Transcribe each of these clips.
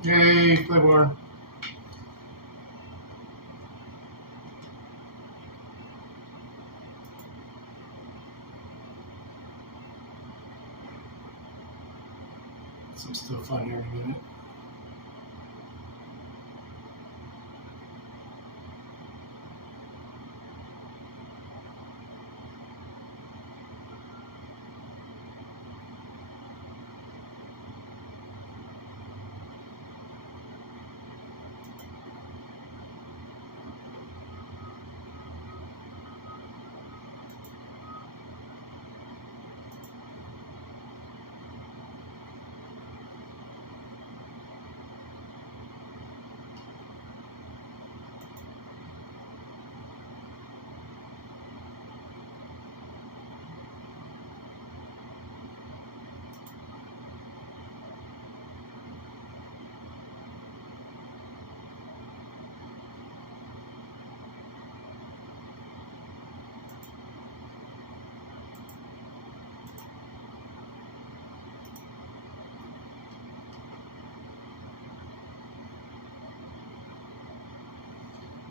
Hey, Claiborne. Some stuff on here in a minute.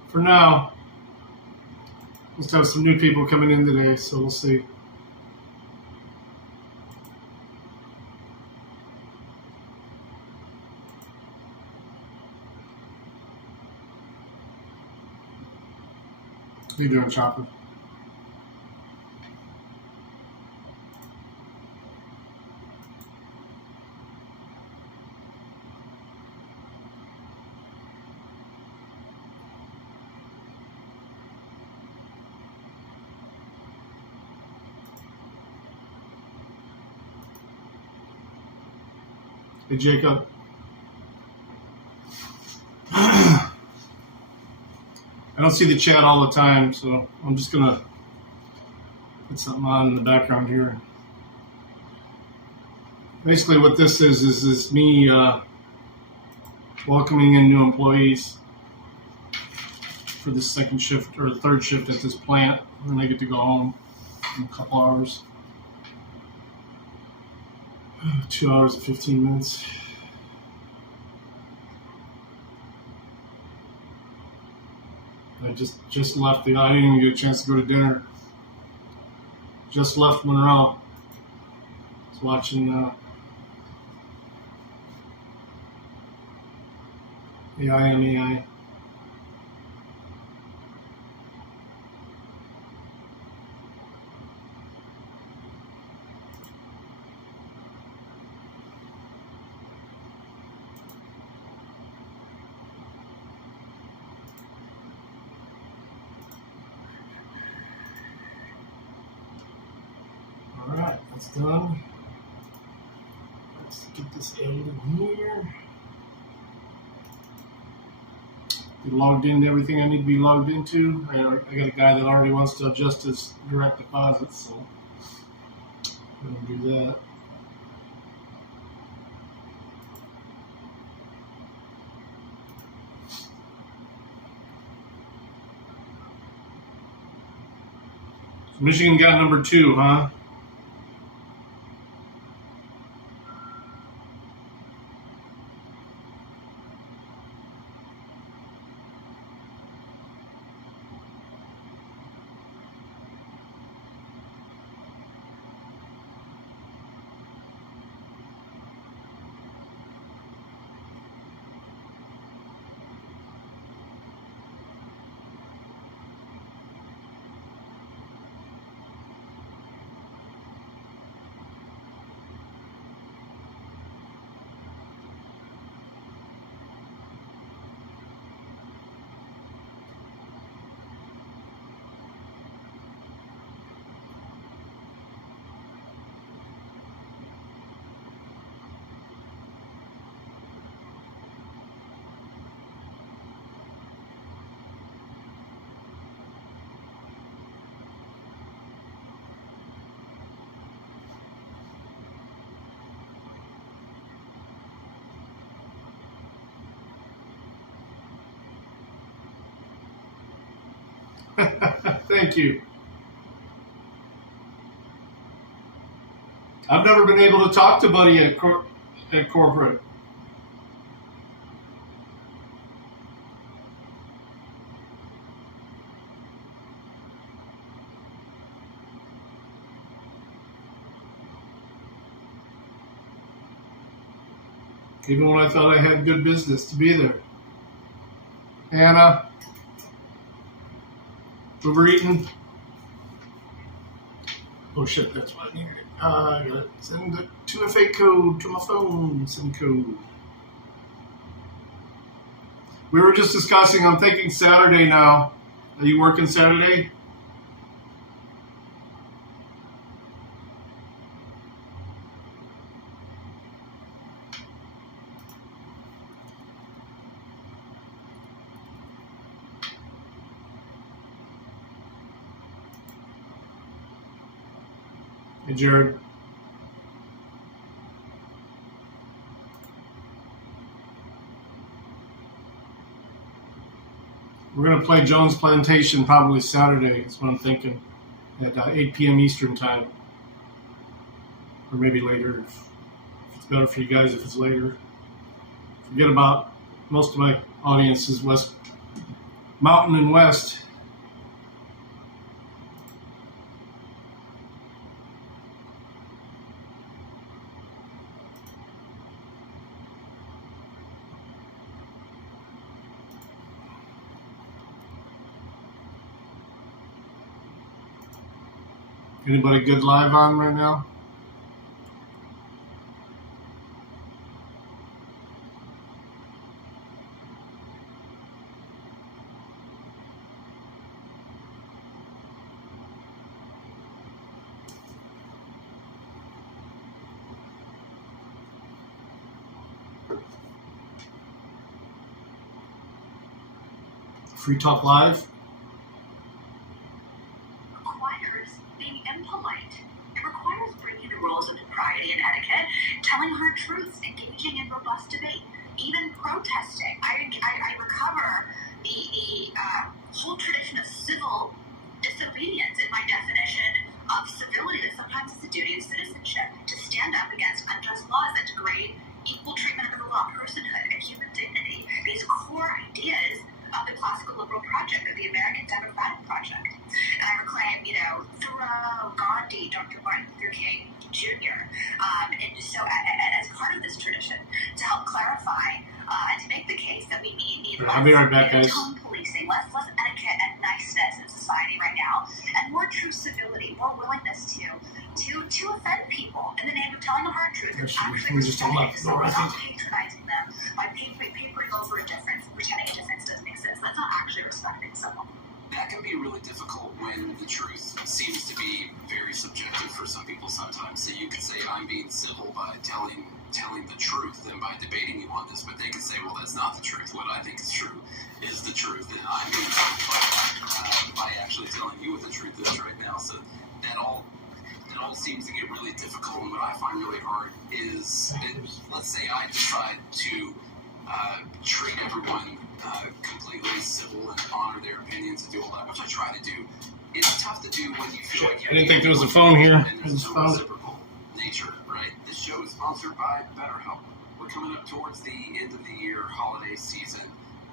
For now, let's have some new people coming in today, so we'll see. How you doing, Chopper? Hey, Jacob. I don't see the chat all the time, so I'm just going to put something on in the background here. Basically, what this is me welcoming in new employees for the second shift or third shift at this plant, and they get to go home in a couple hours. 2 hours and 15 minutes. I just left the. I didn't even get a chance to go to dinner. Just left Monroe. I was watching AI. Alright, that's done. Let's get this added in here. Be logged into everything I need to be logged into. I got a guy that already wants to adjust his direct deposit, so I'm going to do that. So Michigan got number 2, huh? Thank you. I've never been able to talk to Buddy at corporate. even when I thought I had good business to be there. Anna, overeating. Oh shit, that's what I needed. I gotta send the 2FA code to my phone. Send code. We were just discussing, I'm thinking Saturday now. Are you working Saturday? Hey, Jared. We're going to play Jones Plantation probably Saturday. That's what I'm thinking. At 8 p.m. Eastern time. Or maybe later. If it's better for you guys if it's later. Forget about most of my audience is West Mountain and West. Anybody good live on right now? Free Talk Live. Requires being impolite. It requires breaking the rules of propriety and etiquette, telling hard truths, engaging in robust debate, even protesting. I recover the whole tradition of civil disobedience in my definition of civility, that sometimes it's a duty of citizenship to stand up against unjust laws that degrade equal treatment under the law, personhood, and human dignity. These core ideas of the classical liberal project, of the American Democratic Project. And I reclaim, Thoreau, Gandhi, Dr. Martin Luther King Jr. And so as part of this tradition, to help clarify and to make the case that we need I'll be right back, guys. tone policing, less etiquette and niceness in society right now, and more true civility, more willingness to offend people in the name of telling the hard truth and actually respecting someone, not patronizing them by papering over a difference and pretending a difference doesn't exist. That's not actually respecting someone. That can be really difficult when the truth seems to be very subjective for some people sometimes. So you could say, I'm being civil by telling the truth and by debating you on this, but they could say, well, that's not the truth. What I think is true is the truth, and I'm being civil by actually telling you what the truth is right now. So that all seems to get really difficult, and what I find really hard is, let's say I decide to treat everyone completely civil and honor their opinions and do all that, which I try to do. It's tough to do when you feel like you're... I didn't think there was a phone here. I just found reciprocal nature, right? This show is sponsored by BetterHelp. We're coming up towards the end of the year holiday season.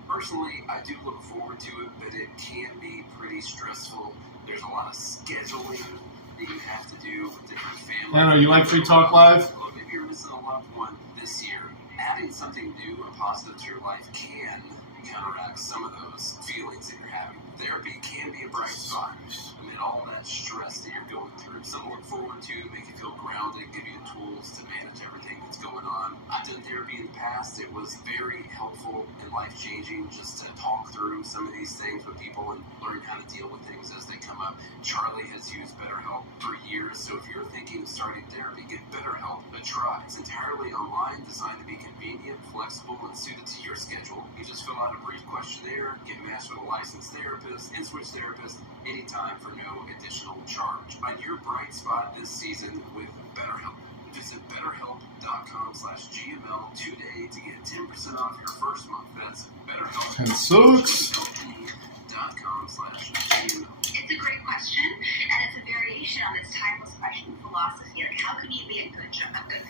Personally, I do look forward to it, but it can be pretty stressful. There's a lot of scheduling that you have to do with different families. Anna, you like Free Talk Live? Maybe you're missing a loved one this year. Adding something new and positive to your life can counteract some of those feelings that you're having. Therapy can be a bright spot amid all that stress that you're going through. Something to look forward to, make you feel grounded, give you the tools to manage everything that's going on. I've done therapy in the past. It was very helpful and life-changing just to talk through some of these things with people and learn how to deal with things as they come up. Charlie has used BetterHelp for years, so if you're thinking of starting therapy, give BetterHelp a try. It's entirely online, designed to be convenient, flexible, and suited to your schedule. You just fill out a brief questionnaire, get matched with a licensed therapist, and switch therapists anytime for no additional charge. Find your bright spot this season with BetterHelp. Visit BetterHelp.com/GML today to get 10% off your first month. That's BetterHelp. And sucks. BetterHelp.com/GML. It's a great question, and it's a variation on this timeless question of philosophy. Like, how can you be a good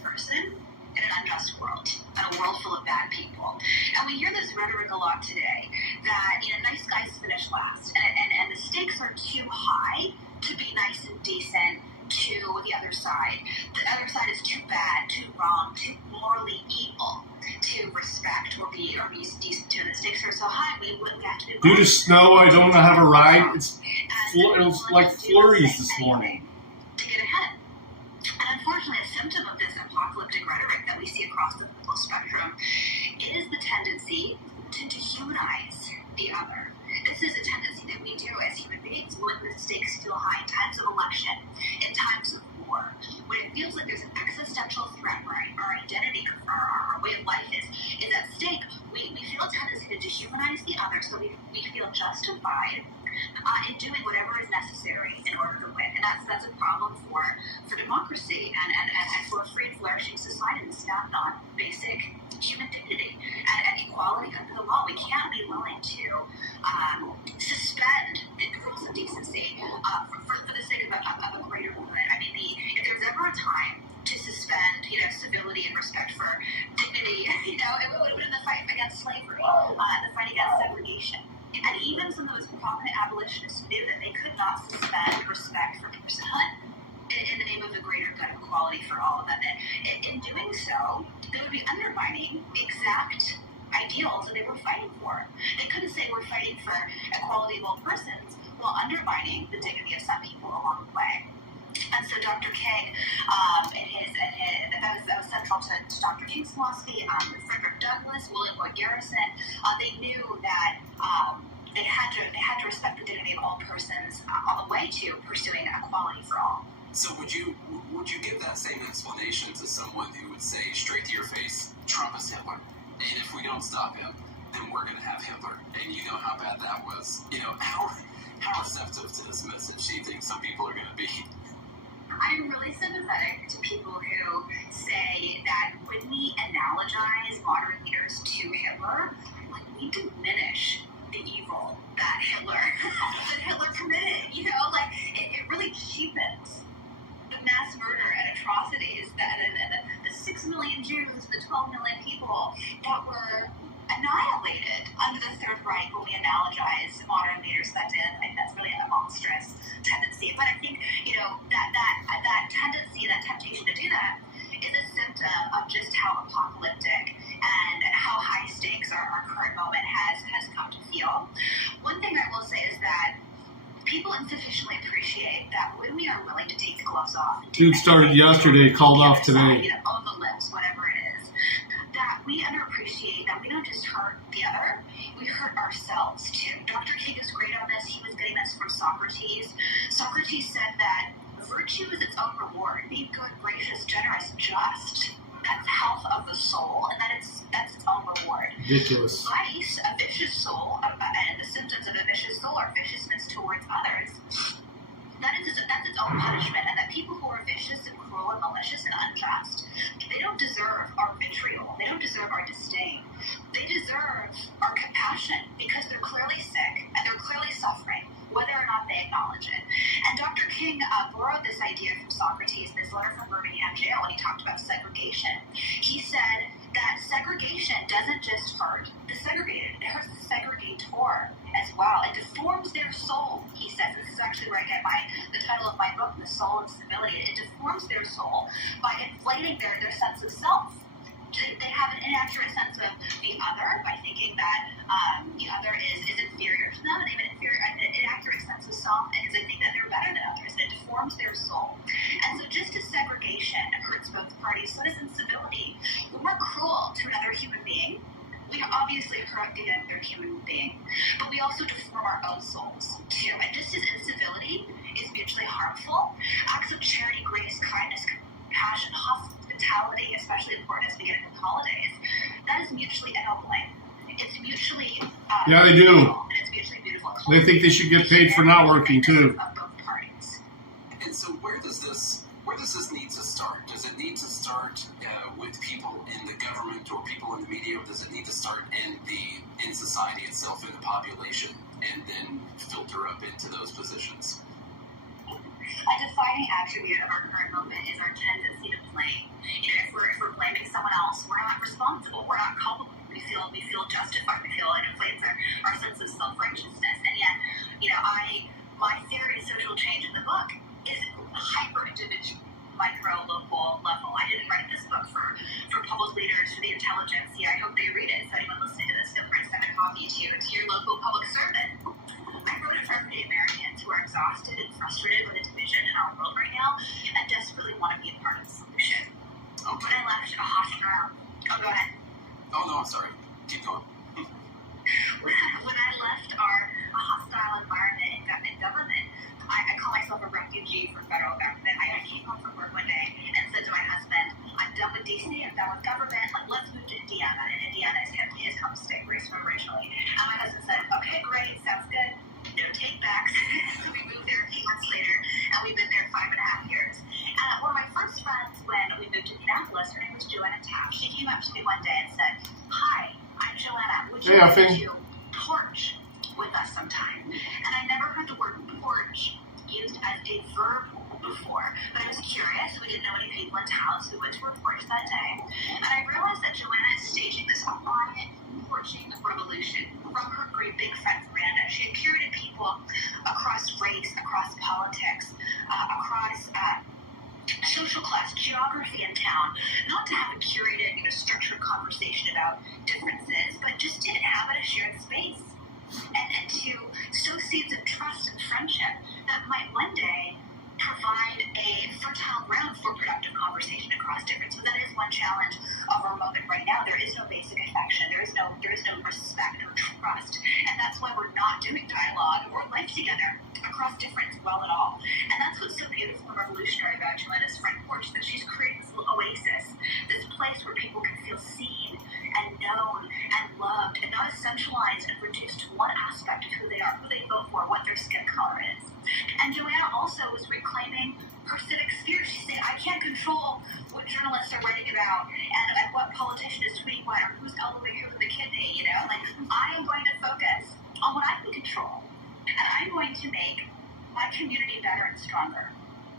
person in an unjust world, in a world full of bad people? And we hear this rhetoric a lot today that, nice guys finish last, and the stakes are too high to be nice and decent to the other side. The other side is too bad, too wrong, too morally evil don't be decent to. The stakes are so high, we have to be Due to snow, I don't have a ride. It was like flurries this morning. To get ahead. And unfortunately, a symptom of this apocalyptic rhetoric that we see across the political spectrum is the tendency to dehumanize the other. This is a tendency that we do as human beings when the stakes feel high in times of election, in times of war, when it feels like there's an existential threat where our identity, our way of life is at stake. We feel a tendency to dehumanize the other, so we feel justified in doing whatever is necessary in order to win. And that's a problem for democracy and for a free and flourishing society that's founded on basic human dignity and equality under the law. We can't be willing to suspend the rules of decency for the sake of a greater good. I mean, if there's ever a time to suspend, civility and respect for dignity, it would have been the fight against slavery, the fight against segregation. And even some of those prominent abolitionists knew that they could not suspend respect for personhood in the name of the greater good of equality for all. That in doing so, they would be undermining the exact ideals that they were fighting for. They couldn't say we're fighting for equality of all persons while undermining the dignity of some people along the way. And so Dr. King, that was central to Dr. King's philosophy. Frederick Douglass, William Lloyd Garrison, they knew that they had to respect the dignity of all persons on the way to pursuing equality for all. So would you give that same explanation to someone who would say straight to your face, Trump is Hitler, and if we don't stop him, then we're going to have Hitler, and you know how bad that was. How receptive to this message do you think some people are going to be? I'm really sympathetic to people who say that when we analogize modern leaders to Hitler, we diminish the evil that Hitler committed. It really cheapens the mass murder and atrocities and the 6 million Jews, the 12 million people that were annihilated under the Third Reich when we analogize modern leaders. That's really a monstrous tendency. But I think that tendency, that temptation to do that, is a symptom of just how apocalyptic and how high stakes our current moment has come to feel. One thing I will say is that people insufficiently appreciate that when we are willing to take the gloves off. Dude started yesterday, called off today. Own the lips, whatever it is. That we underappreciate that we don't just hurt the other, we hurt ourselves too. Dr. King is great on this. He was getting this from Socrates. Socrates said that virtue is its own reward. Be good, gracious, generous, just. That's health of the soul, and that's its own reward. Ridiculous. Vice, a vicious soul, and the symptoms of a vicious soul are viciousness towards others. That's its own punishment, and that people who are vicious and cruel and malicious and unjust, they don't deserve our vitriol. They don't deserve our disdain. They deserve our compassion because they're clearly sick and they're clearly suffering, whether or not they acknowledge it. And Dr. King borrowed this idea from Socrates in his letter from Birmingham jail when he talked about segregation. He said that segregation doesn't just hurt the segregated, it hurts the segregator as well. It deforms their soul, he says. This is actually where I get the title of my book, The Soul of Civility. It deforms their soul by inflating their sense of self. They have an inaccurate sense of the other by thinking that the other is inferior to them, and they have an inaccurate sense of self because they think that they're better than others, and it deforms their soul. And so just as segregation hurts both parties, so does incivility. When we're cruel to another human being, we obviously hurt the other human being, but we also deform our own souls too. And just as incivility is mutually harmful, acts of charity, grace, kindness, compassion, hospitality, especially important as we get into the holidays, that is mutually ennobling. It's mutually Yeah, they do. And it's mutually beautiful. They think they should get paid for not working too. Of both parties. And so where does this need to start? Does it need to start with people in the government or people in the media, or does it need to start in society itself, in the population, and then filter up into those positions? A defining attribute of our current moment is our tendency to blame. If we're blaming someone else, we're not responsible. We're not culpable. We feel justified. We feel it inflates our sense of self-righteousness. And yet, my theory of social change in the book is hyper-individual, micro-local level. I didn't write this book for public leaders, for the intelligentsia. I hope they read it. So anyone listening to this Oh, no, I'm sorry. Keep going. When I left our hostile environment in government, I call myself a refugee from federal government. I came home from work one day and said to my husband, I'm done with DC, I'm done with government, like let's move to Indiana. And Indiana is his home state, where he's from originally. And my husband said, okay, great, sounds good. No take backs. So we moved there a few months later, and we've been there 5.5 years. And one of my first friends, when we moved to Indianapolis, her name was Joanna Tapp. She came up to me one day and said, hi, I'm Joanna. Would you like to porch with us sometime? And I never heard the word porch used as a verb before, but I was curious. We didn't know any people in town, so we went to her porch that day. And I realized that Joanna is staging this quiet porching revolution from her great big friend Miranda. She had curated people across race, across politics, across social class, geography in town, not to have a curated, structured conversation about differences, but just to inhabit a shared space and to sow seeds of trust and friendship that might one day provide a fertile ground for productive conversation across difference. But that is one challenge of our moment right now. There is no basic affection. There is no respect or trust, and that's why we're not doing dialogue or life together across difference well at all. And that's what's so beautiful and revolutionary about Joanna's front porch, that she's created this little oasis, this place where people can feel seen and known and loved, and not essentialized and reduced to one aspect of who they are, who they vote for, what their skin color is. And Joanna also was reclaiming her civic sphere. She's saying, I can't control what journalists are writing about and what politician is tweeting what, or who's elbowing who with the kidney, Like, I am going to focus on what I can control. And I'm going to make my community better and stronger.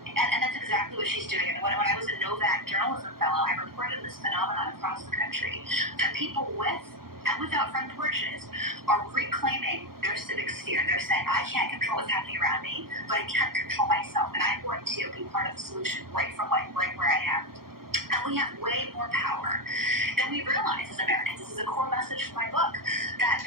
And that's exactly what she's doing. And when I was a Novak journalism fellow, I reported this phenomenon across the country, that people with and without front porches are reclaiming their civic sphere. They're saying, I can't control what's happening around me, but I can control myself, and I'm going to be part of the solution right where I am. And we have way more power than we realize as Americans. This is a core message from my book, that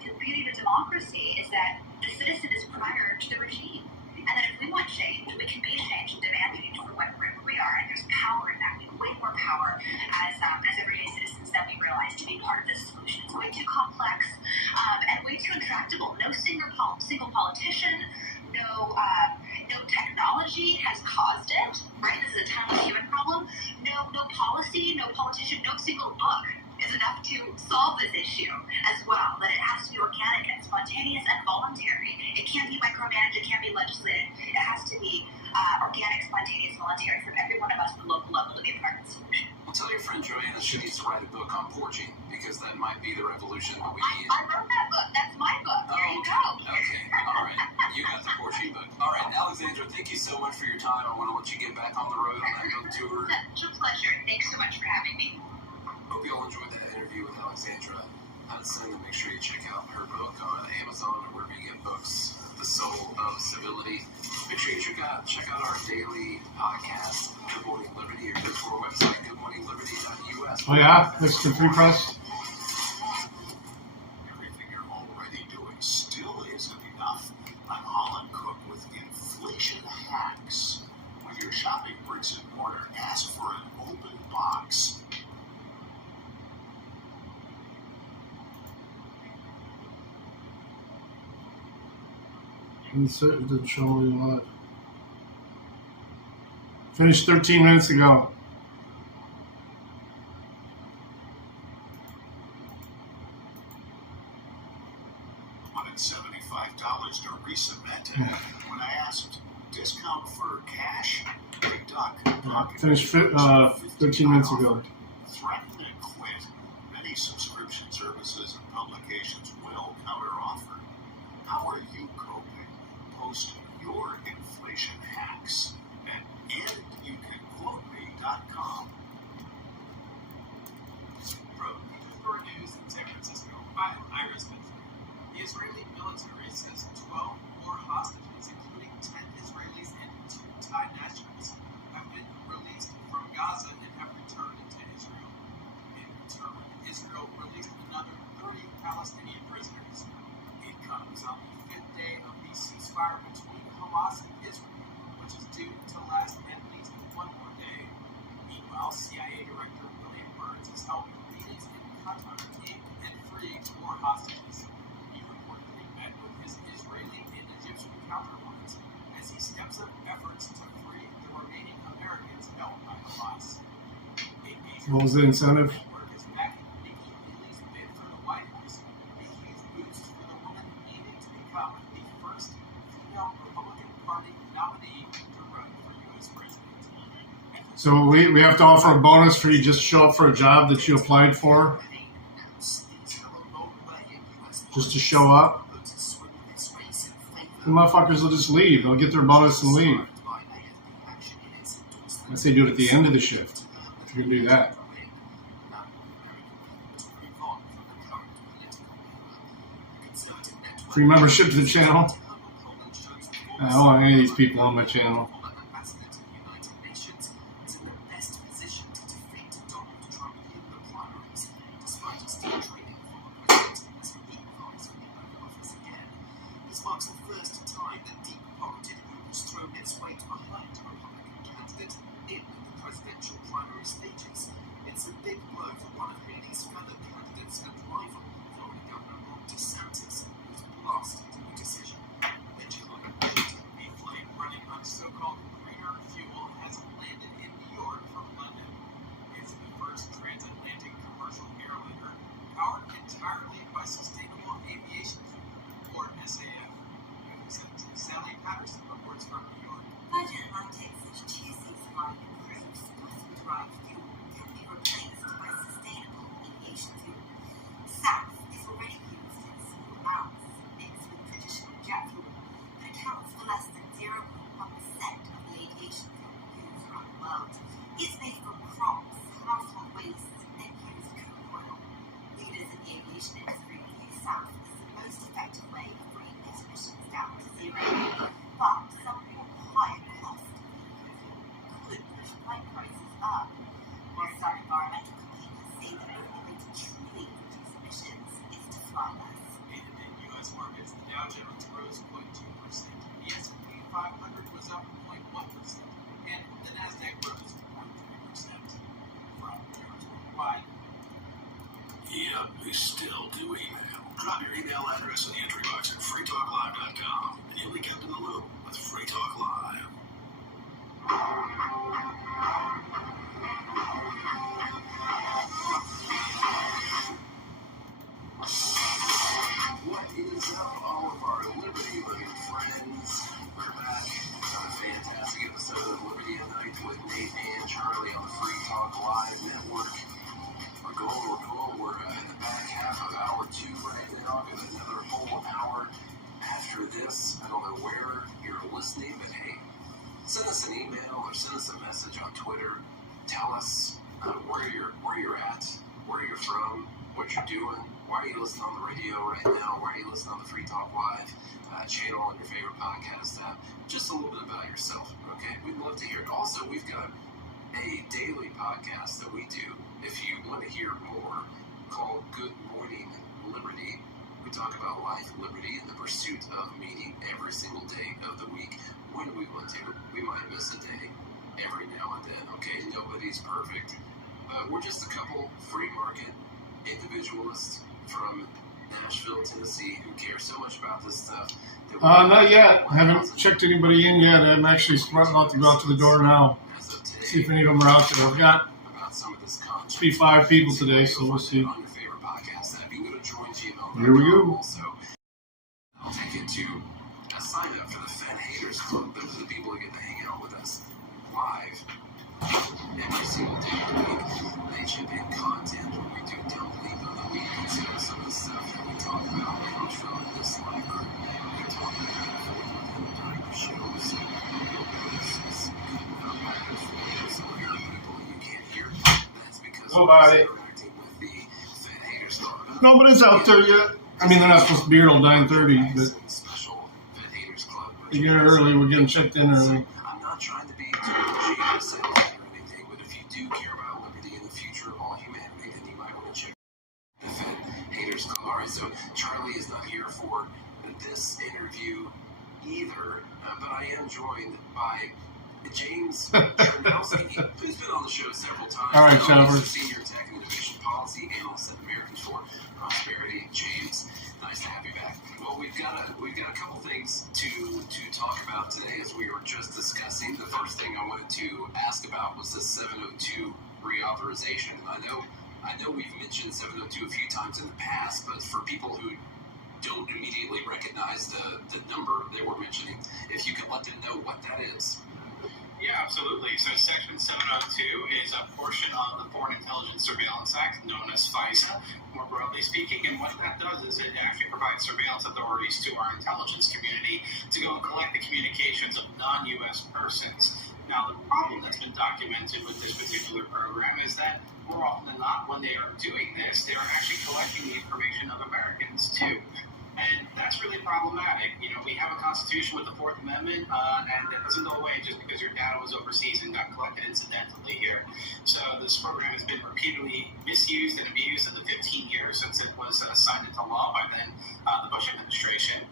the beauty of a democracy is that the citizen is prior to the regime. And that if we want change, we can be change and demand change for wherever we are. And there's power in that. We have way more power as everyday citizens than we realize to be part of this solution. It's way too complex and way too intractable. No single politician, no technology has caused it, right? This is a timeless human problem. No policy, no politician, no single book is enough to solve this issue as well. That it has to be organic and spontaneous and voluntary. It can't be micromanaged, it can't be legislated. It has to be organic, spontaneous, voluntary from every one of us at the local level to be a part of the solution. Well, tell your friend Joanna she needs to write a book on porching, because that might be the revolution that we need. I wrote that book. That's my book. There you go. Okay. All right. You got the porching book. All right, Alexandra, thank you so much for your time. I want to let you get back on the road on that book tour. Such a pleasure. Thanks so much for having me. Hope you all enjoyed that interview with Alexandra Hudson, and make sure you check out her book on Amazon or wherever you get books, The Soul of Civility. Make sure you check out our daily podcast, Good Morning Liberty, or go to our website, goodmorningliberty.us. Oh yeah, Mexican Free Press. Everything you're already doing still isn't enough. I'm Holland Cook with Inflation Hacks. When you're shopping bricks and mortar, ask for an open box. And it didn't show me live. Finished 13 minutes ago. $175 to resubmit. When I asked discount for cash, Big Duck Finished 13 minutes ago. threaten and quit. Many subscription services and publications will counteroffer. How are you coping? Post your inflation hacks at andyoucanquoteme.com. From Bloomberg News in San Francisco, I'm Iris Benjamin. The Israeli military says 12 more hostages, including 10 Israelis and 2 Thai nationals, have been released from Gaza and have returned to Israel. In return, Israel released another 30 Palestinian prisoners. It comes on the 5th day of the ceasefire between Hamas and Israel, which is due to last at least one more day. Meanwhile, CIA Director William Burns is held meetings in Qatar aid and free more hostages. He reportedly met with his Israeli and Egyptian counterparts as he steps up efforts to free the remaining Americans held by Hamas. What was the incentive? Network is backing Nikki Haley's bid for the White House, a huge boost for the woman aiming to become the first female Republican Party nominee to run for U.S. president. So we have to offer a bonus for you just to show up for a job that you applied for? Just to show up? The motherfuckers will just leave. They'll get their bonus and leave. I say do it at the end of the shift. If you can do that. Free membership to the channel. I don't want any of these people on my channel. This marks the first time that deep-pocketed group has thrown its weight behind a Republican candidate in the presidential primary stages. It's a big blow for one of Haley's fellow candidates and rival, Florida Governor Ron DeSantis, who's blasted the decision. A flight running on so-called greener fuel has landed in New York from London. It's the first transatlantic commercial airliner powered entirely by sustainable aviation fuel, or SAF. Sally Patterson reports from New York. Virgin Atlantic says Tuesday's flight improves fossil-derived fuel can be replaced by sustainable aviation fuel. SAF is already used in small amounts mixed with traditional jet fuel, but accounts for less than 0.1% of the aviation fuel used around the world. It's made from crops, household waste, and used cooking oil. Leaders in the aviation industry view SAF as the most effective way of bringing its emissions down to zero. But something at the higher cost could push flight prices up. While some environmental campaigners say the only way to truly reduce emissions is to fly less. In U.S. markets, the Dow Jones rose 0.2%, the S&P 500 was up 0.1%, and the Nasdaq rose 0.3%. From Jones Worldwide, Yep, we still do email. Drop your email address in the entry box at freetalklive.com and you'll be kept in the loop with Free Talk Live. What is up, all of our Liberty Living friends? We're back on a fantastic episode of Liberty at Night with Nate and Charlie on the Free Talk Live network. We're going. We're in the back half of hour 2 right now. Got another whole hour after this. I don't know where you're listening, but hey, send us an email or send us a message on Twitter. Tell us where you're at, where you're from, what you're doing. Why are you listening on the radio right now? Why are you listening on the Free Talk Live channel on your favorite podcast app? Just a little bit about yourself, okay? We'd love to hear it. Also, we've got a daily podcast that we do. If you want to hear more, called Good Morning Liberty. We talk about life, liberty, and the pursuit of meaning every single day of the week when we want to. We might miss a day every now and then, okay? Nobody's perfect. We're just a couple free market individualists from Nashville, Tennessee, who care so much about this stuff. That Not yet. I haven't checked anybody in yet. I'm actually about to go out to the door now. See if any of them are out there. We've got to be 5 people today, so we'll see. Here we go. I'll take you to a sign up for the Fed Haters Club. Those are the people who get to hang out with us live every single day of the week. They chip in content when we do Don't Leave on the week. And so some of the stuff that we talk about comes from this live group. We talk about it during the shows. You'll notice some of your people that you can't hear. That's because Nobody. we're interacting with the Fed Haters Club. Nobody's out there yet. I mean, they're not supposed to be here till 9:30, but Special Fed Haters Club. they get here early. We're getting checked in early. I'm not trying to be too pushy or salesman or anything, but if you do care about liberty and the future of all humanity, then you might want to check the Fed Haters Club. All right, so Charlie is not here for this interview either, but I am joined by James Chernkowski, who's been on the show several times. All right, He's Jennifer. the Senior Tech and Innovation Policy Analyst at Americans for Prosperity. James, nice to have you back. Well, we've got a couple things to talk about today, as we were just discussing. The first thing I wanted to ask about was the 702 reauthorization. And I know we've mentioned 702 a few times in the past, but for people who don't immediately recognize the number they were mentioning, if you could let them know what that is. Yeah, absolutely. So Section 702 is a portion of the Foreign Intelligence Surveillance Act, known as FISA, more broadly speaking. And what that does is it actually provides surveillance authorities to our intelligence community to go and collect the communications of non-U.S. persons. Now, the problem that's been documented with this particular program is that more often than not, when they are doing this, they are actually collecting the information of Americans, too. And that's really problematic. You know, we have a constitution with the Fourth Amendment, and it doesn't go away just because your data was overseas and got collected incidentally here. So this program has been repeatedly misused and abused in the 15 years since it was signed into law by then the Bush administration.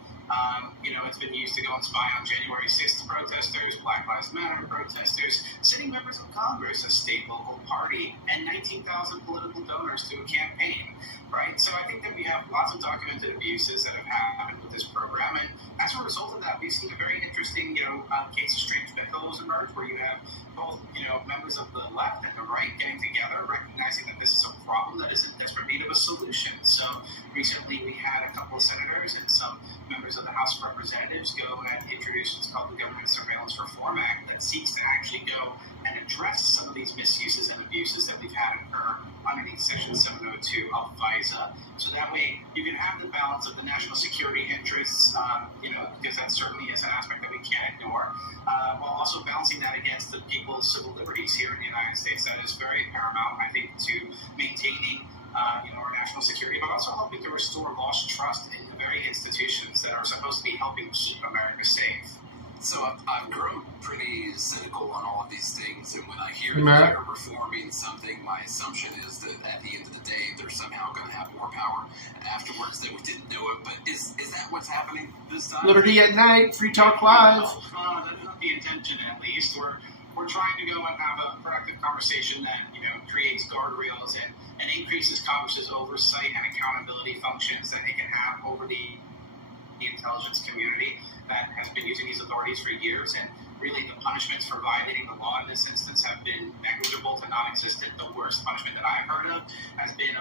You know, it's been used to go and spy on January 6th protesters, Black Lives Matter protesters, sitting members of Congress, a state local party, and 19,000 political donors to a campaign, right? So I think that we have lots of documented abuses that have happened with this program, and as a result of that, we've seen a very interesting, case of strange bedfellows emerge, where you have both, members of the left and the right getting together, recognizing that this is a problem that is in desperate need of a solution. So recently we had a couple of senators and some members of the House of Representatives go and introduce what's called the Government Surveillance Reform Act that seeks to actually go and address some of these misuses and abuses that we've had occur underneath Section 702 of FISA. So that way you can have the balance of the national security interests, because that certainly is an aspect that we can't ignore, while also balancing that against the people's civil liberties here in the United States. That is very paramount, I think, to maintaining our national security, but also helping to restore lost trust in the very institutions that are supposed to be helping keep America safe. So I've grown pretty cynical on all of these things, and when I hear Matt? that they're reforming something, my assumption is that at the end of the day, they're somehow going to have more power afterwards, that we didn't know it. But is that what's happening this time? Liberty at Night, Free Talk Live. That is not the intention, at least. We're trying to go and have a productive conversation that creates guardrails and increases Congress's oversight and accountability functions that it can have over the intelligence community that has been using these authorities for years. And really, the punishments for violating the law in this instance have been negligible to non-existent. The worst punishment that I've heard of has been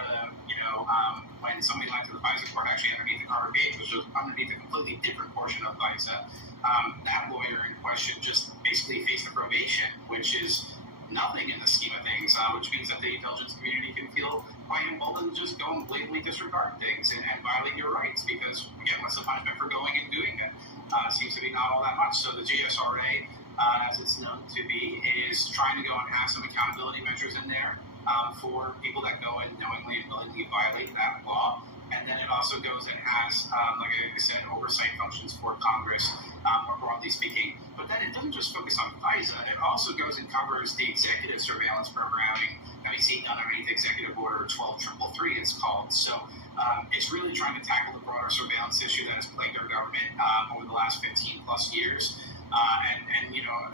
when somebody went to the FISA court, actually underneath the Carter Page, which was underneath a completely different portion of FISA. That lawyer in question just basically faced a probation, which is nothing in the scheme of things, which means that the intelligence community can feel quite emboldened to just go and blatantly disregard things and violate your rights, because, again, what's the punishment for going and doing it? Seems to be not all that much. So the GSRA, as it's known to be, is trying to go and have some accountability measures in there for people that go and knowingly and willingly violate that law. And then it also goes and has, like I said, oversight functions for Congress, more broadly speaking. But then it doesn't just focus on FISA. It also goes and covers the executive surveillance programming that we see underneath Executive Order 12333, it's called. So it's really trying to tackle the broader surveillance issue that has plagued our government over the last 15 plus years.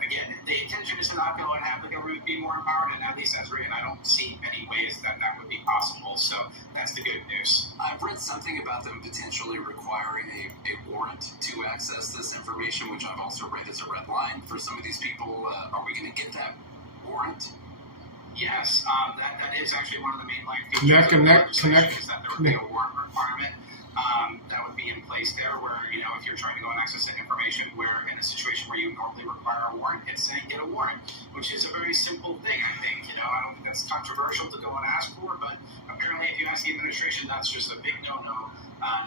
Again, the intention is to not go and have the government be more empowered, and at least as written, I don't see many ways that would be possible. So that's the good news. I've read something about them potentially requiring a warrant to access this information, which I've also read as a red line for some of these people. Are we going to get that warrant? Yes, that is actually one of the main features Neck and of the neck, legislation, is that there would be a warrant requirement that would be in place there, where if you're trying to go and access that information, where in a situation where you normally require a warrant, it's saying get a warrant, which is a very simple thing. I think I don't think that's controversial to go and ask for, but apparently if you ask the administration, that's just a big no-no.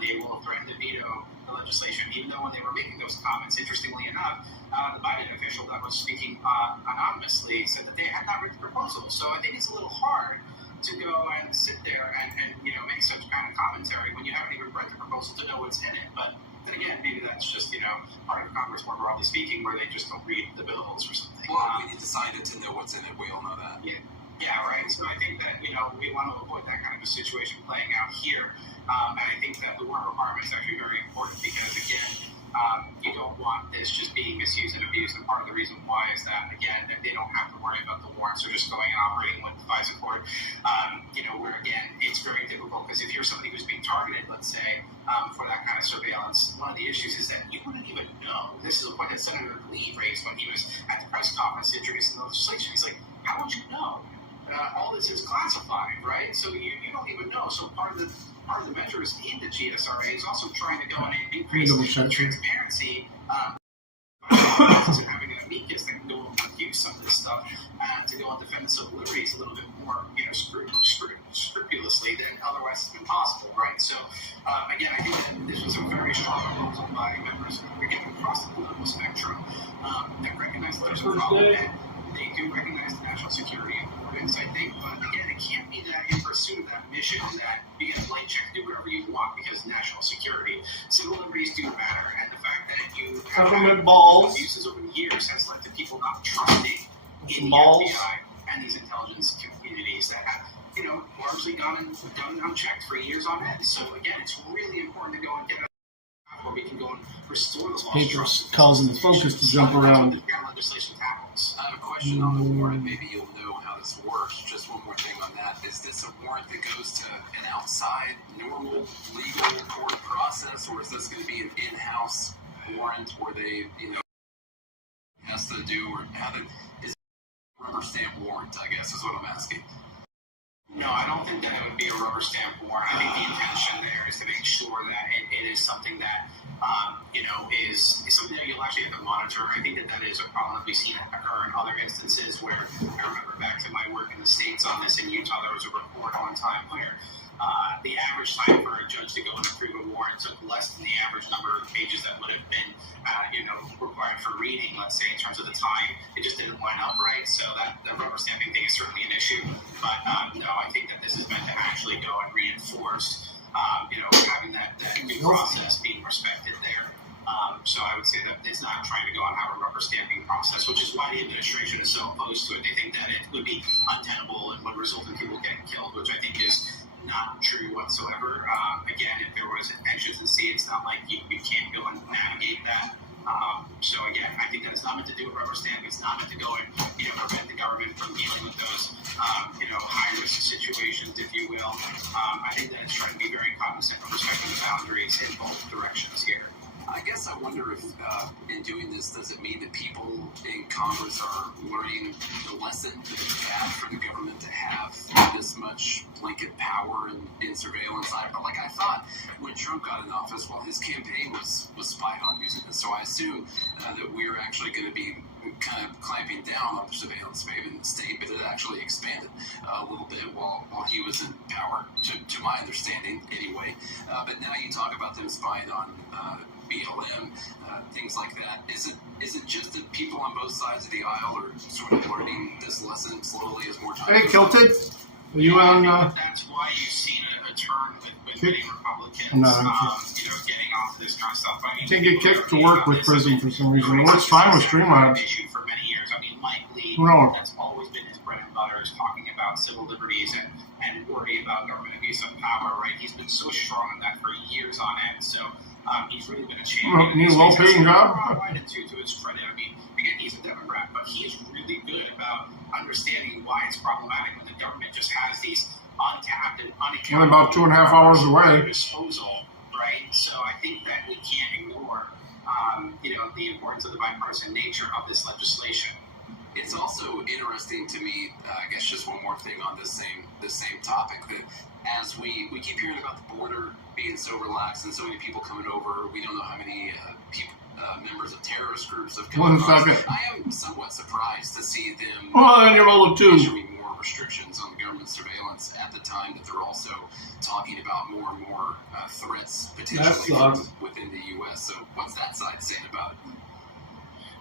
They will threaten to veto the legislation, even though when they were making those comments, interestingly enough, the Biden official that was speaking anonymously said that they had not read the proposal. So I think it's a little hard to go and sit there and make such kind of commentary when you haven't even read the proposal to know what's in it. But then again, maybe that's just part of Congress, more broadly speaking, where they just don't read the bills or something. Well, we decided to know what's in it. We all know that. Yeah, right. So I think that we want to avoid that kind of a situation playing out here. And I think that the warrant requirement is actually very important because, again, You don't want this just being misused and abused, and part of the reason why is that, again, that they don't have to worry about the warrants. They're just going and operating with the FISA court, where, again, it's very difficult because if you're somebody who's being targeted, let's say, for that kind of surveillance, one of the issues is that you wouldn't even know. This is a point that Senator Lee raised when he was at the press conference introducing the legislation. He's like, how would you know? All this is classified, right? So you don't even know. So part of the measures in the GSRA is also trying to go and increase transparency. And having an amicus that can go and review some of this stuff to go and defend civil liberties a little bit more, scrupulously than otherwise has been possible, right? So, again, I think that this was a very strong proposal by members across the political spectrum that recognize that there's a problem, and they do recognize the national security importance, I think, but again, it can't be that in pursuit of that mission that you get a blank check to do whatever you want because national security, civil liberties do matter, and the fact that you have Government balls. abuses over the years has led to people not trusting in the Balls. FBI and these intelligence communities that have, largely gone unchecked for years on end. So again, it's really important to go and get where we can go and restore the law. Pedro's causing the focus to jump around. Legislation tackles. I have a question on the warrant. Maybe you'll know how this works. Just one more thing on that. Is this a warrant that goes to an outside, normal, legal court process, or is this going to be an in-house warrant where they, has to do, or is it a rubber stamp warrant, I guess, is what I'm asking. No, I don't think that it would be a rubber stamp warrant. I think the intention there is to make sure that it is something that, is something that you'll actually have to monitor. I think that is a problem that we've seen occur in other instances where I remember back to my work in the States on this in Utah, there was a report one time where the average time for a judge to go and approve a warrant took less than the average number of pages that would have been, required for reading, let's say, in terms of the time. It just didn't line up right. So that the rubber stamping thing is certainly an issue. But no, I think that this is meant to actually go and reinforce, having that due process being respected there. So I would say that it's not trying to go and have a rubber stamping process, which is why the administration is so opposed to it. They think that it would be untenable and would result in people getting killed, which I think is not true whatsoever. Again, if there was exigency, it's not like you can't go and navigate that. So again, I think that it's not meant to do a rubber stamp. It's not meant to go and prevent the government from dealing with those high risk situations, if you will. I think that it's trying to be very cognizant of respecting the boundaries in both directions here. I guess I wonder if in doing this, does it mean that people in Congress are learning the lesson that it's bad for the government to have this much blanket power in surveillance? I thought when Trump got in office, his campaign was spied on using this. So I assume that we're actually going to be kind of clamping down on surveillance maybe in the state, but it actually expanded a little bit while he was in power, to my understanding anyway. But now you talk about them spying on BLM, things like that. Is it just that people on both sides of the aisle are sort of learning this lesson slowly as more time Hey, goes on? Kilted, are you on? That's why you've seen a turn with many Republicans, No, getting off this kind of stuff. I mean, can't get kicked to work with prison for some reason. It works fine with Streamlabs. Issue for many years. I mean, Mike Lee, No. that's always been his bread and butter, is talking about civil liberties and worry about government abuse of power, right? He's been so strong on that for years on end. So he's really been a champion. Need a low-paying job? To his credit, I mean, again, he's a Democrat, but he's really good about understanding why it's problematic when the government just has these untapped and unaccounted. Only about 2.5 hours away. Disposal, right? So I think that we can't ignore, the importance of the bipartisan nature of this legislation. It's also interesting to me, I guess just one more thing on this same topic, that as we keep hearing about the border being so relaxed and so many people coming over, we don't know how many members of terrorist groups have come across. I am somewhat surprised to see them Then you're all two. issuing more restrictions on government surveillance at the time that they're also talking about more and more threats potentially from within the U.S. So what's that side saying about it?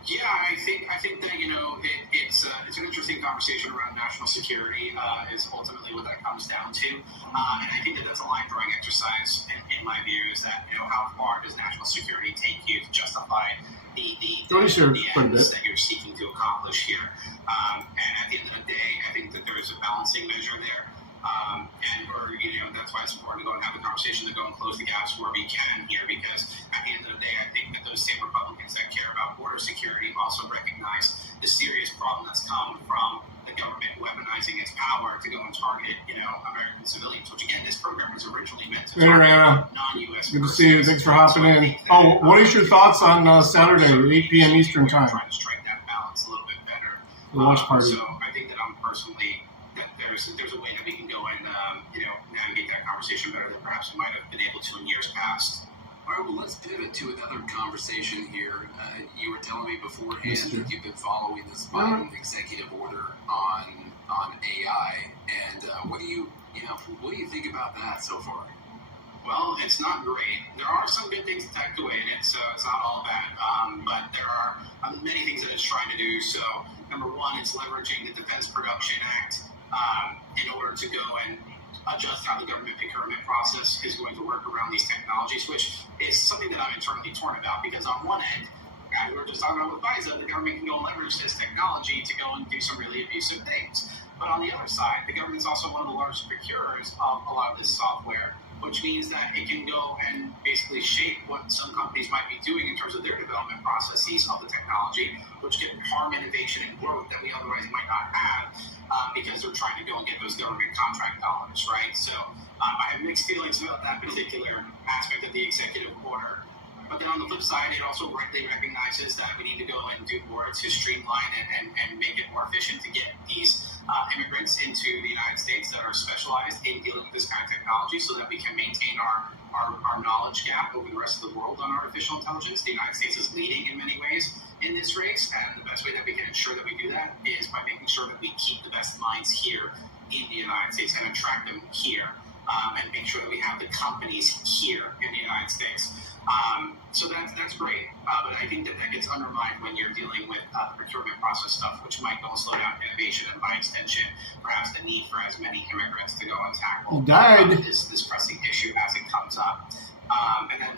Yeah, I think that it's an interesting conversation around national security. Is ultimately what that comes down to, and I think that that's a line drawing exercise. In my view, is that how far does national security take you to justify the ends that you're seeking to accomplish here? And at the end of the day, I think that there is a balancing measure there. or that's why it's important to go and have the conversation, to go and close the gaps where we can here, because at the end of the day, I think that those same Republicans that care about border security also recognize the serious problem that's come from the government weaponizing its power to go and target, American civilians, which again, this program was originally meant to target non-U.S. Good to see you. Thanks for hopping in. Oh, what is your thoughts on Saturday, 8 p.m. Eastern time? Trying to strike that balance a little bit better. The watch party. So I think that there's a way that we can go and navigate that conversation better than perhaps we might have been able to in years past. All right, well, let's pivot to another conversation here. You were telling me beforehand that you've been following this Biden executive order on AI, and what do you think about that so far? Well, it's not great. There are some good things tucked away in it, so it's not all bad. But there are many things that it's trying to do. So, number one, it's leveraging the Defense Production Act in order to go and adjust how the government procurement process is going to work around these technologies, which is something that I'm internally torn about, because on one end, as we were just talking about with FISA, the government can go and leverage this technology to go and do some really abusive things. But on the other side, the government's also one of the largest procurers of a lot of this software, which means that it can go and basically shape what some companies might be doing in terms of their development processes of the technology, which can harm innovation and growth that we otherwise might not have, because they're trying to go and get those government contract dollars, right? So I have mixed feelings about that particular aspect of the executive order. But then on the flip side, it also rightly recognizes that we need to go and do more to streamline and make it more efficient to get these immigrants into the United States that are specialized in dealing with this kind of technology, so that we can maintain our knowledge gap over the rest of the world on artificial intelligence. The United States is leading in many ways in this race, and the best way that we can ensure that we do that is by making sure that we keep the best minds here in the United States and attract them here, and make sure that we have the companies here in the United States. So that's great, but I think that gets undermined when you're dealing with the procurement process stuff, which might go and slow down innovation, and by extension, perhaps the need for as many immigrants to go and tackle this pressing issue as it comes up. And then,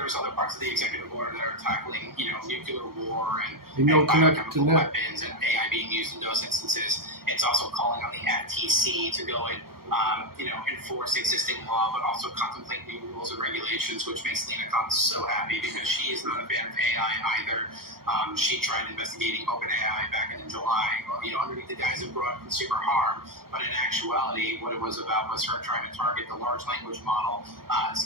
there's other parts of the executive order that are tackling, nuclear war and biochemical weapons and AI being used in those instances. It's also calling on the FTC to go and enforce existing law, but also contemplate new rules and regulations, which makes Lena Khan so happy, because she is not a fan of AI either. She tried investigating OpenAI back in July, underneath the guise of broad consumer harm, but in actuality, what it was about was her trying to target the large language model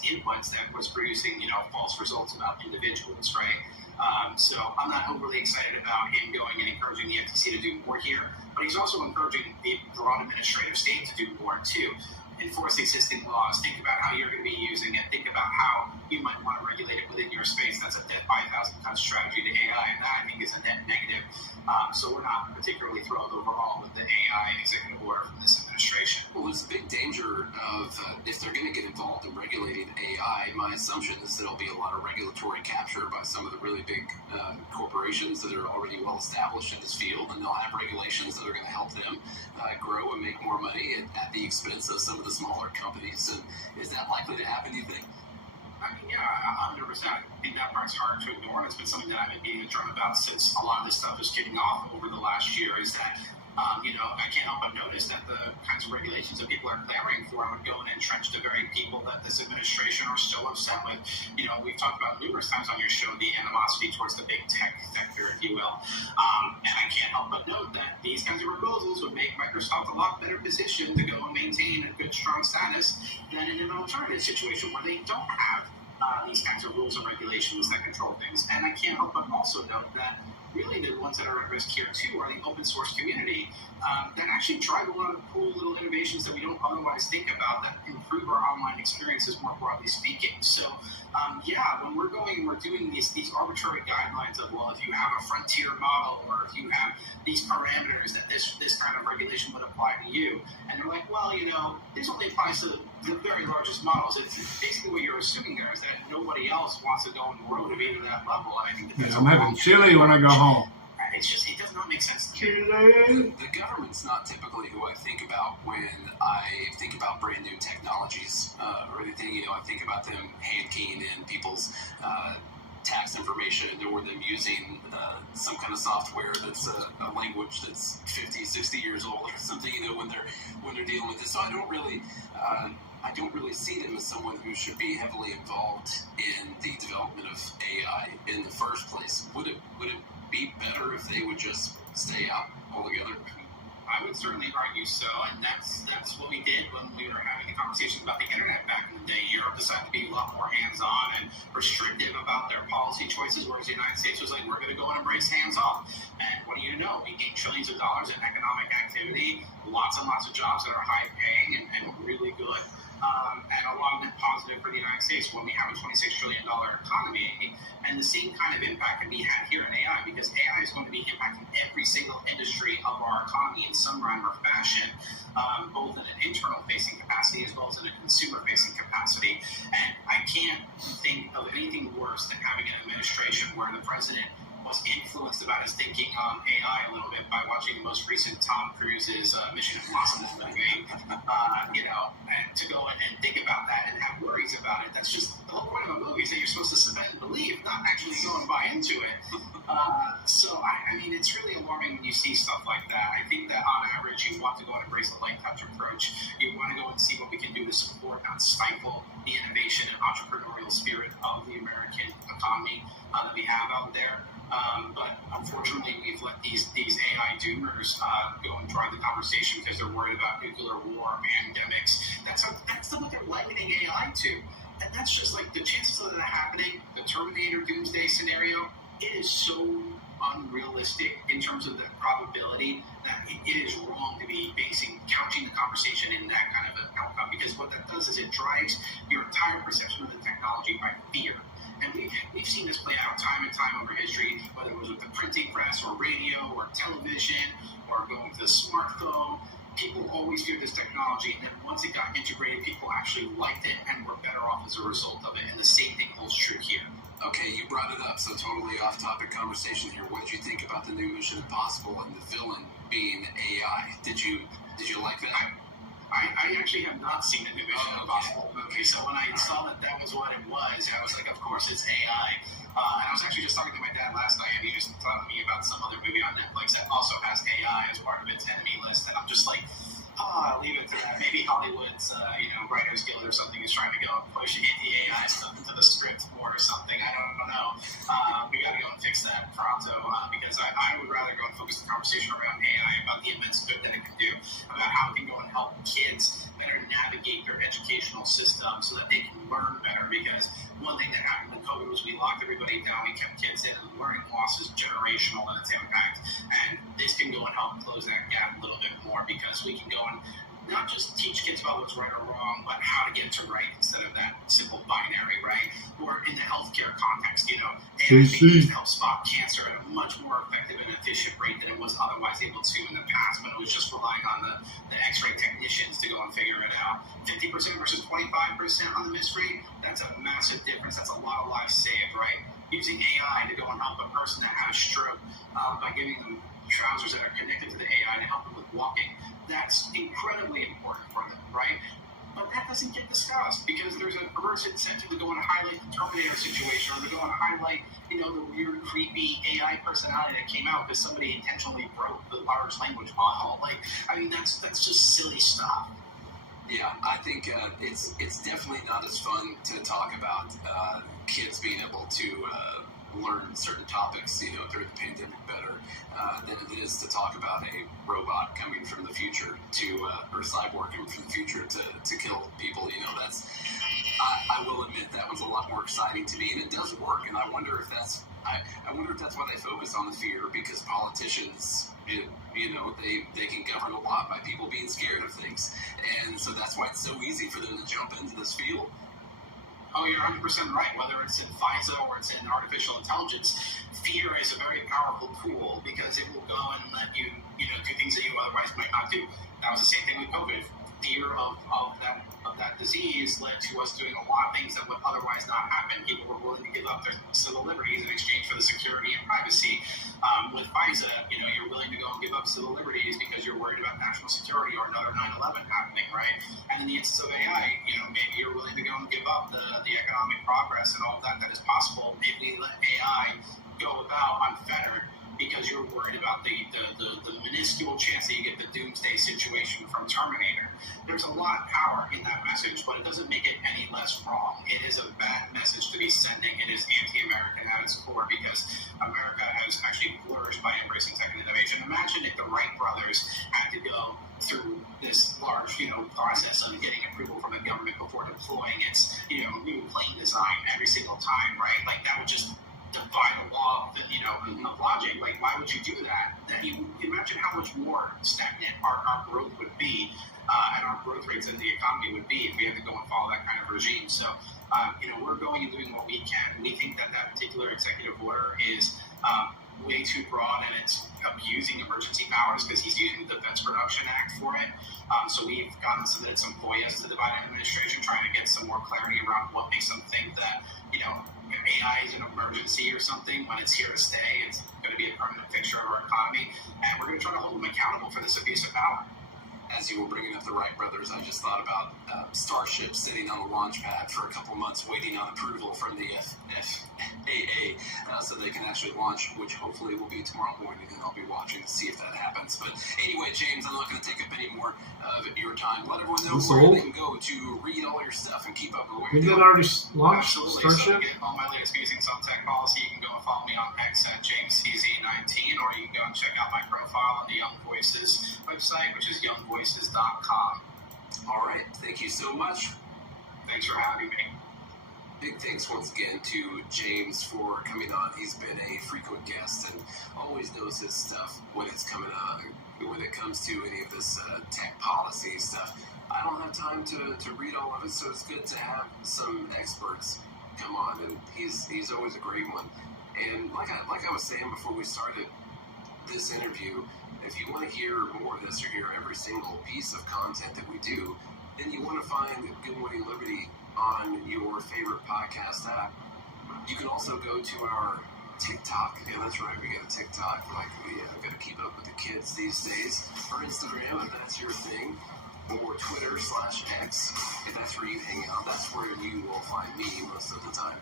inputs that was producing, false results about individuals, right? So I'm not overly excited about him going and encouraging the FTC to do more here, but he's also encouraging the broad administrative state to do more too. Enforce existing laws, think about how you're going to be using it, think about how you might want to regulate it within your space. That's a death by 1,000 cuts strategy to AI, and that I think is a net negative. So we're not particularly thrilled overall with the AI executive order from this administration. Well, there's a big danger of if they're going to get involved in regulating AI, my assumption is there'll be a lot of regulatory capture by some of the really big corporations that are already well established in this field, and they'll have regulations that are going to help them grow and make more money at the expense of some of the smaller companies. And is that likely to happen, do you think? I mean, yeah, 100%. I think that part's hard to ignore, and it's been something that I've been beating a drum about since a lot of this stuff is kicking off over the last year, is that, I can't help but notice that the kinds of regulations that people are clamoring for would go and entrench the very people that this administration are still upset with. We've talked about numerous times on your show the animosity towards the big tech sector, if you will. And I can't help but note that these kinds of proposals would make Microsoft a lot better positioned to go and maintain a good, strong status than in an alternative situation where they don't have these kinds of rules and regulations that control things. And I can't help but also note that really the ones that are at risk here too are the open source community that actually drive a lot of cool little innovations that we don't otherwise think about that improve our online experiences more broadly speaking. So when we're going and we're doing these arbitrary guidelines of, well, if you have a frontier model or if you have these parameters that this kind of regulation would apply to you, and they're like, well, this only applies to the very largest models. It's basically what you're assuming there is that nobody else wants to go and grow to be to that level. And I think that's I'm having chili when I go home. It does not make sense to me. The government's not typically who I think about when I think about brand new technologies or anything. I think about them hand keying in people's tax information or them using some kind of software that's a language that's 50, 60 years old or something, when they're dealing with it. So I don't really see them as someone who should be heavily involved in the development of AI in the first place. Would it be better if they would just stay out altogether? I would certainly argue so, and that's what we did when we were having the conversations about the internet back in the day. Europe decided to be a lot more hands-on and restrictive about their policy choices, whereas the United States was like, we're going to go and embrace hands-off. And what do you know? We gained trillions of dollars in economic activity, lots and lots of jobs that are high-paying and really good. And a lot of it positive for the United States when we have a $26 trillion economy. And the same kind of impact can be had here in AI, because AI is going to be impacting every single industry of our economy in some rhyme or fashion, both in an internal-facing capacity as well as in a consumer-facing capacity. And I can't think of anything worse than having an administration where the president was influenced about his thinking on AI a little bit by watching the most recent Tom Cruise's Mission Impossible movie, and to go and think about that and have worries about it. That's just the whole point of a movie, is that you're supposed to suspend belief, not actually go and buy into it. So I mean, it's really alarming when you see stuff like that. I think that on average, you want to go and embrace the light touch approach. You want to go and see what we can do to support, not stifle, the innovation and entrepreneurial spirit of the American economy that we have out there. But unfortunately, we've let these AI doomers go and drive the conversation because they're worried about nuclear war, pandemics. That's what they're likening AI to. And that's just like the chances of that happening, the Terminator doomsday scenario, it is so unrealistic in terms of the probability that it is wrong to be couching the conversation in that kind of an outcome, because what that does is it drives your entire perception of the technology by fear. And we've seen this play out time and time over history, whether it was with the printing press or radio or television or going to the smartphone. People always feared this technology, and then once it got integrated, people actually liked it and were better off as a result of it. And the same thing holds true here. Okay, you brought it up, so totally off-topic conversation here. What did you think about the new Mission Impossible and the villain being AI? Did you like that? I actually have not seen the new Mission Impossible movie, so when I saw that was what it was, I was like, of course it's AI. And I was actually just talking to my dad last night, and he was telling me about some other movie on Netflix that also has AI as part of its enemy list, and I'm just like, leave it to that. Maybe Hollywood's, Writers Guild or something is trying to go and push anti-AI stuff into the script more or something. I don't know. We got to go and fix that pronto, because I would rather go and focus the conversation around AI, about the immense good that it can do, about how it can go and help kids better navigate their educational system so that they can learn better. Because one thing that happened with COVID was we locked everybody down, we kept kids in, and learning loss is generational in its impact. And this can go and help close that gap a little bit more, because we can go and not just teach kids about what's right or wrong, but how to get to right instead of that simple binary, right? Or in the healthcare context, AI can help spot cancer at a much more effective and efficient rate than it was otherwise able to in the past, when it was just relying on the x-ray technicians to go and figure it out. 50% versus 25% on the miss rate, that's a massive difference. That's a lot of lives saved, right? Using AI to go and help a person that had a stroke by giving them trousers that are connected to the AI to help them with walking, that's incredibly important for them, right? But that doesn't get discussed because there's a perverse incentive to go and highlight the Terminator situation, or to go and highlight, the weird, creepy AI personality that came out because somebody intentionally broke the large language model. That's just silly stuff. Yeah, I think it's definitely not as fun to talk about kids being able to learn certain topics, during the pandemic better than it is to talk about a robot coming from the future or cyborg coming from the future to kill people. I will admit that was a lot more exciting to me, and it does work. And I wonder if that's why they focus on the fear, because politicians, they can govern a lot by people being scared of things, and so that's why it's so easy for them to jump into this field. Oh, you're 100% right. Whether it's in FISA or it's in artificial intelligence, fear is a very powerful tool because it will go and let you, do things that you otherwise might not do. That was the same thing with COVID. Fear of that disease led to us doing a lot of things that would otherwise not happen. People were willing to give up their civil liberties in exchange for the security and privacy. With FISA, you're willing to go and give up civil liberties because you're worried about national security or another 9/11 happening, right? And in the instance of AI, maybe you're willing to go and give up the economic progress and all that is possible if we let worried about the minuscule chance that you get the doomsday situation from Terminator. There's a lot of power in that message, but it doesn't make it any less wrong. It is a bad message to be sending. It is anti-American at its core because America has actually flourished by embracing tech and innovation. Imagine if the Wright brothers had to go through this large, process of getting approval from the government before deploying its, new plane design every single time, right? Like that would just defy the law of, of logic. Like, why would you do that? You imagine how much more stagnant our growth would be, and our growth rates in the economy would be if we had to go and follow that kind of regime. So, we're going and doing what we can. We think that particular executive order is way too broad and it's abusing emergency powers because he's using the Defense Production Act for it. So we've submitted some FOIAs to the Biden administration trying to get some more clarity around what makes them think that, AI is an emergency or something when it's here to stay. It's going to be a permanent fixture of our economy. And we're going to try to hold them accountable for this abuse of power. As you were bringing up the Wright brothers, I just thought about Starship sitting on the launch pad for a couple months waiting on approval from the FAA so they can actually launch, which hopefully will be tomorrow morning, and I'll be watching to see if that happens. But anyway, James, I'm not going to take up any more of your time. Let everyone know where they can go to read all your stuff and keep up with what you're Didn't doing. it already launch Absolutely. Starship? So to get all my latest musings on tech policy, you can go and follow me on X at JamesCZ19, or you can go and check out my profile on the Young Voices website, which is youngvoices.com. All right. Thank you so much. Thanks for having me. Big thanks once again to James for coming on. He's been a frequent guest and always knows his stuff when it's coming on. When it comes to any of this tech policy stuff, I don't have time to read all of it, so it's good to have some experts come on, and he's always a great one. And like I was saying before we started this interview, if you want to hear more of this or hear every single piece of content that we do, then you want to find Good Morning Liberty on your favorite podcast app. You can also go to our TikTok. Yeah, that's right. We got a TikTok. Like we got to keep up with the kids these days. Or Instagram, if that's your thing. Or Twitter/X, if that's where you hang out. That's where you will find me most of the time.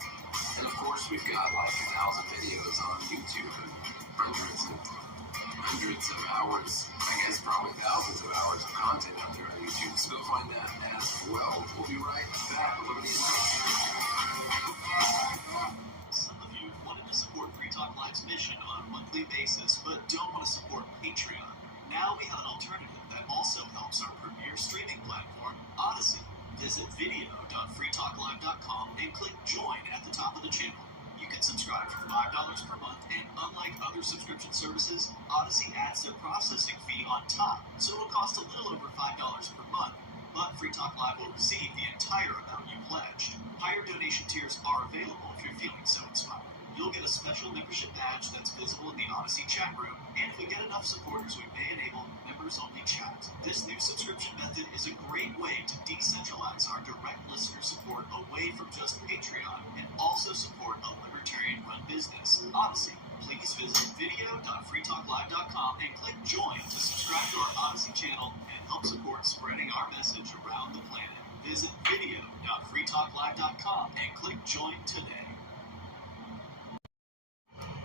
And of course, we've got like 1,000 videos on YouTube and hundreds of hours, I guess probably thousands of hours of content out there on YouTube. So go find that as well. We'll be right back. Some of you wanted to support Free Talk Live's mission on a monthly basis, but don't want to support Patreon. Now we have an alternative that also helps our premier streaming platform, Odyssey. Visit video.freetalklive.com and click join at the top of the channel. You can subscribe for $5 per month, and unlike other subscription services, Odyssey adds their processing fee on top, so it'll cost a little over $5 per month, but Free Talk Live will receive the entire amount you pledged. Higher donation tiers are available if you're feeling so inspired. You'll get a special membership badge that's visible in the Odyssey chat room, and if we get enough supporters, we may enable members-only chat. This new subscription method is a great way to decentralize our direct listener support away from just Patreon and also support a libertarian-run business, Odyssey. Please visit video.freetalklive.com and click join to subscribe to our Odyssey channel and help support spreading our message around the planet. Visit video.freetalklive.com and click join today.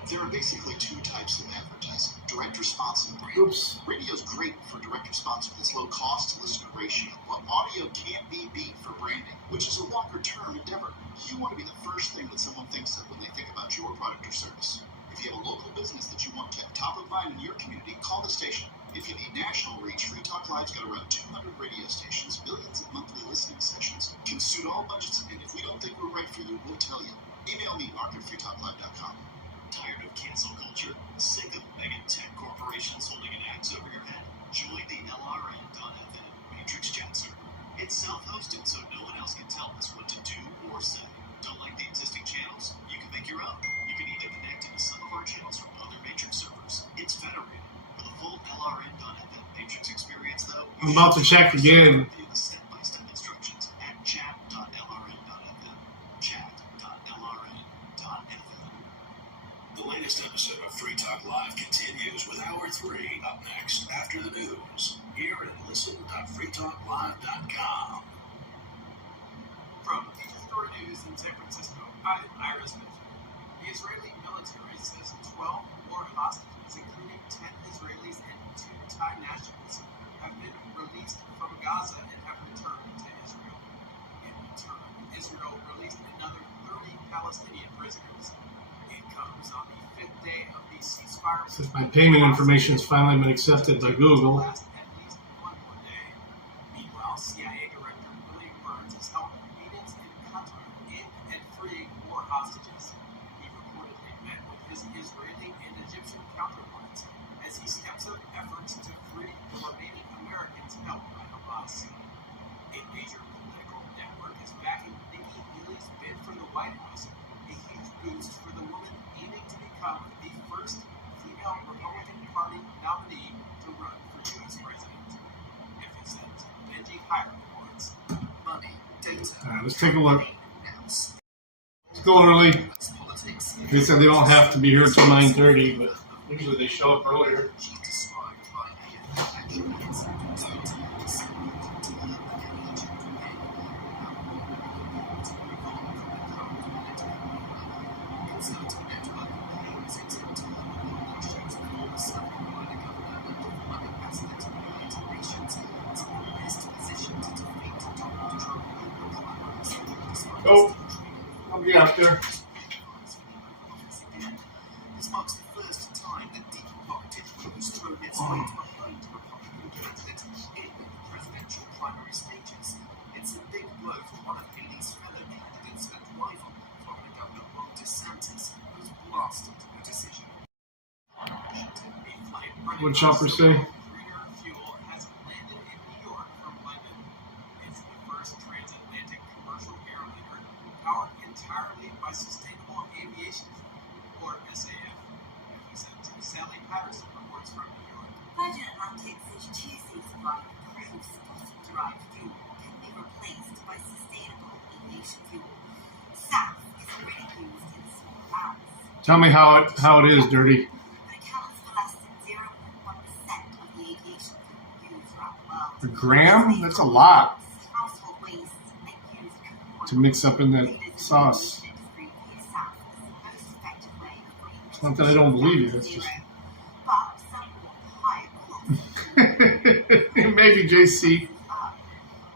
There are basically two types of advertising: direct response and brand. Oops. Radio's great for direct response with its low cost to listener ratio, but audio can't be beat for branding, which is a longer term endeavor. You want to be the first thing that someone thinks of when they think about your product or service. If you have a local business that you want kept top of mind in your community, call the station. If you need national reach, Free Talk Live's got around 200 radio stations, billions of monthly listening sessions, can suit all budgets, and if we don't think we're right for you, we'll tell you. Email me, mark@freetalklive.com. Tired of cancel culture? Sick of mega tech corporations holding an axe over your head? Join the LRN.FM Matrix chat server. It's self-hosted, so no one else can tell us what to do or say. Don't like the existing channels? You can make your own. You can even connect into some of our channels from other Matrix servers. It's federated. For the full LRN.FM Matrix experience, though, I'm about to check again. review the step-by-step instructions at chat.lrn.fm. Chat.lrn.fm. The latest episode of Free Talk Live continues with Hour 3 up next after the news. Hear and listen.freetalklive.com. From Future Story News in San Francisco, I'm Iris Mitchell. The The Israeli military says 12 more hostages, including 10 Israelis and 2 Thai nationals, have been released from Gaza and have returned to Israel. In return, Israel released another 30 Palestinian prisoners. It comes on the 5th day of the ceasefire. Since my payment information has finally been accepted by Google. Last at least one more day. Meanwhile, CIA Director William Burns has held meetings in Qatar in and freeing more hostages. He reportedly met with his Israeli and Egyptian counterparts as he steps up efforts to free the remaining Americans held by Hamas. A major political network is backing Nikki Haley's bid for the White House, a huge boost for the woman aiming to become the first female Republican Party nominee to run for U.S. president. FSN's Benji Hyde reports. Money, data. All right, let's take a look. Now, It's going early. politics. They said they don't have to be here until 9:30, but usually they show up earlier. She described by a actually Oh, I'll be out there. This marks the first time that deep-pocketed has thrown its weight behind the Republican candidate in the presidential primary stages. It's a big blow for one of Haley's fellow candidates and rival, Florida Governor Ron DeSantis, who's blasted the decision. What'd Chopper say? Greener fuel has landed in New York from London. It's the first transatlantic commercial airliner powered entirely by sustainable aviation fuel, or SAF. FSN's Sally Patterson reports from New York. Virgin Atlantic says Tuesday's supply of crude fossil-derived fuel can be replaced by sustainable aviation fuel. SAF is already used in small amounts, Tell me how it is, Dirty. but accounts for less than 0.1% of the aviation fuel used around the world. A gram? That's a lot Household waste and used cooking oil. to mix up in that Leaders in the sauce. aviation industry view SAF as the most effective way of bringing It's not that I don't believe you, it's zero. just But some want higher costs. maybe JC.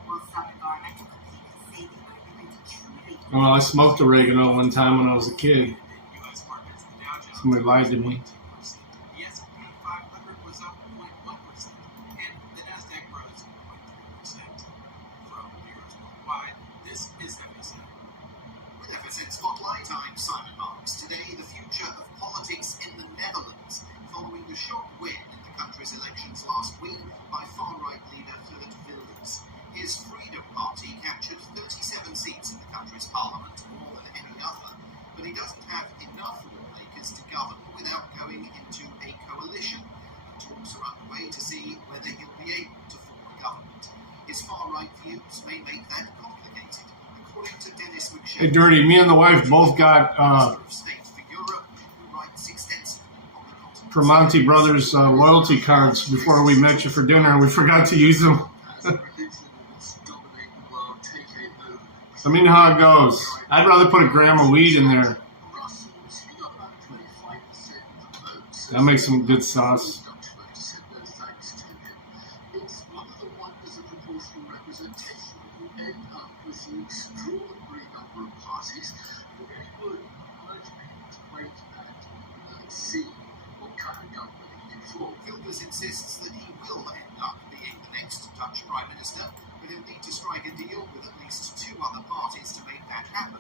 While some environmental campaigners say the only way to truly Well, I smoked oregano one time when I was a kid. U.S. markets, the Dow Jones Somebody lied to me. 2%. The S&P 500 was up 0.1%, and the Nasdaq rose 0.3%. From viewers worldwide, this is FSN. With FSN Spotlight, I'm Simon Marks. Today, the future of politics in the Netherlands, following the shock win in the country's elections last week by far-right leader Geert Wilders. His Freedom Party captured 37 seats in the country's parliament, more than any other, but he doesn't have enough lawmakers to govern without going into a coalition. Talks are underway to see whether he'll be able to form a government. His far-right views may make that complicated. According to Dennis McShane, Hey, Dirty, me and the wife both got Minister of State for Europe, who writes extensively on the continent. Primanti Brothers loyalty cards before we met you for dinner, and we forgot to use them. Let me know how it goes. I'd rather put a gram of weed in there. That makes some good sauce. It's one of the wonders of proportional representation. You end up with an extraordinary number of parties. The very word encouragement is great and see what kind of government he can form. Wilders insists that he will end up being the next Dutch Prime Minister, but he'll need to strike a deal with at least two other parties to make that happen.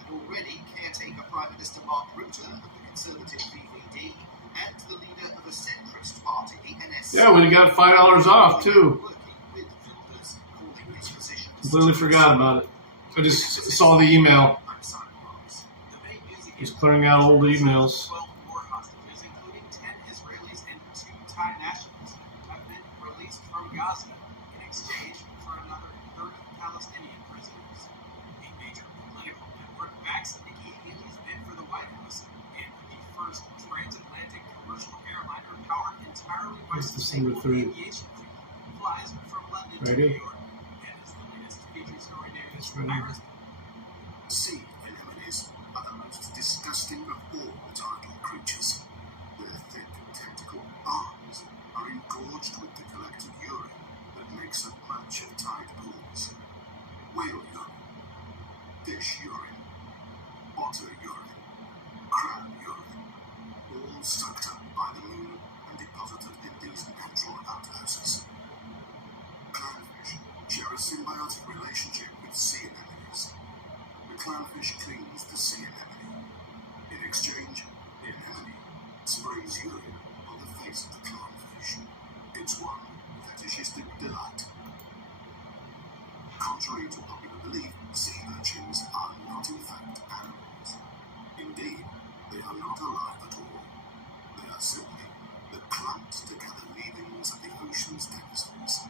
And already, caretaker Prime Minister Mark Rutte of the Conservative VVD and the leader of a centrist party, the NSC, Yeah, we got $5 off too. working with Wilders, calling his position Completely forgot about it. I just saw the email. I'm Simon Marks. The main news again. Just clearing out old emails. 12 more hostages, including 10 Israelis and 2 Thai nationals, have been released from Gaza in exchange for another 30 Palestinian prisoners. A major political network backs Nikki Haley's bid for the White House and the first transatlantic commercial airliner powered entirely by It's December sustainable 3rd. aviation fuel flies from London to Friday. New York. That is the latest feature story news. It's Friday. Iris Sea anemones are the most disgusting of urine, otter urine, crab urine, all sucked up by the moon and deposited in these natural outhouses. Clownfish share a symbiotic relationship with sea anemones. The clownfish clings to sea anemone. In exchange, the anemone sprays urine on the face of the clownfish. It's one fetishistic delight. Contrary to popular belief, sea urchins are not in fact animals. Indeed, they are not alive at all. They are simply the clumped together leavings of the ocean's denizens.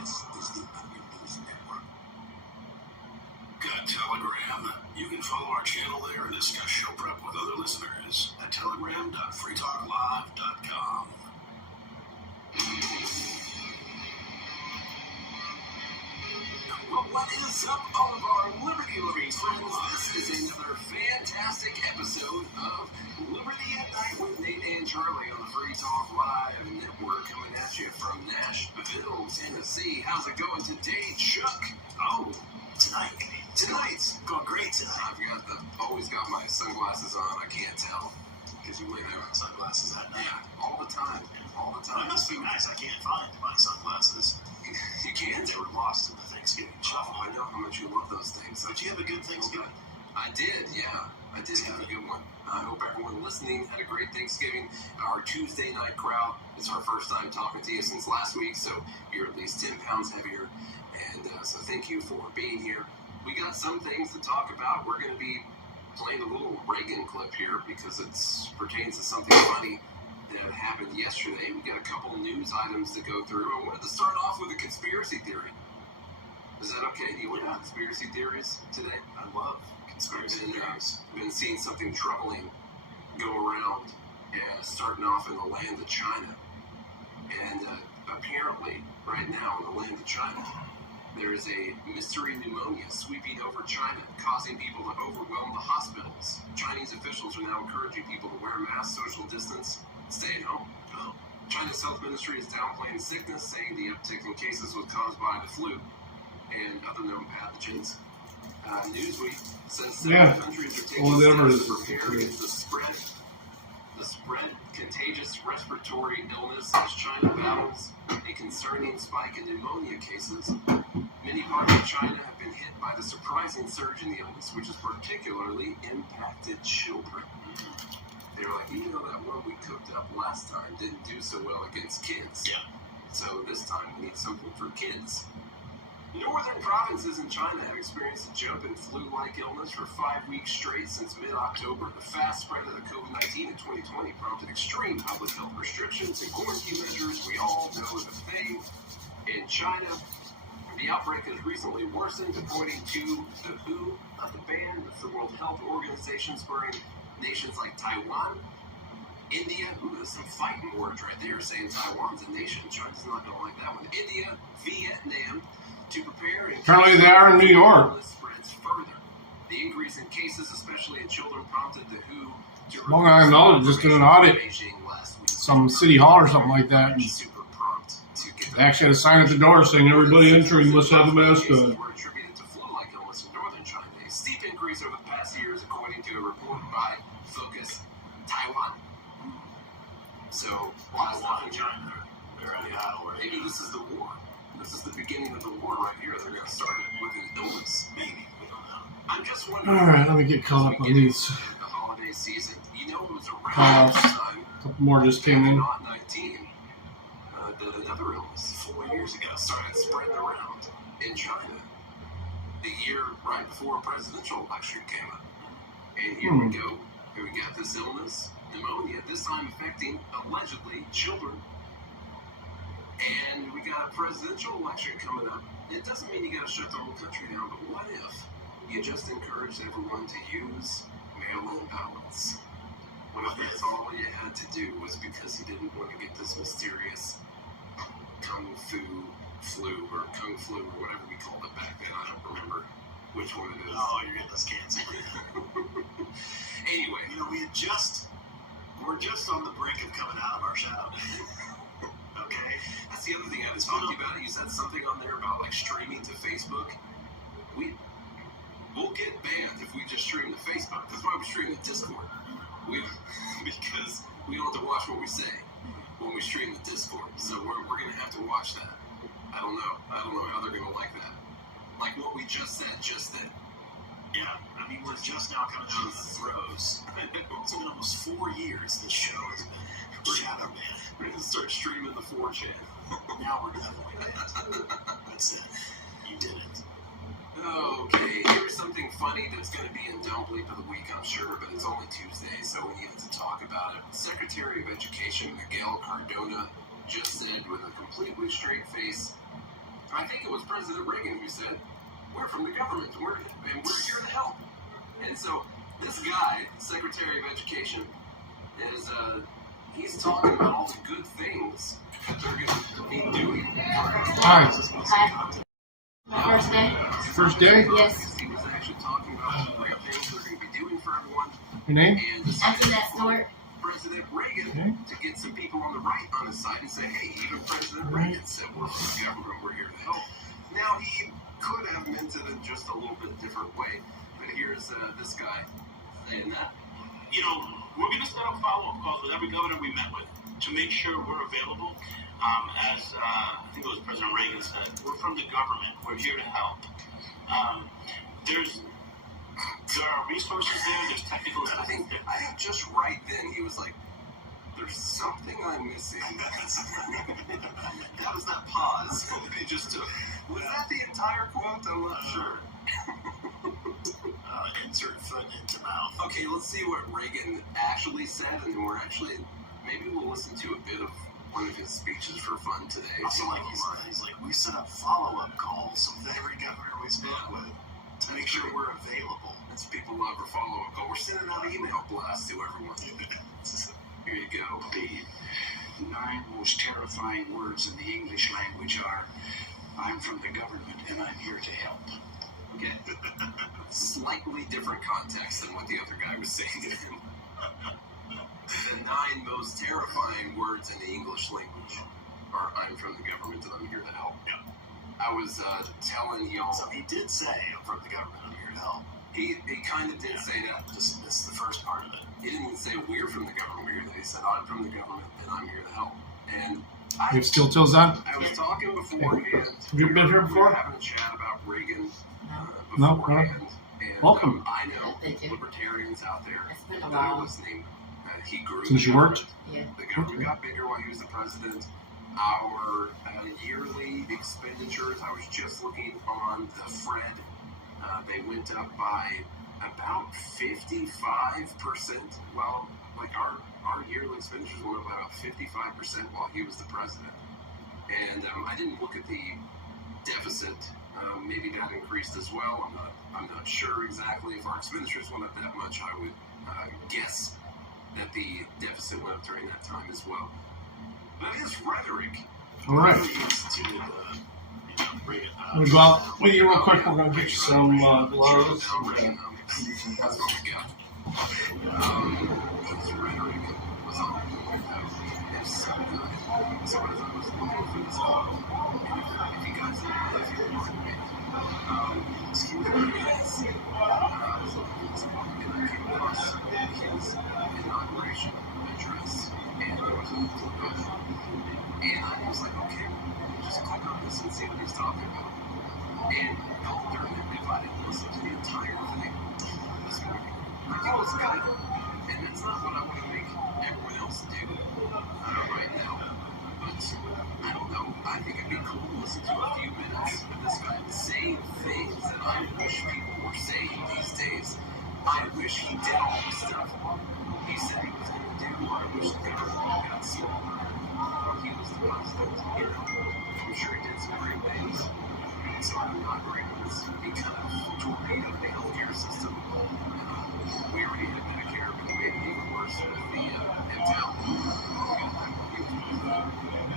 This is the Onion News Network. Got Telegram? You can follow our channel there and discuss show prep with other listeners at telegram.freetalklive.com. Well, what is up, all of our Liberty Loving friends? This is another fantastic episode of Liberty at Night with Nate and Charlie on the Free Talk Live Network, coming at you from Nashville, Tennessee. How's it going today, Chuck? Oh, tonight's going great tonight. Always got my sunglasses on. I can't tell. Because you wear sunglasses at night. Yeah, all the time. All the Well, time. it must be nice. I can't find my sunglasses. You can't? They were lost in the Thanksgiving Oh, shuffle. I know how much you love those things. Did you have a good Thanksgiving? I did, yeah. I did have a good one. I hope everyone listening had a great Thanksgiving. Our Tuesday night crowd, it's our first time talking to you since last week, so you're at least 10 pounds heavier. And so thank you for being here. We got some things to talk about. We're going to be playing a little Reagan clip here because it pertains to something funny that happened yesterday. We got a couple news items to go through. I wanted to start off with a conspiracy theory. Is that okay? Do you want conspiracy theories today? I love conspiracy theories. Been seeing something troubling go around, starting off in the land of China. And apparently, right now in the land of China, there is a mystery pneumonia sweeping over China, causing people to overwhelm the hospitals. Chinese officials are now encouraging people to wear masks, social distance, stay at home. China's health ministry is downplaying the sickness, saying the uptick in cases was caused by the flu and other known pathogens. Newsweek says several countries are taking steps to prepare against the spread contagious respiratory illness as China battles a concerning spike in pneumonia cases. Many parts of China have been hit by the surprising surge in the illness, which has particularly impacted children. They're like, that one we cooked up last time didn't do so well against kids. Yeah. So this time we need something for kids. Northern provinces in China have experienced a jump in flu-like illness for 5 weeks straight since mid-October. The fast spread of the COVID-19 in 2020 prompted extreme public health restrictions and quarantine measures. We all know the thing. In China, the outbreak has recently worsened, according to the WHO, not the band, it's the World Health Organization, spurring nations like Taiwan, India, there's some fighting words right there saying Taiwan's a nation. China's not going to like that one. India, Vietnam, to prepare and Apparently they are in New York. spreads further. The increase in cases, especially in children, prompted the WHO to Long Island Knowledge just did an audit, Beijing last week. some city hall or something like that, and Super prompt to get they actually had a sign at the door saying everybody entering must have a mask on. were attributed to flu-like illness in northern China. A steep increase over the past years, according to a report by Focus Taiwan. So, Taiwan and China, they're already out already. maybe this is the war. This is the beginning of the war right here. They're going to start it with an illness. Maybe, we don't know. I'm just wondering. All right, let me get caught up on these. The holiday season. Who was around this time? A couple more just came in. Not 19. Another illness 4 years ago started spreading around in China. The year right before a presidential election came up. And here we go. Here we got this illness, pneumonia, this time affecting, allegedly, children. And we got a presidential election coming up. It doesn't mean you got to shut the whole country down, but what if you just encouraged everyone to use mail-in ballots? What if that's all you had to do was because you didn't want to get this mysterious Kung Fu flu or Kung Flu or whatever we called it back then? I don't remember which one it is. Oh, you're getting us canceled. Anyway, we're just on the brink of coming out of our shadow. Okay? that's the other thing I was talking about. You said something on there about like streaming to Facebook. Facebook. That's why we stream the Discord. Because we don't have to watch what we say when we stream the Discord. So we're going to have to watch that. I don't know how they're going to like that. Like what we just said just then. Yeah, I mean, we're just now coming out of the throes. It's been almost 4 years this show has been shadow banned. We're going to start streaming the 4chan. Now we're definitely banned. That's it. You did it. Okay, here's something funny that's going to be in Don't Bleep of the Week, I'm sure, but it's only Tuesday, so we needed to talk about it. Secretary of Education Miguel Cardona just said with a completely straight face, I think it was President Reagan who said, we're from the government, and we're here to help. And so this guy, Secretary of Education, is he's talking about all the good things that they're going to be doing. Hi. My first day? First day? Yes. He was actually talking about the great things they're going to be doing for everyone. Your name? And After that Stewart. President Reagan Okay. to get some people on the right on his side and say, hey, even President Reagan said we're from the government, we're here to help. Now, he could have meant it in just a little bit different way, but here's this guy saying that. You know, we're going to set up follow-up calls with every governor we met with to make sure we're available. As I think it was President Reagan said, we're from the government. We're here to help. There are resources there. There's technical I think just right then he was like, there's something I'm missing. That was that pause he just took. Was that the entire quote? I'm not sure. Insert foot into mouth. Okay, let's see what Reagan actually said, and then maybe we'll listen to a bit of one of his speeches for fun today. Also, like he's like, we set up follow-up calls with every governor we spoke with to make sure we're available. That's people love our follow-up call. We're sending out email blasts to everyone. Here you go. The 9 most terrifying words in the English language are, I'm from the government and I'm here to help. Okay. Slightly different context than what the other guy was saying to him. The 9 most terrifying words in the English language are, I'm from the government and I'm here to help. Yeah. I was telling y'all. So he did say, I'm from the government, I'm here to help. He kind of did say that. Just missed the first part of it. He didn't say we're from the government, we're here. He said, I'm from the government and I'm here to help. And You have steel toes on? I was talking beforehand. Have you been here before? We were having a chat about Reagan No. beforehand. And, Welcome. I know Thank you. libertarians out there It's been a that are while. listening. He grew. Since you worked? Yeah. The government got bigger while he was the president. Our yearly expenditures, I was just looking on the Fred, they went up by about 55%. Well, like our yearly expenditures went up by about 55% while he was the president. And I didn't look at the deficit. Maybe that increased as well. I'm not sure exactly. If our expenditures went up that much, I would guess that the deficit went up during that time as well. But his rhetoric. All right. We'll go out with you real quick. We're going to get you some gloves. That's all we got. His rhetoric was on so as I was looking for this photo, if you guys excuse me, guys, I was looking for this photo and I came across his inauguration address, and there was a clip of it. And I was like, okay, just click on this and see what he's talking about. And I'll learn if I didn't listen to the entire thing this morning. Like, it was good. And that's not what I want to make everyone else do right now. But I don't know. I think it'd be cool to listen to a few minutes of this guy saying things that I wish people were saying these days. I wish he did all the stuff he said he was going to do. I wish the government got smaller. He was the president, you know. I'm sure he did some great things. So I'm not great ones. He kind of torpedoed the healthcare system. We already had Medicare, but he made it even worse with the MTEL.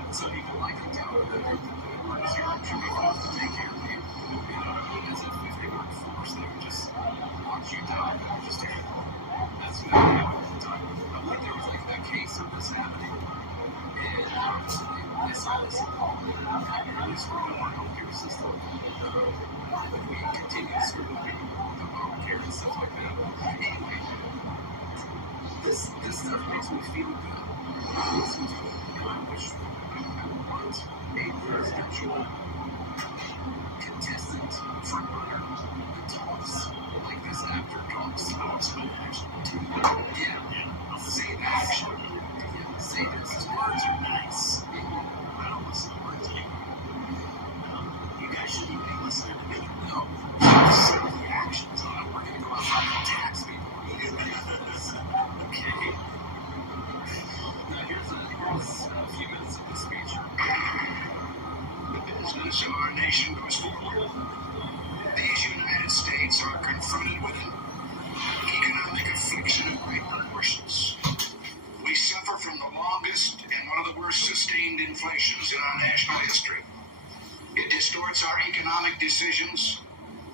So even like MTEL, the emergency room should be forced to take care of you. You know, as if they weren't forced, they would just watch you die. Just makes me feel good. Listen to it. I wish I was a presidential contestant, frontrunner, who talks like this after talks. Yeah. Say that. Say this. His words are nice. I don't listen to words anymore. You guys shouldn't even be listening to me. No. Say the actions on it. We're going to go outside and tax people. Okay. Now here's a few minutes of the speech. The business of our nation goes forward. These United States are confronted with an economic affliction of great proportions. We suffer from the longest and one of the worst sustained inflations in our national history. It distorts our economic decisions,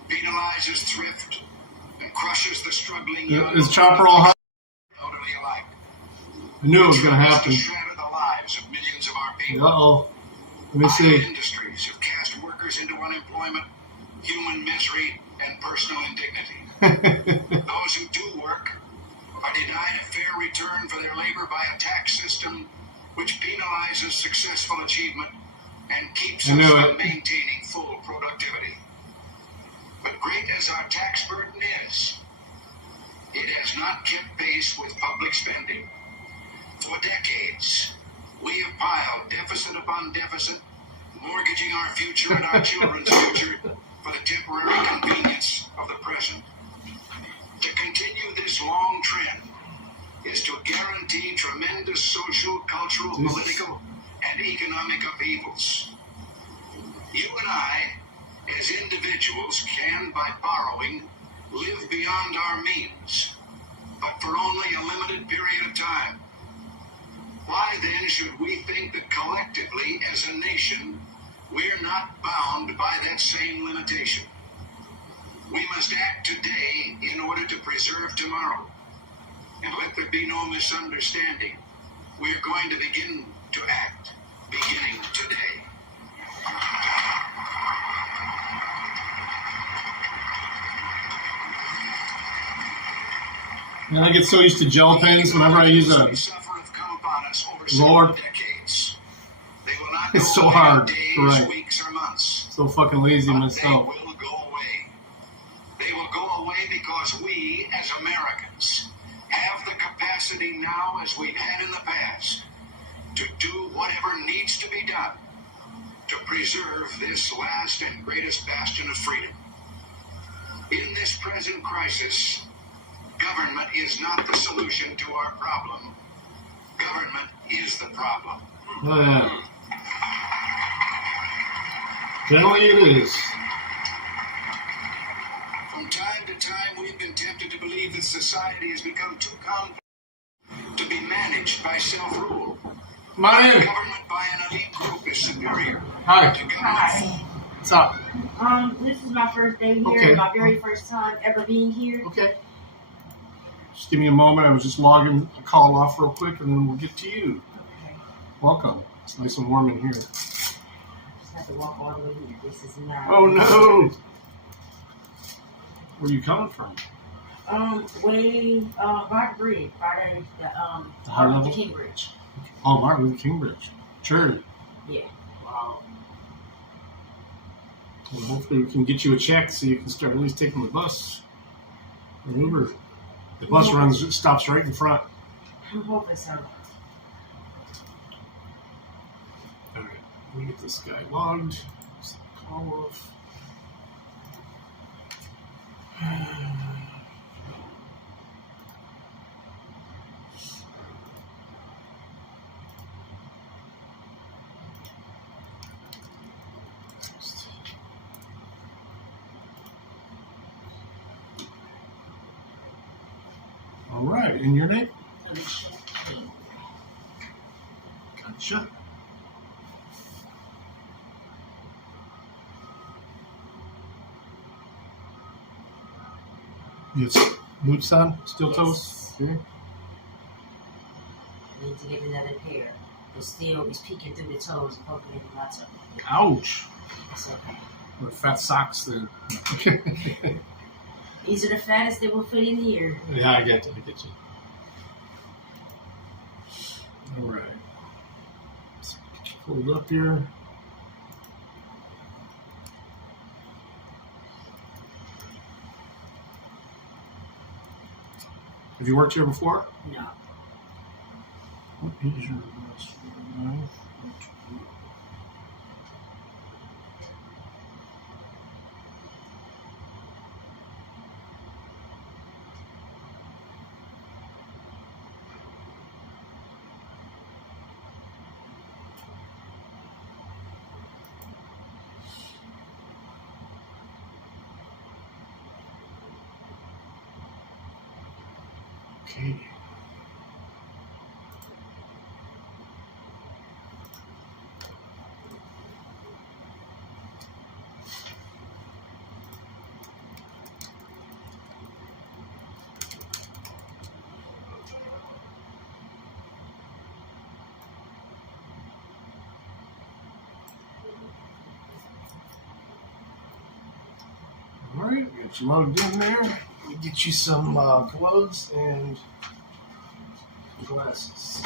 penalizes thrift, and crushes the struggling young. Is Chopper all hot? Elderly alike. I knew it was going to happen. Shatter the lives of millions of our people. Uh-oh. Let me see. Our industries have cast workers into unemployment, human misery, and personal indignity. Those who do work are denied a fair return for their labor by a tax system which penalizes successful achievement and keeps us from maintaining full productivity. But great as our tax burden is, it has not kept pace with public spending. For decades, we have piled deficit upon deficit, mortgaging our future and our children's future for the temporary convenience of the present. To continue this long trend is to guarantee tremendous social, cultural, political, and economic upheavals. You and I, as individuals, can, by borrowing, live beyond our means, but for only a limited period of time. Why then should we think that collectively, as a nation, we're not bound by that same limitation? We must act today in order to preserve tomorrow. And let there be no misunderstanding. We're going to begin to act, beginning today. I get so used to gel pens whenever I use a Lord. It's so hard to write. So fucking lazy myself. They will go away because we, as Americans, have the capacity now, as we've had in the past, to do whatever needs to be done to preserve this last and greatest bastion of freedom. In this present crisis, government is not the solution to our problem. Government is the problem. Oh, yeah. Generally it is. From time to time, we've been tempted to believe that society has become too complex to be managed by self-rule. Come on in. Government by an elite group is superior. Hi. Hi. What's up? This is my first day here. Okay. My very first time ever being here. Okay. Just give me a moment. I was just logging a call off real quick, and then we'll get to you. Okay. Welcome. It's nice and warm in here. Just have to walk all the way here. This is not. Oh, no. Where are you coming from? By the bridge, by the high level? the King Bridge. Oh, Martin Luther King Bridge. Sure. Yeah. Wow. Well, hopefully we can get you a check so you can start at least taking the bus or Uber. The bus stops right in front. I'm hoping so. All right, let me get this guy logged. Call off. All right, and your name? Alicia King. Gotcha. It's boots on, steel toes. Okay. I need to get another pair. The steel is peeking through the toes and poking in my toe. Ouch. It's okay. Or fat socks then. These are the fattest that will fit in here. Yeah, I get you. All right. Let's get you pulled up here. Have you worked here before? No. What is your last name? Okay. All right, get you logged in there. Let me get you some gloves and glasses.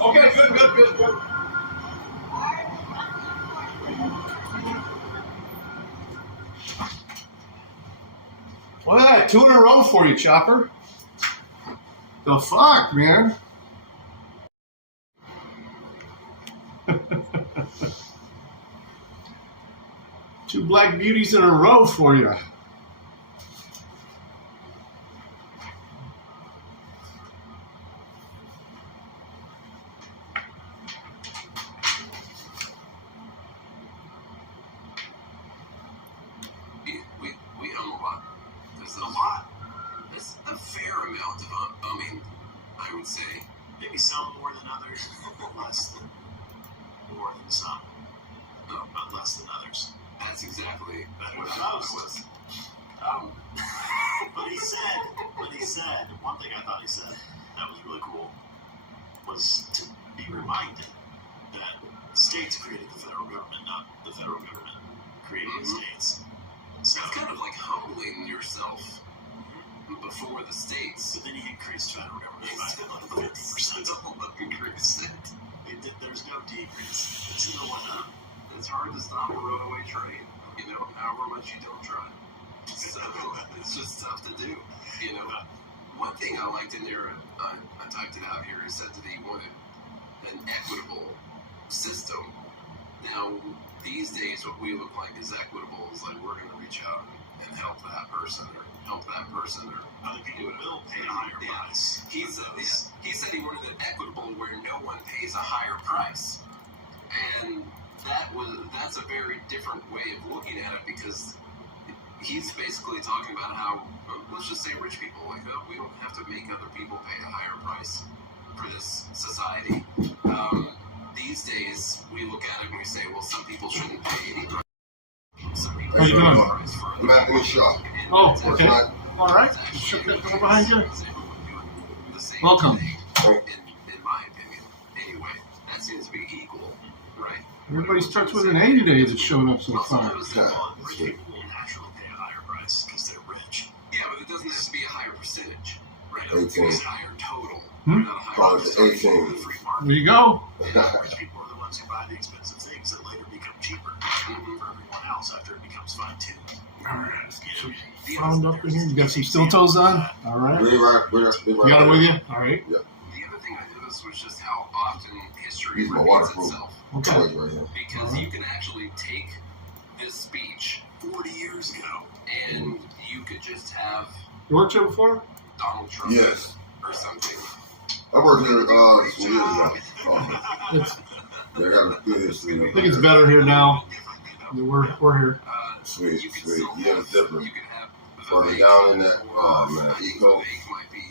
Okay, good. Well, I had 2 in a row for you, Chopper. The fuck, man? Two black beauties in a row for you. We own a lot. There's a lot. There's a fair amount of umming, I would say. Maybe some more than others, less than more than some, but less than others. That's exactly Better what than I thought most. it was. But he said, one thing I thought he said that was really cool was to be reminded that states created the federal government, not the federal government created the states. So It's kind of like humbling yourself before the states. But then he increased federal government by 50%. There's no decrease. It's still went up. It's hard to stop a runaway train, however much you don't try. So it's just tough to do, One thing I liked in there, I typed it out here, he said that he wanted an equitable system. Now, these days, what we look like is equitable is like we're going to reach out and help that person or Other people will pay a higher price. He said he wanted it equitable where no one pays a higher price. And that's a very different way of looking at it because he's basically talking about how, let's just say rich people, we don't have to make other people pay a higher price for this society. These days, we look at it and we say, well, some people shouldn't pay any price. Some people How you shouldn't doing? pay price for I'm Anthony Shaw. Oh, okay. All right. Shut that door behind you. Welcome. In my opinion, anyway, that seems to be equal, right? Everybody starts with an A today that's showing up so far. Rich people will naturally pay a higher price because they're rich. Yeah, but it doesn't have to be a higher percentage, right? 18. It's a higher total. Hmm? Not a higher Call it percentage. 18. The free market. There you go. Rich people are the ones who buy the expensive things that later become cheaper for everyone else after it becomes fine-tuned. All right. The frowned up in here. You got some steel toes on? All right. We right. You got it with you? All right. The other thing I noticed was just how often history Use my repeats waterproof. itself. Okay. Right here. Because you can actually take this speech 40 years ago. and you could just have You worked here before? Donald Trump Yes. or something. I worked here some years ago. It's, They got a good history. I think it's better here now. We're here. Sweet, You could sweet. still Yeah, have, it's different. You could have Further Vivek down in that, or, oh man, I think Eco. Vivek might be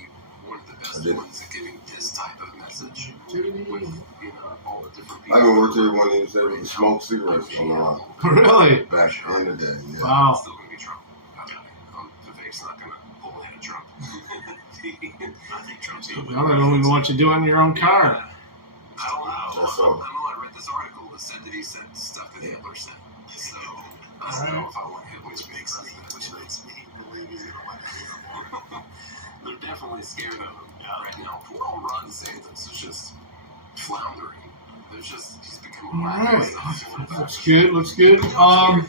one of the I best did. ones at giving this type of message with all the different people. I even worked here when he was able to smoke cigarettes on the line. Really? Back in the day, yeah. Wow. It's still going to be Trump. Vivek's not going to pull ahead of Trump. I think Trump's I don't even know what you do in your own car. I don't know. That's I all. don't know. I read this article that said that he said stuff that Hitler said. So I don't know if I want Hitler to be president. Which makes me believe he's going to win anymore. They're definitely scared of him right now. Poor old Ron DeSantis is just floundering. There's just he's become a All whack. right. Looks good. Looks good. I'll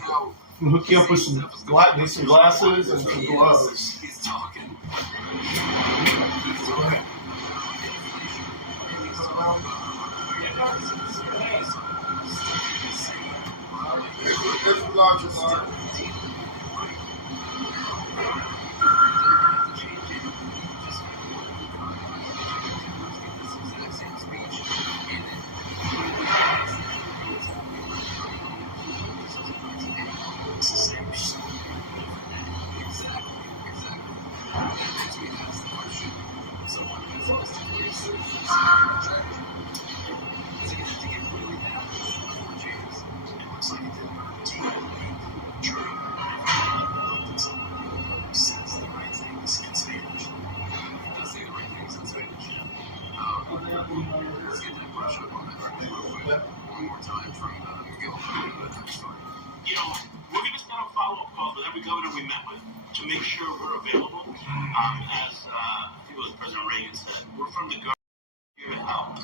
hook you up with some glasses and some gloves. He's talking. It's larger, larger. Says the right things in Spanish. Let's get that brush up on that real quick. One more time from Miguel. You know, we're going to set up follow-up calls with every governor we met with to make sure we're available. As I think it was President Reagan said, we're from the government here to help.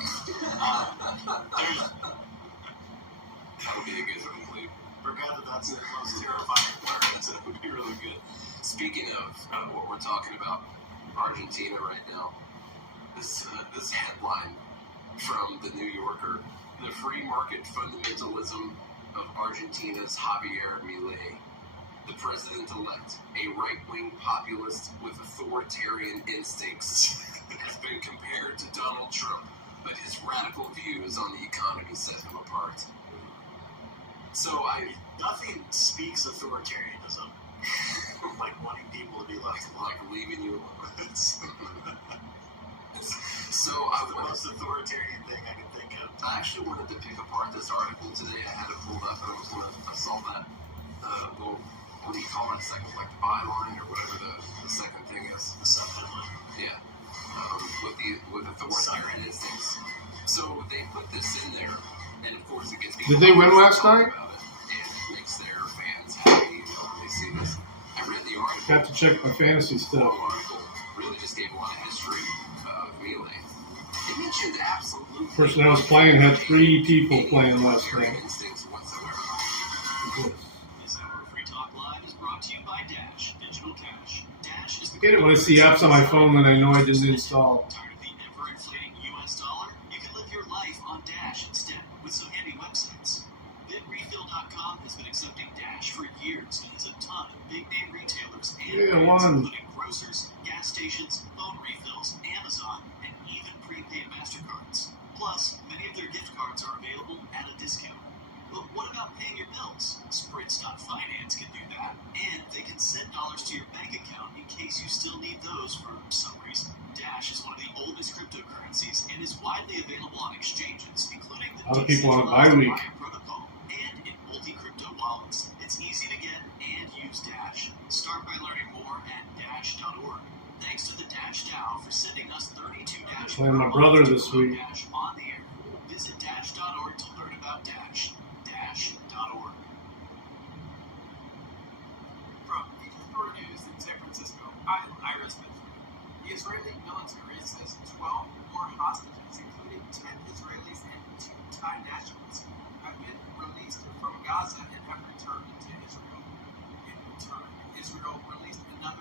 That would be a good complete. Forgot that that's the most terrifying part. That would be really good. Speaking of what we're talking about, Argentina right now. This headline from the New Yorker: the free market fundamentalism of Argentina's Javier Milei, the president-elect, a right-wing populist with authoritarian instincts, has been compared to Donald Trump, but his radical views on the economy set him apart. So Nothing speaks authoritarianism like wanting people to be left like leaving you alone. So That's the most authoritarian thing I can think of. I actually wanted to pick apart this article today. I had it pulled up. I saw that little, what do you call it? Second, like the byline or whatever the second thing is. The subheadline. Yeah. With authoritarian instincts. So they put this in there, and of course it gets people. Did they win last talking night? about it. It makes their fans happy when they see this. I read the article. Got to check my fantasy The stuff. article really just gave a lot of history of Milei. It mentioned absolutely. The person I was playing had 3 people playing last night. Instincts whatsoever. This hour of Free Talk Live is brought to you by Dash Digital Cash. Dash is the I hate it when I see apps on my phone that I know I didn't install. Tired of the ever-inflating U.S. dollar? You can live your life on Dash instead with some handy websites. BitRefill.com has been accepting Dash for years and has a ton of big-name retailers and Yeah, brands, one. including grocers, gas stations, phone refills, Amazon, and even prepaid MasterCards. Plus, many of their gift cards are available at a discount. But what about paying your bills? Sprint.finance can do that, and they can send dollars to your bank account in case you still need those for some reason. Dash is one of the oldest cryptocurrencies and is widely available on exchanges, including the A lot of people on a bye decentralized week. Maya protocol and in multi-crypto wallets. It's easy to get and use Dash. Start by learning more at dash.org. Thanks to the Dash DAO for sending us 32 Dash Playing my brother this week. Dash on the air. Visit dash.org to learn about Dash. Dash.org. From Eagle News in San Francisco, I'm Ira Smith. The Israeli military says 12 more hostages, including 10 Israelis and 2 Thai nationals, have been released from Gaza and have returned to Israel. In return, Israel released another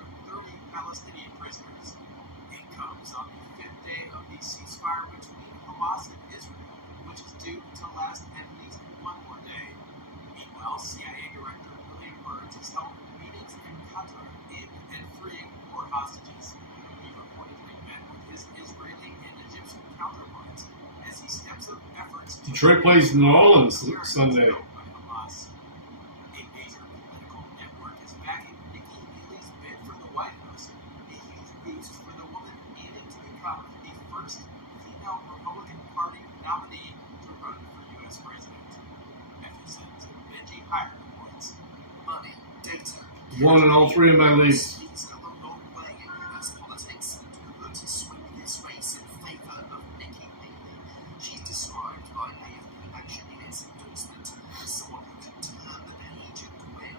hostages. He reportedly met with his Israeli and Egyptian counterparts as he steps up efforts to Detroit plays New Orleans Sunday. by Hamas. A major political network is backing Nikki Haley's bid for the White House, a huge boost for the woman aiming to become the first female Republican Party nominee to run for U.S. president. FSN's Benji Hire reports. Money, data. Won in all three of my leagues. He's come a long way in US politics and put to swing this race in favour of Nikki Haley. She's described by AFP Action in its endorsement as someone who can turn the page and win,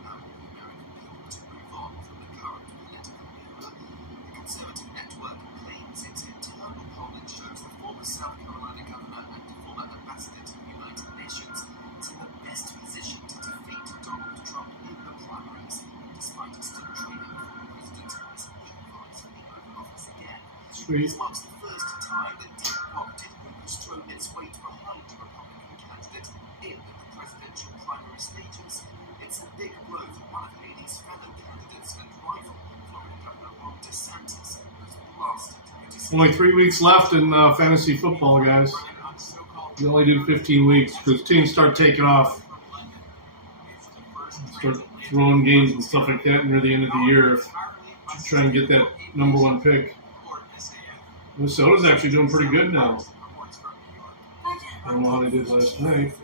allowing the American people to move on from the current political era. The Conservative Network claims its internal polling shows the former South Carolina governor and former ambassador to the United Nations is in the best position to defeat Donald Trump in the primaries, despite still training for president as he advised for the Oval Office again. Sweet. This marks the first time that deep-pocketed group has thrown its weight behind a Republican candidate in the presidential primary stages. It's a big blow for one of Haley's fellow candidates and rival, Florida Governor Ron DeSantis, who's blasted criticism. Only 3 weeks left in fantasy football, guys. You only do 15 weeks because teams start taking off. Start throwing games and stuff like that near the end of the year if you try and get that number one pick. Minnesota's actually doing pretty good now. I don't know how they did last night.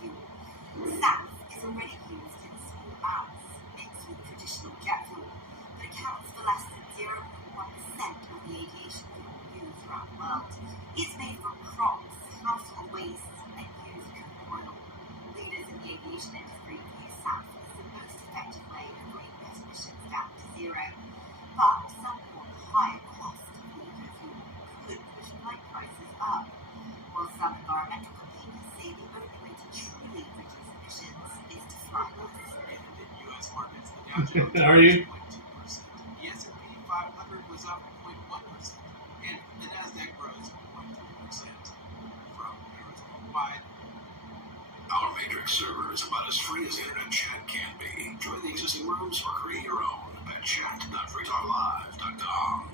SAF is already used in small amounts, mixed with traditional jet fuel, but accounts for less than 0.1% of the aviation fuel used around the world. It's made from crops, household waste, and used cooking oil. Leaders in the aviation industry use SAF as the most effective way of bringing gas emissions down to zero. But some want the higher cost of the eco-fuel could push flight prices up, while some environmental campaigners say the only way to truly reduce emissions is to fly less. U.S. markets, the Dow Jones Are you? 0.2%. The S&P 500 was up 0.1%, and the Nasdaq rose 0.3%. From Arizona Wide, Our Matrix server is about as free as internet chat can be. Join the existing rooms or create your own at chat.freetalklive.com.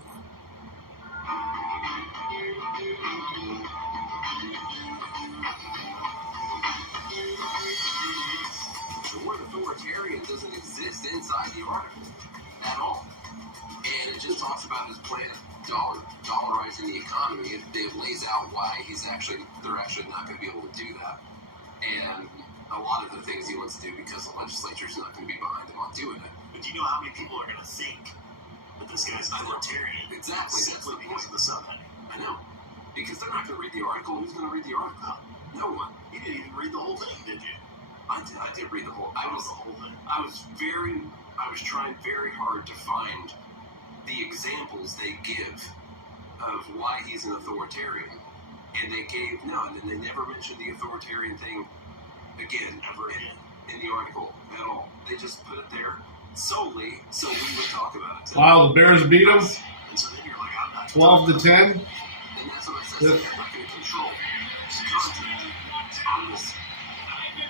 The word authoritarian doesn't exist inside the article at all. And it just talks about his plan of dollarizing the economy. It lays out why they're actually not going to be able to do that. And a lot of the things he wants to do because the legislature's not going to be behind him on doing it. But do you know how many people are going to think that this guy's authoritarian? Exactly. Simply because of the subheading. I know. Because they're not going to read the article. Who's going to read the article? No one. You didn't even read the whole thing, did you? I did read the whole. The whole thing. I was trying very hard to find the examples they give of why he's an authoritarian, and they gave none, and they never mentioned the authoritarian thing again ever in the article at all. They just put it there solely so we would talk about it. Wow, the Bears beat them And so then you're like, I'm not 12-10. And that's what I said. Yep. I'm not going to control content on this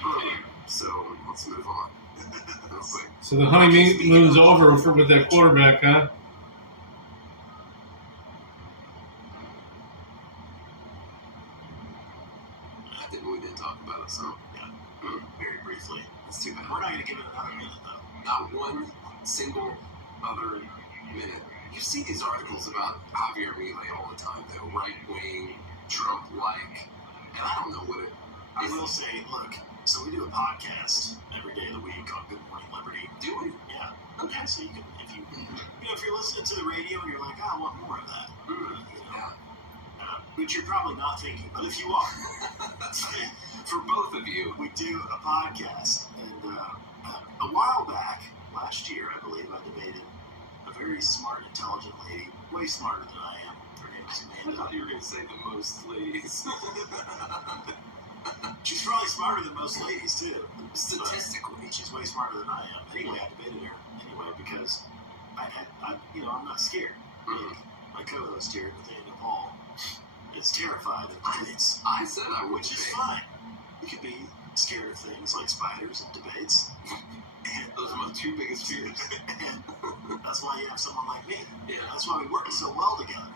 earlier. So let's move on. Real quick. So the honeymoon's over with that quarterback, huh? We didn't talk about it, so Yeah, very briefly. that's too bad. We're not going to give it another minute, though. Not one single other minute. You see these articles about Javier Milei all the time, though, right-wing, Trump-like, and I don't know what it I is. will say, look, so we do a podcast every day of the week on Good Morning Liberty. Do we? Yeah. Okay. So you can, if you're listening to the radio and you're like, I want more of that, Yeah. which you're probably not thinking, but if you are, For both of you. we do a podcast. And a while back, last year, I believe, I debated a very smart, intelligent lady, way smarter than I am. Her name is I Amanda. thought you were going to say the most ladies. She's probably smarter than most ladies, too. Statistically. But she's way smarter than I am. Anyway, I debated her anyway because I'm not scared. My co-host here, Nathaniel Paul, is terrified of debates. I said I would Which is be. fine. You could be scared of things like spiders and debates. And Those are my two biggest fears. and that's why you have someone like me. Yeah. That's why we work so well together.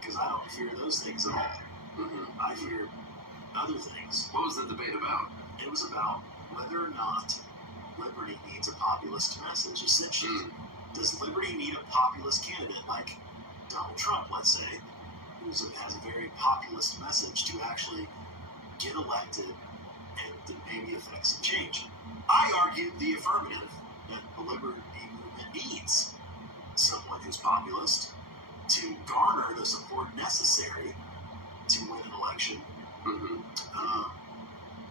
Because I don't fear those things at all. I fear other things. What was the debate about? It was about whether or not liberty needs a populist message. Essentially, does liberty need a populist candidate like Donald Trump, let's say, who has a very populist message to actually get elected and to maybe affect some change? I argued the affirmative, that the liberty movement needs someone who's populist to garner the support necessary to win an election.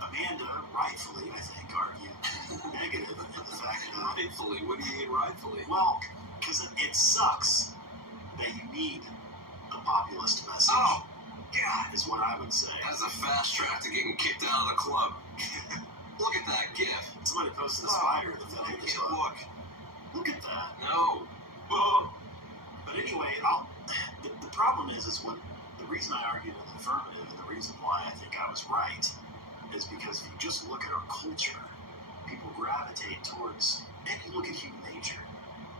Amanda, rightfully, I think, argued negative in the fact that... Rightfully? What do you mean rightfully? Well, because it sucks that you need a populist message. Oh, God. Is what I would say. That's a fast track to getting kicked out of the club. Look at that gif. Somebody posted a spider in the I video. can't look. Look at that. No. Whoa. But anyway, the problem is what the reason I argued in the affirmative and the reason why I think I was right is because if you just look at our culture, people gravitate towards, and you look at human nature.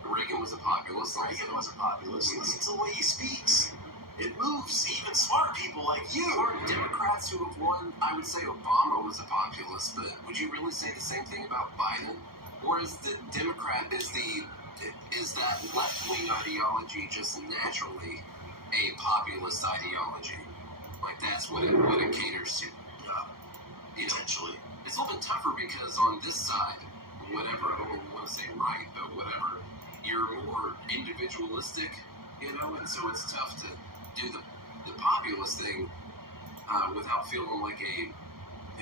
Reagan was a populist. Reagan was a populist. Listen to the way he speaks. It moves even smart people like you. Or Democrats who have won, I would say Obama was a populist, but would you really say the same thing about Biden? Or is the Democrat, is that left-wing ideology just naturally a populist ideology? Like that's what it caters to. Potentially. It's a little bit tougher because on this side, whatever, I don't even want to say right, but whatever, you're more individualistic, and so it's tough to do the populist thing without feeling like a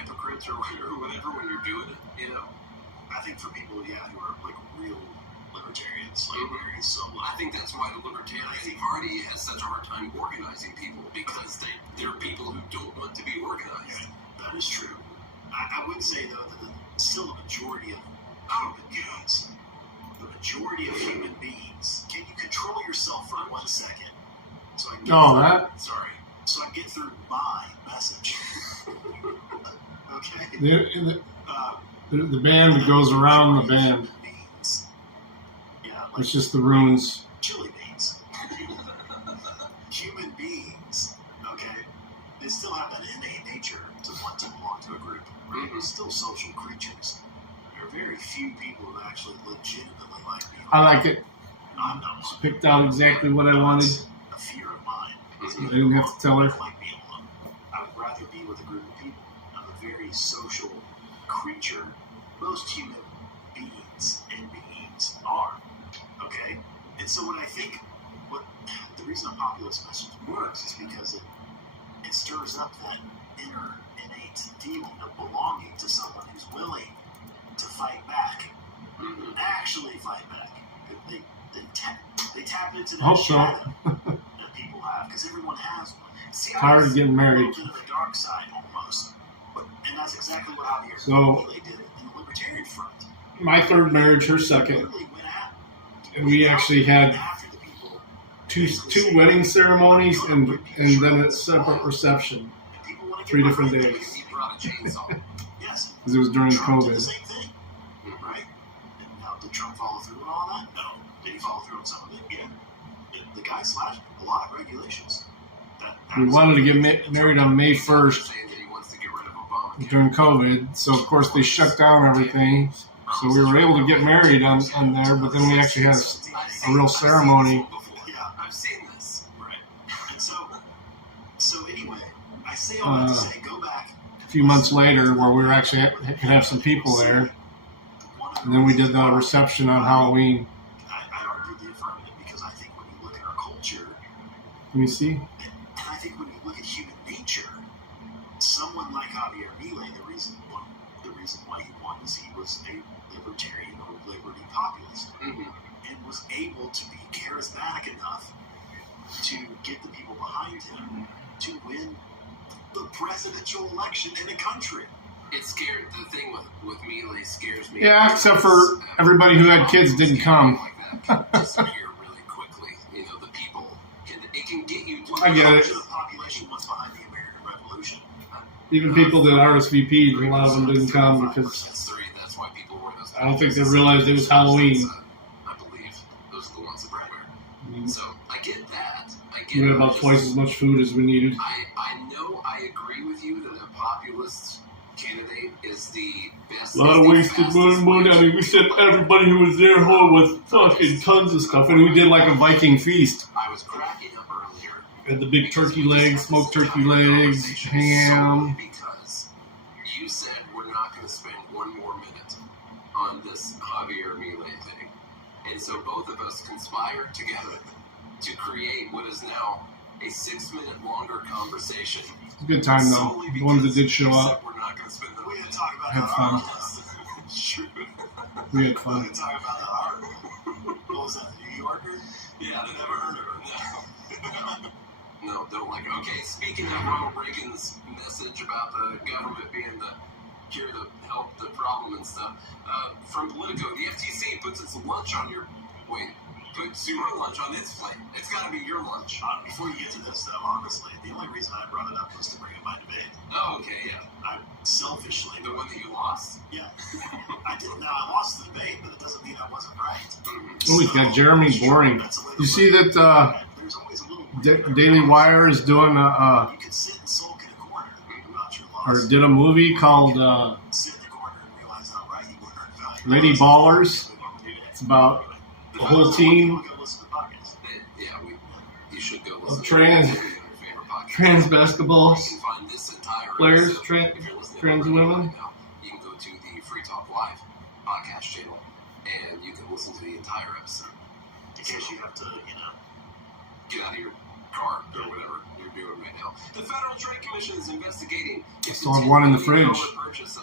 hypocrite or whatever when you're doing it, I think for people, who are like real libertarians, like very so. I think that's why the Libertarian Party has such a hard time organizing people, because there are people who don't want to be organized. Yeah, that is true. I would say, though, that still the majority of human beings, can you control yourself for 1 second? So I get so I get through my message. Okay. The band that goes around the band. Beans. Yeah, like It's just the runes. chili beans. Human beings, okay, they still have that innate nature to want to belong to a group. Right? They're still social creatures. There are very few people who actually legitimately like being. I like it. I'm not one. Picked out exactly what I wanted. A fear of mine. I didn't have to tell her. I don't like being alone. I would rather be with a group of people. I'm a very social creature. Most human beings are. Okay? And so when I think the reason a populist message works is because it stirs up that innate feeling of belonging to someone who's willing to fight back. Actually fight back. They tap into that shadow that people have, because everyone has one. See, Tired of getting married. A little bit of the dark side almost. And that's exactly what Javier So- Milei did in the Libertarian Front. My third marriage, her second. Literally went at And we actually had after the people. two wedding ceremonies and then a separate reception. And people want to 3 get different behind days. He brought a chainsaw. Yes. Because it was during Trump did the COVID. same thing, right? And now, did Trump follow through on all that? No. Did he follow through on some of it? Yeah. The guy slashed a lot of regulations. That We was- wanted to get married on May 1st Saying that he wants to get rid of Obama. during COVID. So, of course, they shut down everything. So we were able to get married on there, but then we actually had a real ceremony. Yeah. I've seen this. Right. And so anyway, I say all that to say, go back. A few months later, where we were actually could have some people there. And then we did the reception on Halloween. I argued the affirmative because I think when you look at our culture, Let me see. and I think when you look at human nature, someone like Javier Milei, the reason why he won is he was a libertarian or liberty populist, and was able to be charismatic enough to get the people behind him to win the presidential election in the country. It's scared. The thing with Milei scares me. Yeah, except for everybody who had kids didn't come. Like that can disappear really quickly. The people it can get you. I get it. The population was behind the American Revolution. Even people that RSVP'd, a lot of them didn't come because That's why people wear those. I don't think they realized it was Halloween. I believe those are the ones that wear. So I get that. We had about twice as much food as we needed. I know I agree with you that a populist candidate is the best. A lot of wasted money. I mean, we sent everybody who was there home with fucking tons of stuff, and we did like a Viking feast. I was cracking up earlier. Had the big turkey legs, smoked turkey legs, ham. Because you said we're not going to spend one more minute on this Javier Milei thing. And so both of us conspired together to create what is now a 6-minute longer conversation. It's a good time though. The ones that did show up We're not going to spend the minute. Talk about had fun. Sure. We had fun. Talk about our. What was that? New Yorker? Yeah, I've never heard of her. No, don't like it. Okay, speaking of Ronald Reagan's message about the government being the cure, the help, the problem and stuff, from Politico, the FTC puts its lunch on your, puts your lunch on its plate. It's got to be your lunch. Before you get to this, though, honestly, the only reason I brought it up was to bring up my debate. Oh, okay, yeah. I selfishly. The one that you lost? Yeah. I did. Now, I lost the debate, but it doesn't mean I wasn't right. Oh, we've got Jeremy Boring. You see that There's always a little. Daily Wire is doing You can sit and sulk in a corner about your loss. or did a movie called Sit in the corner and realize how right you were. Lady Ballers. It's about the whole team Yeah, you should go of listen trans to your favorite podcast. trans basketball You can find this entire players, episode. trans If you're listening trans to it women. right now, you can go to the Free Talk Live podcast channel and you can listen to the entire episode. In case you have to, Get out of your car or whatever you're doing right now. The Federal Trade Commission is investigating. I still have one in the fridge,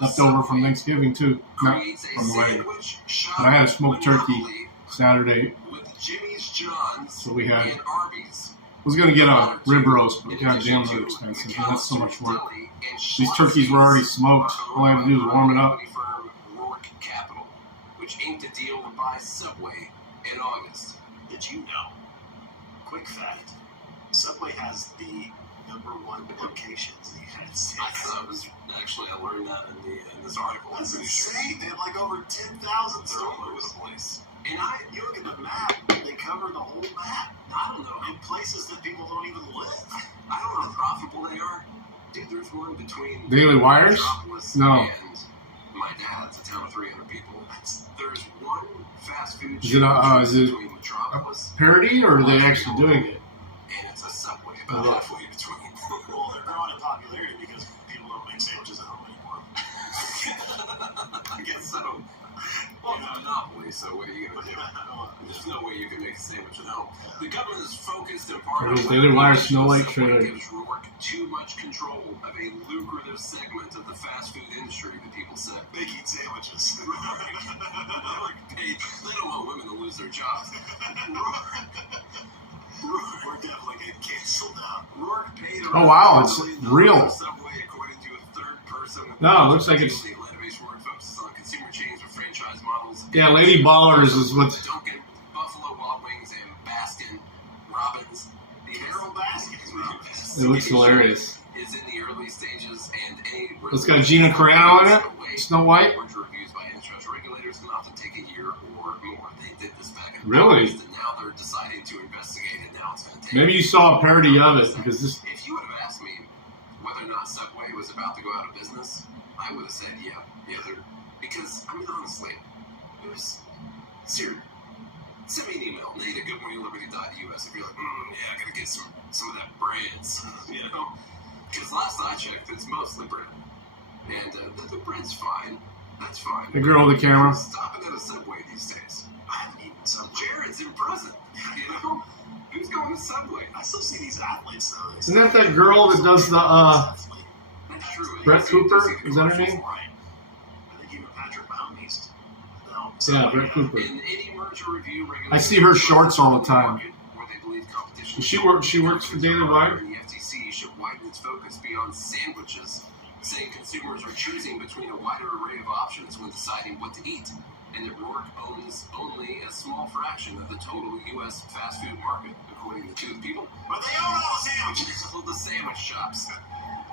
left over from Thanksgiving too, not from the wedding. But I had a smoked turkey Saturday, with Jimmy's John's so we had. and Arby's. Was gonna get a rib roast, but goddamn, they're expensive. And that's so much work. These turkeys were already smoked. All I had to do was warm it up. Firm Rourke Capital, which inked a deal to buy Subway in August. Did you know? Quick fact: Subway has the #1 locations in the United States. I thought it was actually I learned that in this article. That's insane. They have like over 10,000 They're all over stores. the place. And you look at the map; they cover the whole map. I don't know. In places that people don't even live. I don't know how profitable they are. Dude, there's one between Daily Wires? Metropolis No. and my dad's a town of 300 people. There's one fast food Is it is it between Metropolis parody or are they actually doing it? and it's a Subway about Oh. halfway between. Well, they're growing in popularity because people don't make sandwiches at home anymore. I guess so. Well, it's a monopoly, so what are you going to do? There's no way you can make a sandwich at home. The government is focused in part on Daily Wire Snow White Subway trailer. gives Rourke too much control of a lucrative segment of the fast food industry, the people said. They eat sandwiches. They don't want women to lose their jobs. We're definitely getting canceled out. Rourke paid Oh, wow, it's $1 million real. for Subway, according to a third person. No, it looks like it's. The Atlanta-based Rourke focuses on consumer chains with franchise models. Yeah, Lady Ballers is what's. Dunkin', Buffalo Wild Wings, and Baskin Robbins. The Carol Baskins. It looks hilarious. Is in the early stages, and any. It's got Gina Carano in it. Snow White. Reviews by antitrust regulators can often take a year or more. They did this back in Really? August, and now they're deciding to investigate it. Now it's going to take. Maybe you saw a parody of it because this. If you would have asked me whether or not Subway was about to go out of business, I would have said yeah, they're because I mean honestly, it was serious. Send me an email, nate@goodmorningliberty.us if you're like, yeah, I gotta get some of that brands, you know. Because last I checked, it's mostly bread, and the bread's fine. That's fine. The girl with the camera. Stopping at a Subway these days. I haven't eaten some. Jared's in prison. You know, who's going to Subway? I still see these athletes though. Isn't that that girl that does the That's true. Brett Cooper? Is that her name? Right. I think even Patrick Baumeister. No. Yeah, Brett Cooper. In any merger review, I see her shorts all the time. where they believe competition. She works for Daily Wire. The FTC should widen its focus beyond sandwiches, saying consumers are choosing between a wider array of options when deciding what to eat, and that Rourke owns only a small fraction of the total U.S. fast food market, according to two people. But they own all the sandwiches. Well, the sandwich shops.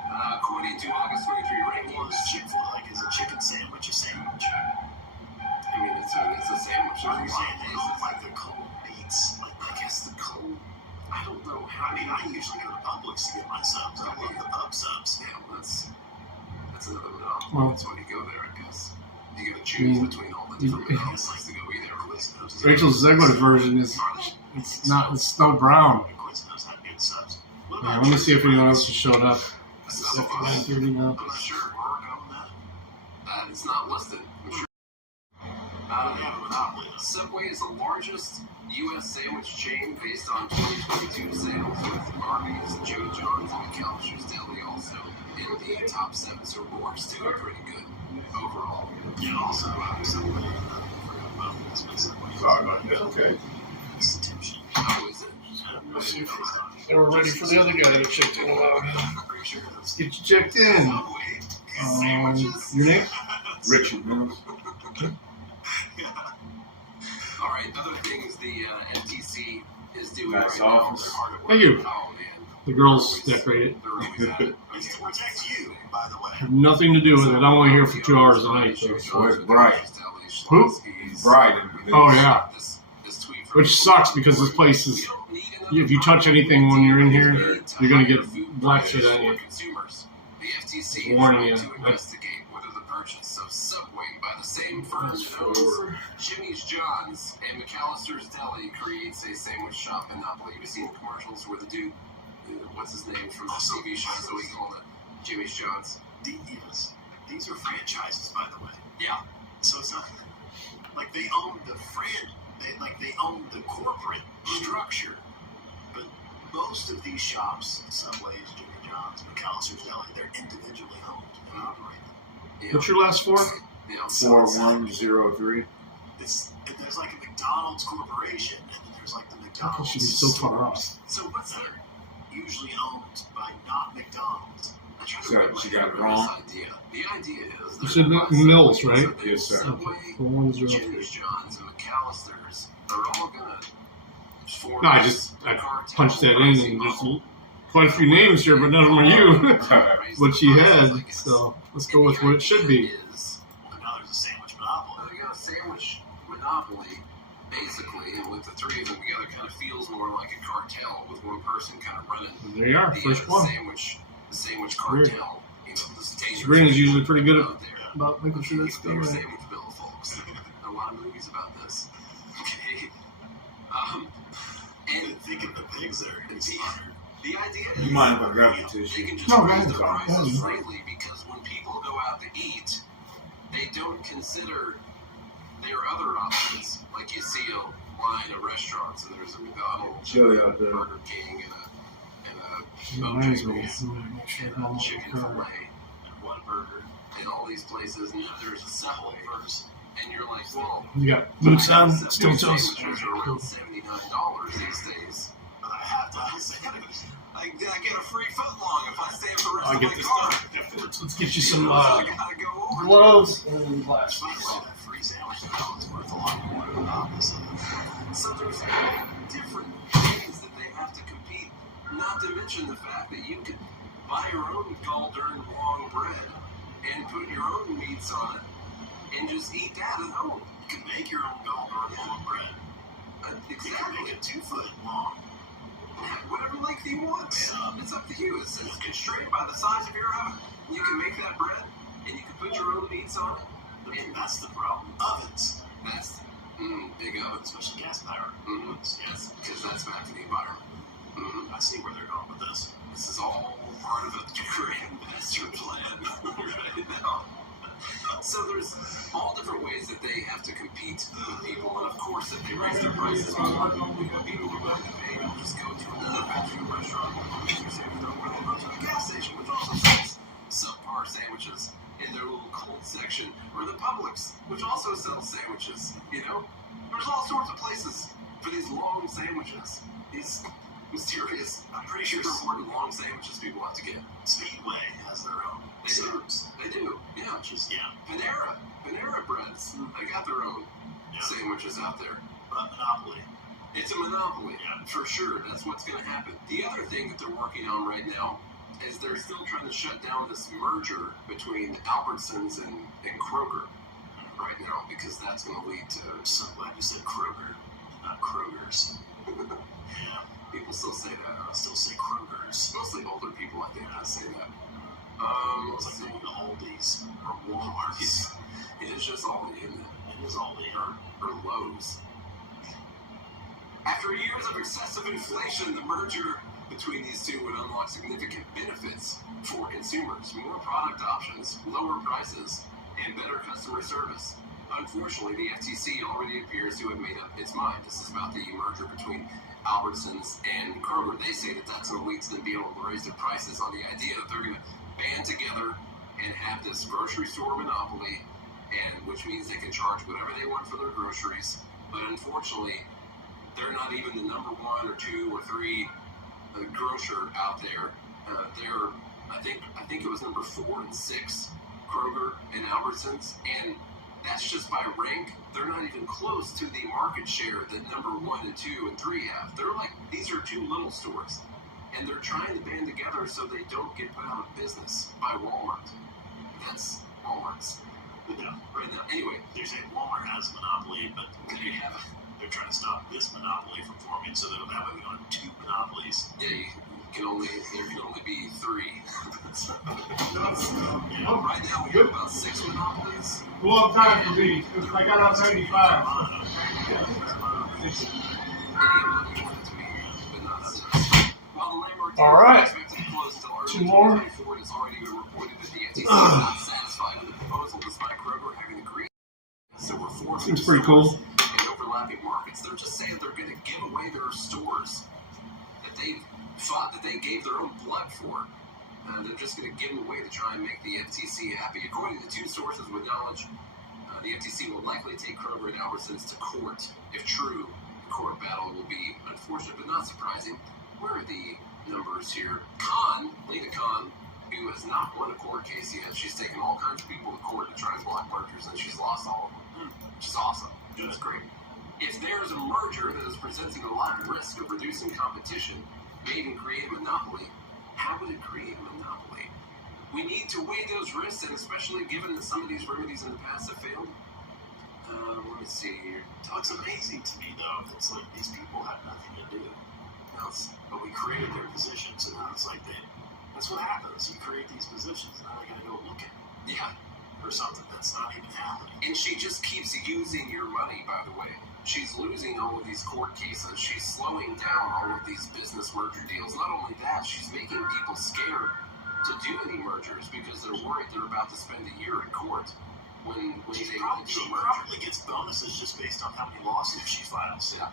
According to August 23 Well, rankings, is Chick-fil-A like is a chicken sandwich a sandwich? I mean, it's a sandwich. Or are you There's a lot saying of they places. own like the cold meats? Like, I guess the cold. I don't know how. I mean, I usually go to Publix to get my subs. I love the pub subs. Yeah, well, that's another monopoly. Well, That's when you go there, I guess. You got to choose between all the different monopolies to go either. Quiznos. Rachel's Zegwood version is it's no brown. Quiznos have good subs. What Yeah, about let me see if Chick-fil-A? anyone else has showed up. That's It's not after listed. 9:30 now. I'm not sure. Work on that. It's not listed. I'm sure. They have a monopoly though. Subway is the largest U.S. sandwich chain based on 2022 sales, with Arby's, Joe John's, and McAllister's Deli also in the top 7. So Roark's doing pretty good overall. Yeah, also Subway. Sorry about that. Okay. Institution. How is it? Let's see if we're ready for the other guy to check in. Pretty sure Let's get you checked in. Your name? Richard Mills. All right. Other things the FTC is doing Nice right now. office. They're hard at work. Thank you. Oh man. The girls decorated. They're always at it. It's to protect you, by the way. Have nothing to do with it. I'm only here for 2 hours a night. Though. Oh, it's bright. Who? Bright. Oh yeah. Which sucks because this place is. If you touch anything when you're in here, you're gonna get black shit on you. The FTC Warning you. to investigate whether the purchase of Subway by the same firm that owns Jimmy's John's and McAllister's Deli creates a sandwich shop monopoly. You've seen commercials where the dude, what's his name from the TV show, so we call it Jimmy's John's. Yes. These are franchises, by the way. Yeah. So it's not like they own the they own the corporate structure. But most of these shops, Subways, Jimmy John's, McAllister's Deli, they're individually owned and operated. Yeah. What's your last four? Yeah. 4103. There's like a McDonald's corporation, and then there's like the It should be McDonald's so far off. So what's that? Usually owned by not McDonald's. So she got it wrong. The idea is You said Mills, right? Yes, sir. Subway, 4103. Jimmy's John's, and McAllister's, they're all gonna form No, I this cartel punched that in and pricing just quite a few names here, but none of them are you. model. What she had, so let's go with what it should be. But now there's a sandwich monopoly. They got a sandwich monopoly, basically, and with the three of them together, kind of feels more like a cartel with one person kind of running There you are, the first one. sandwich Weird. cartel. You know, the dangerous Sabrina's usually pretty good out there. about making sure that's Bigger done right. sandwich bill, folks. A lot of movies about this. Okay. And Think of the pigs that are inspired. the idea You is mind if I grab your they tissue? can just No, go raise ahead. the prices Yeah. slightly because when people go out to eat, they don't consider their other options. Like you see a line of restaurants and there's a McDonald's, Chilly out there. Burger King, and It a reminds me. Bojangles, I'm gonna make sure I don't chicken occur. fillet, and one burger, and all these places, and then there's a Subway, and you're like, well, You got boots on, Subway steel toes. sandwiches are around $79 these days. But I have to I get a free foot long if I stay for the rest I'll of get my this car. done. Let's get you some I gotta go over. gloves and glasses. By the way, that free sandwich is worth a lot more than obviously. So there's different ways that they have to compete. Not to mention the fact that you could buy your own gall-darn long bread and put your own meats on it and just eat that at home. You can make your own gallbladder long bread. You can Exactly. make it 2 foot long. Whatever length you want, man. It's up to you. It's constrained by the size of your oven. You can make that bread and you can put your own meats on it. And that's the problem. Ovens, That's big oven. especially gas powered. Yes, because that's back to the environment. I see where they're going with this. This is all part of a grand master plan right now. So there's all different ways that they have to compete with people, and of course, if they raise their prices more, people are willing to pay. They'll just go to another fast food restaurant or they'll go to a gas station, which also sells subpar sandwiches in their little cold section, or the Publix, which also sells sandwiches. You know, there's all sorts of places for these long sandwiches. These mysterious, I'm pretty sure they're important long sandwiches people have to get. Speedway has their own. They do. They do. Yeah. Just, yeah. Panera Breads. They got their own sandwiches out there. But Monopoly. It's a monopoly. Yeah. For sure. That's what's going to happen. The other thing that they're working on right now is they're still trying to shut down this merger between Albertsons and Kroger right now, because that's going to lead to. I'm so glad you said Kroger, not Kroger's. Yeah. People still say that. Still say Kroger's. Mostly older people, I think, that say that. It's Let's like see. going to Aldi's or Walmart's. It is just Aldi, isn't it? It is Aldi. Or Lowe's. After years of excessive inflation, the merger between these two would unlock significant benefits for consumers, more product options, lower prices, and better customer service. Unfortunately, the FTC already appears to have made up its mind. This is about the merger between Albertsons and Kroger. They say that that's going to lead to them being able to raise their prices on the idea that they're going to band together and have this grocery store monopoly, and which means they can charge whatever they want for their groceries. But unfortunately, they're not even the number 1 or 2 or 3 grocer out there. They're, I think it was number 4 and 6, Kroger and Albertsons, and that's just by rank. They're not even close to the market share that number 1 and 2 and 3 have. They're like, these are 2 little stores, and they're trying to band together so they don't get put out of business by Walmart. That's Walmart's. Yeah. Right now. Anyway, They're saying Walmart has a monopoly, but they're trying to stop this monopoly from forming, so that way we don't have 2 monopolies. yeah, there can only be 3. Right now we have about 6 monopolies. Long time for me. I got out 95. While the landmark deal All right. is expected to close until early 2 more. 2024, it has already been reported that the FTC is not satisfied with the proposal, despite Kroger having agreed. So we're 400 Seems pretty cool. in overlapping markets. They're just saying they're going to give away their stores that they fought, that they gave their own blood for. They're just going to give them away to try and make the FTC happy. According to 2 sources with knowledge, the FTC will likely take Kroger and Albertsons to court. If true, the court battle will be unfortunate but not surprising. Where are the numbers here? Lena Khan, who has not won a court case yet, she's taken all kinds of people to court to try and block mergers, and she's lost all of them, which is awesome. That's great. If there's a merger that is presenting a lot of risk of reducing competition, may even create a monopoly, how would it create a monopoly? We need to weigh those risks, and especially given that some of these remedies in the past have failed. Let me see here. It's amazing to me, though. It's like these people had nothing to do. But we created their positions, and now it's like that's what happens. You create these positions, and now they gotta go look at or something that's not even happening. And she just keeps using your money, by the way. She's losing all of these court cases. She's slowing down all of these business merger deals. Not only that, she's making people scared to do any mergers because they're worried they're about to spend a year in court when they She want to do a merger. probably gets bonuses just based on how many lawsuits she files. Yeah,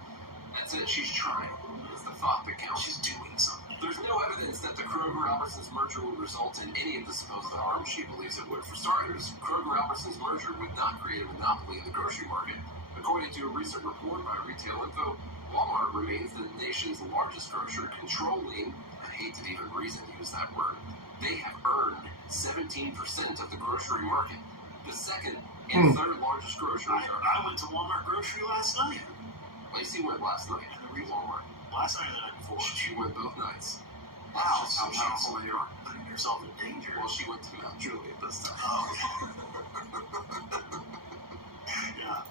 that's it. She's trying. It's the thought that counts. She's doing something. There's no evidence that the Kroger-Albertsons merger would result in any of the supposed harm she believes it would. For starters, Kroger-Albertsons merger would not create a monopoly in the grocery market. According to a recent report by Retail Info, Walmart remains the nation's largest grocer, controlling, I hate to even use that word, they have earned 17% of the grocery market. The second and third largest grocers are... I went to Walmart grocery last night. Lacey went last night to Walmart. Last night or the night before. She went both nights. Wow, That's just how powerful they are. Putting yourself in danger. Well, she went to Mount Juliet this time. Yeah.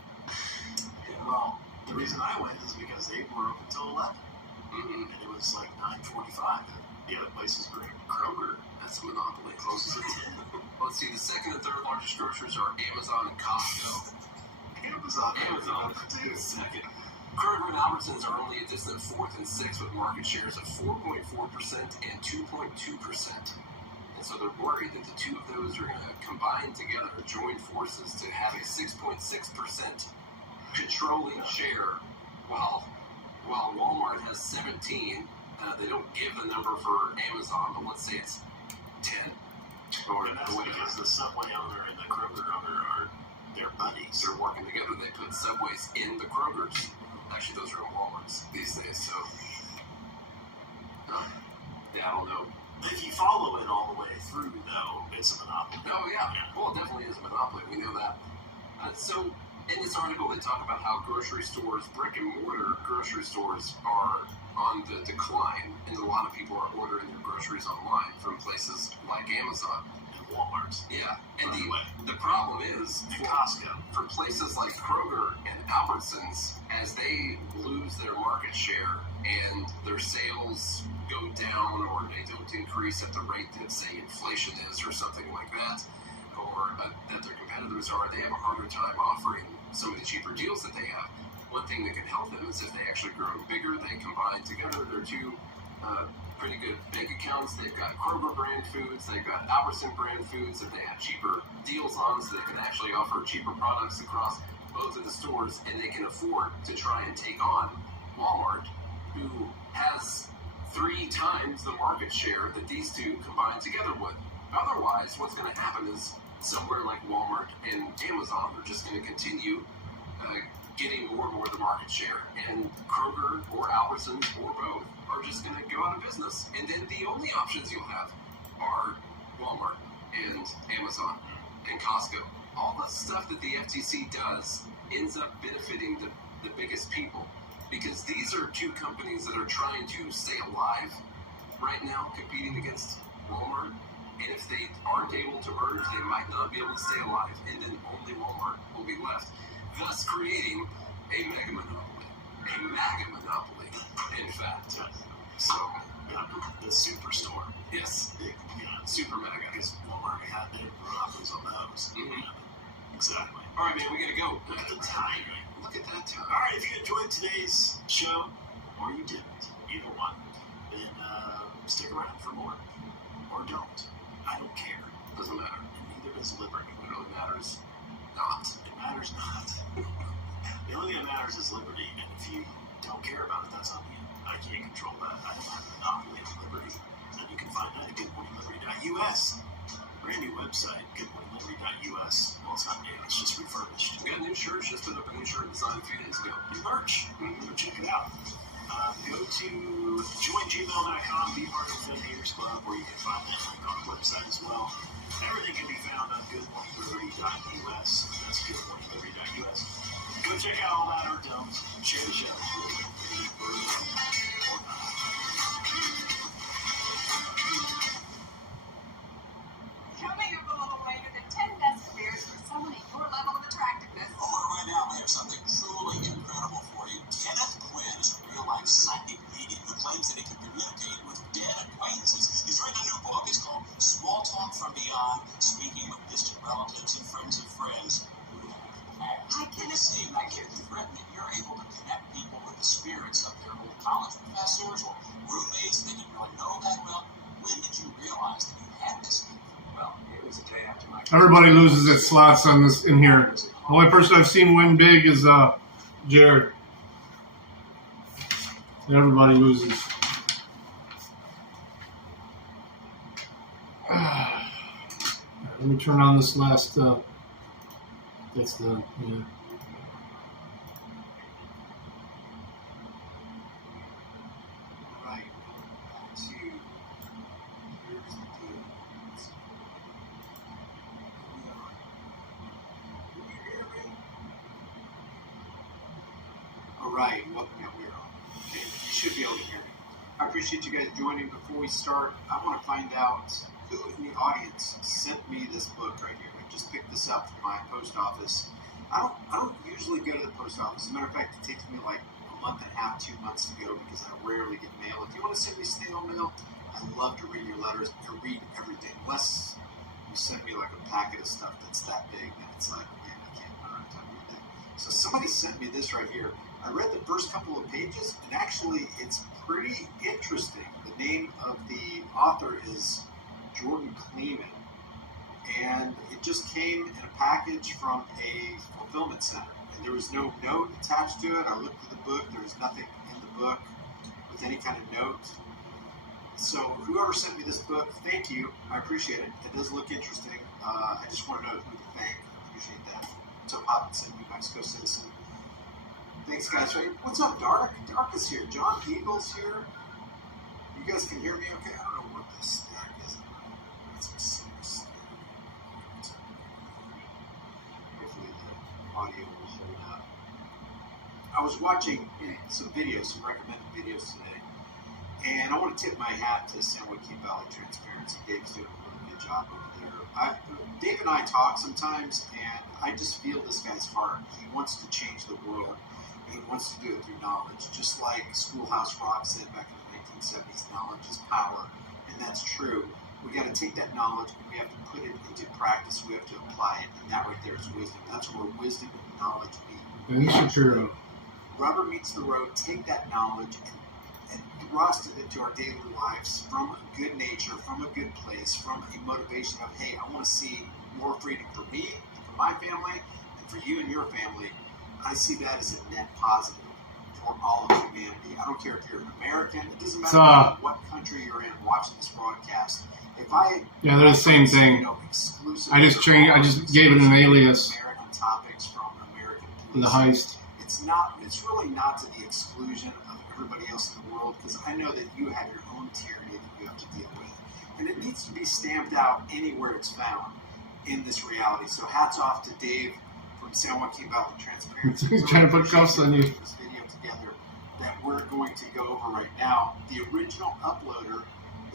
Well, the reason I went is because they were open till 11. Mm-hmm. And it was like 9:45. The other places were Kroger. That's a monopoly. Closes at 10. Let's see, the second and third largest grocers are Amazon and Costco. Amazon. Second. Kroger and Albertsons are only a distant 4th and 6th with market shares of 4.4% and 2.2%. And so they're worried that the 2 of those are going to combine together, join forces to have a 6.6% controlling share, while Walmart has 17. They don't give the number for Amazon, but let's say it's 10. Or And that's whatever. because the Subway owner and the Kroger owner are their buddies. They're working together. They put Subways in the Krogers. Actually, those are in Walmarts these days, so... yeah, I don't know. If you follow it all the way through, though, it's a monopoly. Oh, yeah. Well, it definitely is a monopoly. We know that. So, in this article, they talk about how grocery stores, brick and mortar grocery stores, are on the decline, and a lot of people are ordering their groceries online from places like Amazon and Walmart. Yeah, and By the way. the problem is And Costco. for places like Kroger and Albertsons, as they lose their market share and their sales go down or they don't increase at the rate that, say, inflation is or something like that, or that their competitors are, they have a harder time offering some of the cheaper deals that they have. One thing that can help them is if they actually grow bigger, they combine together their two pretty good bank accounts. They've got Kroger brand foods, they've got Albertson brand foods that they have cheaper deals on, so they can actually offer cheaper products across both of the stores, and they can afford to try and take on Walmart, who has 3 times the market share that these two combined together would. Otherwise, what's going to happen is somewhere like Walmart and Amazon are just going to continue getting more and more of the market share, and Kroger or Albertsons or both are just going to go out of business. And then the only options you'll have are Walmart and Amazon and Costco. All the stuff that the FTC does ends up benefiting the biggest people, because these are two companies that are trying to stay alive right now, competing against Walmart. And if they aren't able to merge, they might not be able to stay alive, and then only Walmart will be left, thus creating a mega monopoly. A MAGA monopoly, in fact. So, The superstore. yes, Big, super MAGA. because Walmart had their monopolies on those. Exactly. All right, man, we gotta go. Look at the time. Look at that time. All right, if you enjoyed today's show, or you didn't, either one, then stick around for more. Or don't. I don't care. Doesn't matter. And neither does liberty. It really matters not. It matters not. The only thing that matters is liberty, and if you don't care about it, that's on you. I can't control that. I don't have a monopoly on liberty. And you can find that at goodmorningliberty.us. Brand new website, goodmorningliberty.us. Well, it's not new, it's just refurbished. We got new shirts. Just put up a new shirt design a few days ago. New merch. Go check it out. Go to joingmail.com, be part of the Haters Club, where you can find that link on the website as well. Everything can be found on goodmorningliberty.us. That's goodmorningliberty.us. Go check out all that or don't. Share the show. Coming up a little later, the 10 best careers for someone at your level of attractiveness. Right now, we have something truly incredible for you. Kenneth Quinn is a real-life psychic medium who claims that he can communicate with dead acquaintances. He's written a new book. It's called Small Talk from Beyond, Speaking with Distant Relatives and Friends of Friends. Hi, Kenneth. I hear you've written that you're able to connect people with the spirits of their old college professors or roommates they didn't really know that well. When did you realize that you had this gift? Well, it was a day after my... Everybody loses its slots on this in here. The only person I've seen win big is Jared. Everybody loses. Let me turn on this last. That's the. Yeah. Right. Back to here's the deal. All right, welcome. Yeah, we're on. Okay, you should be able to hear me. I appreciate you guys joining. Before we start, I want to find out who in the audience sent me this book right here. I just picked this up from my post office. I don't usually go to the post office. As a matter of fact, it takes me like a month and a half, 2 months to go because I rarely get mail. If you want to send me snail mail, I love to read your letters. I read everything. Unless you send me like a packet of stuff that's that big, and it's like, man, I can't read that. So somebody sent me this right here. I read the first couple of pages, and actually, it's pretty interesting. The name of the author is Jordan Kleeman, and it just came in a package from a fulfillment center. And there was no note attached to it. I looked at the book. There was nothing in the book with any kind of note. So whoever sent me this book, thank you. I appreciate it. It does look interesting. I just want to know who to thank. I appreciate that. What's up, Hopkinson, New Mexico citizen? Thanks, guys. What's up, Dark? Dark is here. John Eagle's here. You guys can hear me okay? I don't know what this stack is. It's some serious stuff. Hopefully the audio will hold up. I was watching some videos, some recommended videos today, And I want to tip my hat to San Joaquin Valley Transparency. Dave's doing a really good job over there. Dave and I talk sometimes, and I just feel this guy's heart. He wants to change the world, and he wants to do it through knowledge. Just like Schoolhouse Rock said back in the 1970s, knowledge is power, and that's true. We got to take that knowledge and we have to put it into practice. We have to apply it, and that right there is wisdom. That's where wisdom and knowledge meet. Ben Shapiro. Rubber meets the road. Take that knowledge and thrust it into our daily lives from a good nature, from a good place, from a motivation of, hey, I want to see more freedom for me, for my family, and for you and your family. I see that as a net positive for all of humanity. I don't care if you're an American. It doesn't matter what country you're in watching this broadcast. Yeah, they're the same thing. I just gave it an alias. American topics from American The heist. It's really not to the exclusion of everybody else in the world, because I know that you have your own tyranny that you have to deal with. And it needs to be stamped out anywhere it's found in this reality. So hats off to Dave from San Joaquin Valley Transparency. He's trying to put cuffs on you. This video together that we're going to go over right now. The original uploader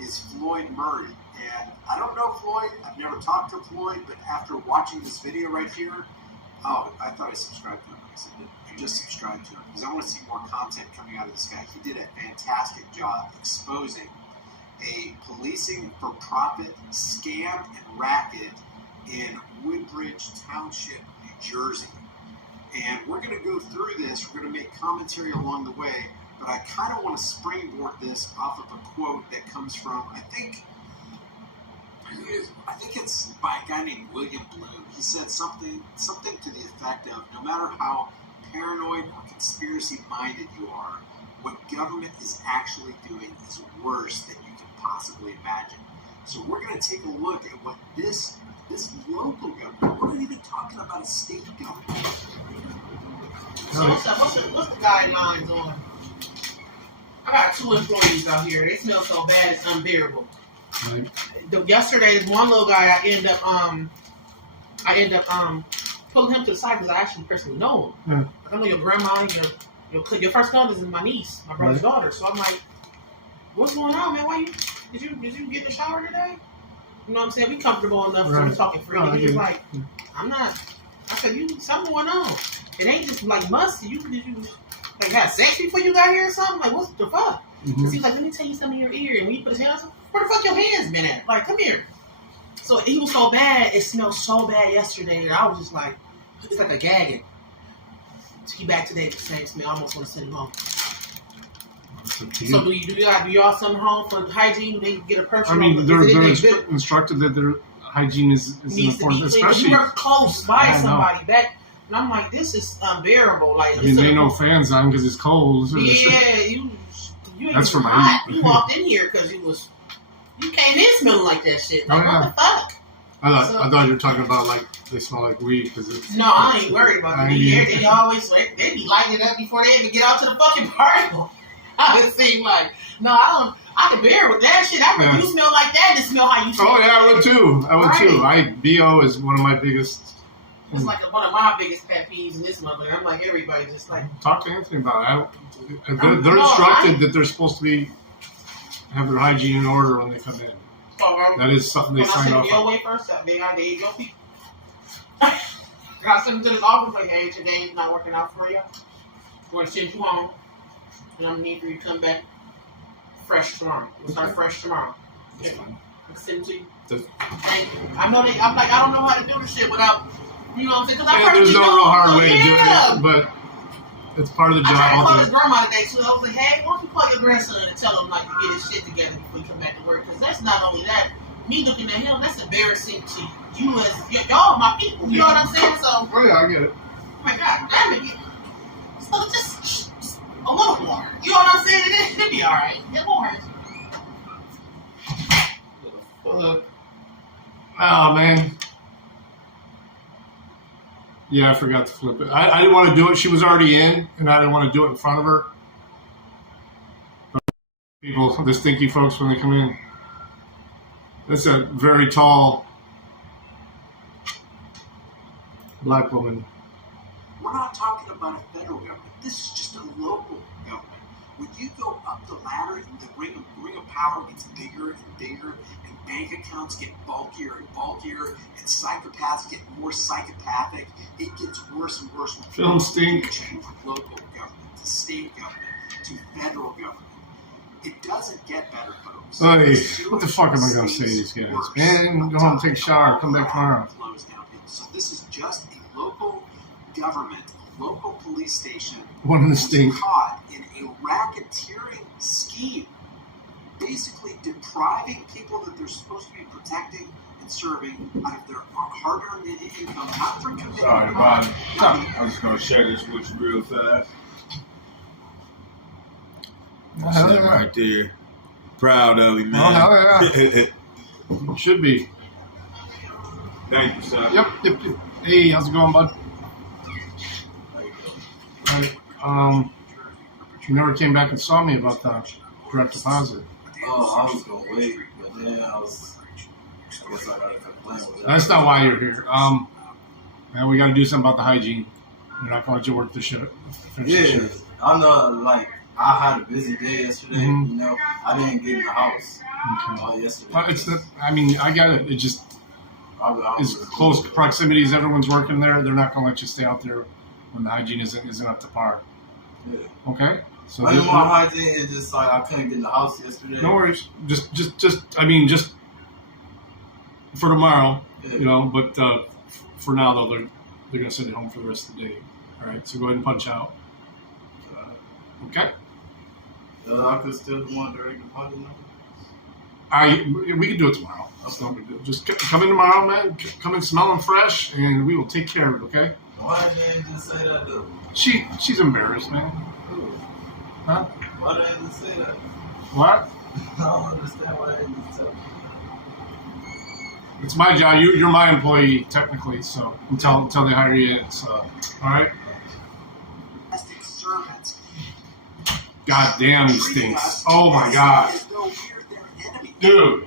is Floyd Murray. And I don't know Floyd. I've never talked to Floyd, but after watching this video right here, I thought I subscribed to him. I just subscribed to him because I want to see more content coming out of this guy. He did a fantastic job exposing a policing for profit scam and racket in Woodbridge Township, New Jersey. And we're going to go through this. We're going to make commentary along the way, but I kind of want to springboard this off of a quote that comes from, I think it's by a guy named William Bloom. He said something to the effect of, no matter how paranoid or conspiracy-minded you are, what government is actually doing is worse than you can possibly imagine. So we're going to take a look at what this local government, we're not even talking about a state government. So what's the guidelines on? I got 2 employees out here. They smell so bad it's unbearable. Right. Yesterday, one little guy, I end up pulling him to the side because I actually personally know him. Yeah. Like, I know your grandma, your first cousin is my niece, my brother's daughter. So I'm like, what's going on, man? Why did you get in the shower today? You know what I'm saying? We comfortable enough to be talking freely. He's like, I'm not. I said, something going on. It ain't just like musty. Did you like have sex before you got here or something? Like, what the fuck? Mm-hmm. He's like, let me tell you something in your ear. And when he put his hand on, where the fuck your hands been at? Like, come here. So he was so bad. It smelled so bad yesterday that I was just like, it's like a gagging. He back today with the same smell. I almost want to send him home. So do y'all send them home for hygiene? They get a person. I mean, they're instructed that their hygiene is important, especially if you work close by somebody back. And I'm like, this is unbearable. Like, I mean, they ain't no fans on because it's cold. Yeah, you that's for hot. You walked in here because you came in smelling like that shit. Like, what the fuck? I thought you were talking about like they smell like weed because it's. No, I ain't worried about that. They always they be lighting it up before they even get out to the fucking party. It seemed like I can bear with that shit. You smell like that, just smell how you smell. Oh yeah, I would too. BO is one of my biggest. It's like one of my biggest pet peeves in this mother. I'm like, everybody just like. Talk to Anthony about it. They're instructed that they're supposed to have their hygiene in order when they come in. That is something they sign off on. Your way first, they got your feet. I sent them to this office like, hey, today is not working out for you. We're going to send you home. And I'm going to need for you to come back fresh tomorrow. We'll start fresh tomorrow. Yeah. I'll send it to you. Thank you. I'm like, I don't know how to do this shit without, you know what I'm saying? There's no real hard way to do it, but it's part of the job. I tried to call his grandma today, so I was like, hey, why don't you call your grandson and tell him like to get his shit together before you come back to work? Because that's not only that, me looking at him, that's embarrassing to you as y'all my people. You know what I'm saying? So, oh yeah, I get it. Oh my God, damn it. So just a little more. You know what I'm saying? It'll be all right. It won't hurt. Oh man. Yeah, I forgot to flip it. I didn't want to do it. She was already in, and I didn't want to do it in front of her. But people, the stinky folks, when they come in. That's a very tall black woman. We're not talking about a federal government. This is just a local government. When you go up the ladder, and the ring of power gets bigger and bigger, and bank accounts get bulkier and bulkier, and psychopaths get more psychopathic. It gets worse and worse. Film stink. From local government to state government to federal government. It doesn't get better, folks. Hey, what the fuck am I going to say to these guys? Man, go home, take a shower, come back tomorrow. So this is just a local government, local police station One in the was stink. caught in a racketeering scheme, basically depriving people that they're supposed to be protecting and serving out of their hard-earned income, not for committing Sorry, crime. Bob. I was going to share this with you real fast. That's it right there. Proud of him, man. Oh, yeah. Should be. Thank you, sir. Yep. Hey, how's it going, bud? You never came back and saw me about that direct deposit. Oh, I was going to wait, but then I guess I got to complain with that. That's not why you're here. Man, we got to do something about the hygiene. We're not going to let you work the shit. Yeah, I know, like, I had a busy day yesterday, Mhm. you know. I didn't get in the house yesterday. But it's the. I mean, I got it. It just is close proximities. Everyone's working there. They're not going to let you stay out there when the hygiene isn't up to par. Yeah. Okay. So I there's know my hygiene is just like I couldn't get in the house yesterday. no worries. Just. I mean, just for tomorrow, you know. But for now, though, they're going to send you home for the rest of the day. All right. So go ahead and punch out. Okay. I could still do one direct deposit number. We can do it tomorrow. That's no big deal. Just come in tomorrow, man. Come in smelling fresh, and we will take care of it. Okay? Why didn't they just say that though? She's embarrassed, man. Huh? Why didn't they just say that? What? I don't understand why they didn't just tell me. It's my job. You're my employee technically, so until they hire you in. So, all right. Domestic servants. God damn, he stinks. Oh my god, As though we're their enemy. dude.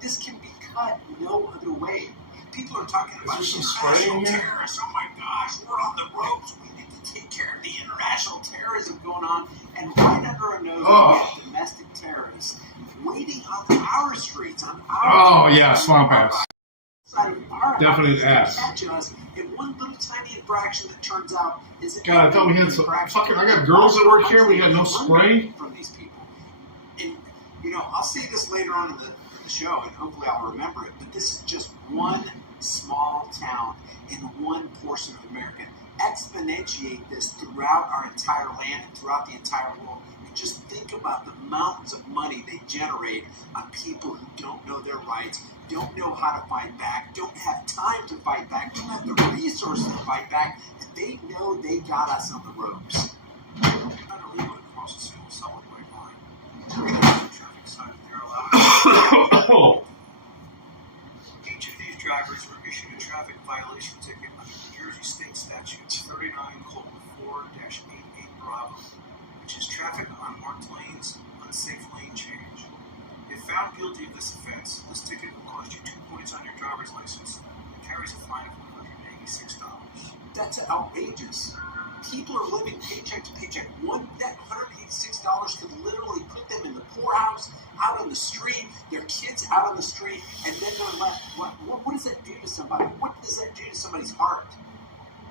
This can be cut no other way. People are talking about Is there some spray in here? terrorists. Oh my gosh, we're on the ropes. We need to take care of the international terrorism going on. And right under our nose, we have domestic terrorists waiting on our streets, on our Oh yeah, swamp ass. side of our Definite house ass. to catch us in one little tiny infraction that turns out is God, I thought we had some fucking. I got girls that work here. We got no spray. from these people. And you know, I'll say this later on in the show, and hopefully I'll remember it. But this is just one small town in one portion of America. Exponentiate this throughout our entire land and throughout the entire world. And just think about the mountains of money they generate on people who don't know their rights, don't know how to fight back, don't have time to fight back, don't have the resources to fight back, and they know they got us on the ropes. Each of these drivers were issued a traffic violation ticket under New Jersey State Statutes 39:4-88 Bravo, which is traffic on marked lanes, unsafe lane change. If found guilty of this offense, this ticket will cost you 2 points on your driver's license and carries a fine of $186. That's outrageous. People are living paycheck to paycheck. That $186 could literally put them in the poorhouse, out on the street, their kids out on the street, and then they're left. What does that do to somebody? What does that do to somebody's heart?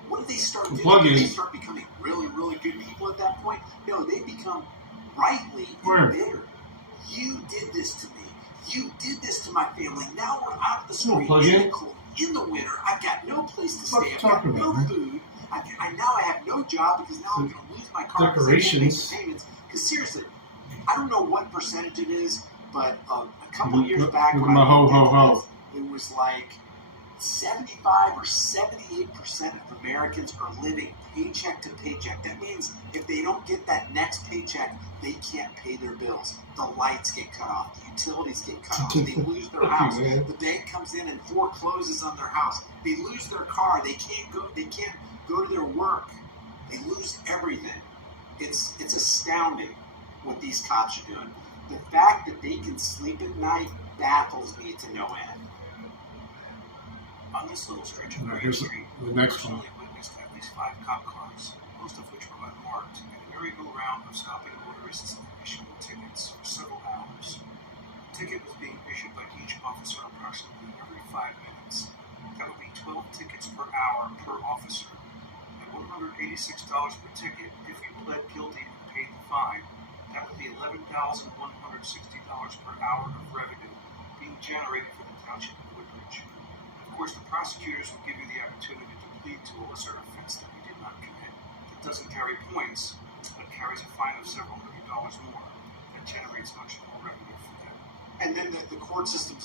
What do they start doing? Plug Do in. they start becoming really, really good people at that point? No, they become rightly Where? bitter. You did this to me. You did this to my family. Now we're out of the street plug in in. the cold, in the winter. I've got no place to What stay. are you I've got talking no about, man? food. I have no job because now I'm going to lose my car. Decorations. Because seriously, I don't know what percentage it is, but a couple Look- years look- back, look at when my I ho, looked ho, into ho. this, it was like 75 or 78% of Americans are living paycheck to paycheck. That means if they don't get that next paycheck, they can't pay their bills. The lights get cut off. The utilities get cut off. They lose their house. The bank comes in and forecloses on their house. They lose their car. They can't go to their work. They lose everything. It's astounding what these cops are doing. The fact that they can sleep at night baffles me to no end. On this little stretch of Now, Green here's Street, the next one. personally witnessed at least least 5 cop cars, most of which were unmarked, and a merry-go-round of stopping motorists and issuing tickets for several hours. A ticket was being issued by each officer approximately every 5 minutes. That would be 12 tickets per hour per officer. At $186 per ticket, if you pled guilty and paid the fine, that would be $11,160 per hour of revenue being generated for the township of Woodbridge. Of course, the prosecutors will give you the opportunity to plead to a lesser offense that you did not commit. That doesn't carry points, but carries a fine of several $100 more. That generates much more revenue for them. And then the court system's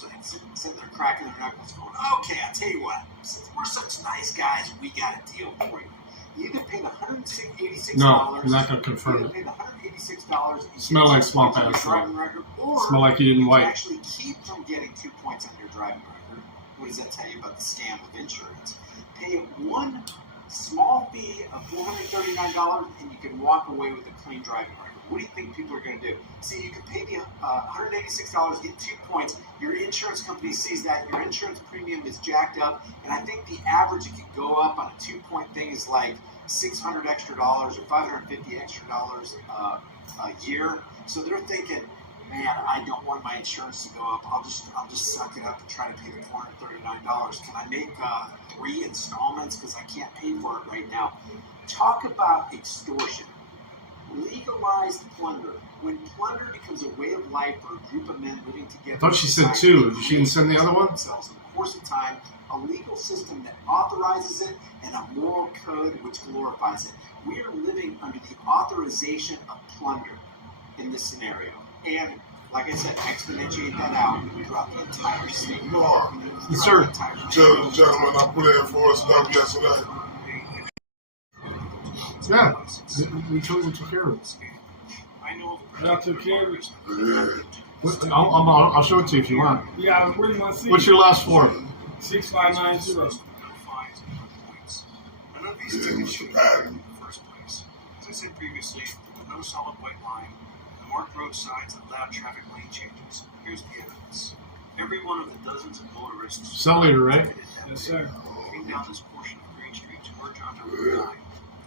sitting there cracking their knuckles going, okay, I'll tell you what, since we're such nice guys, we got a deal for you. You either pay the $186. No, I'm not going to confirm it. You either pay the $186. Smell like swamp ass. Driving record, or smell like you didn't can wipe. actually keep from getting 2 points on your driving record. What does that tell you about the scam of insurance? Pay one small fee of $439 and you can walk away with a clean driving record. What do you think people are going to do? See, you can pay the $186, get 2 points. Your insurance company sees that. Your insurance premium is jacked up. And I think the average it could go up on a 2-point thing is like $600 extra or $550 extra a year. So they're thinking, man, I don't want my insurance to go up. I'll just suck it up and try to pay the $439. Can I make 3 installments because I can't pay for it right now? Talk about extortion. Legalized plunder. When plunder becomes a way of life for a group of men living together. I thought she said 2. Did she even send the other one? In the course of time, a legal system that authorizes it and a moral code which glorifies it. We are living under the authorization of plunder in this scenario. And like I said, exponentiate that out throughout the entire state. Yes, sir. Tell the gentleman I put in for us stuff yesterday. Yeah, we took care of it. I took care of it. I'll show it to you if you want. Yeah, where do you want to see? What's your last 4? 6590. None of these tickets should be in the first place. As I said previously, with no solid white line, the marked road signs that allow traffic lane changes. Here's the evidence. Every one of the dozens of motorists Cell leader, right? Yes, sir. came down this portion of Green Street to merge onto Route 9.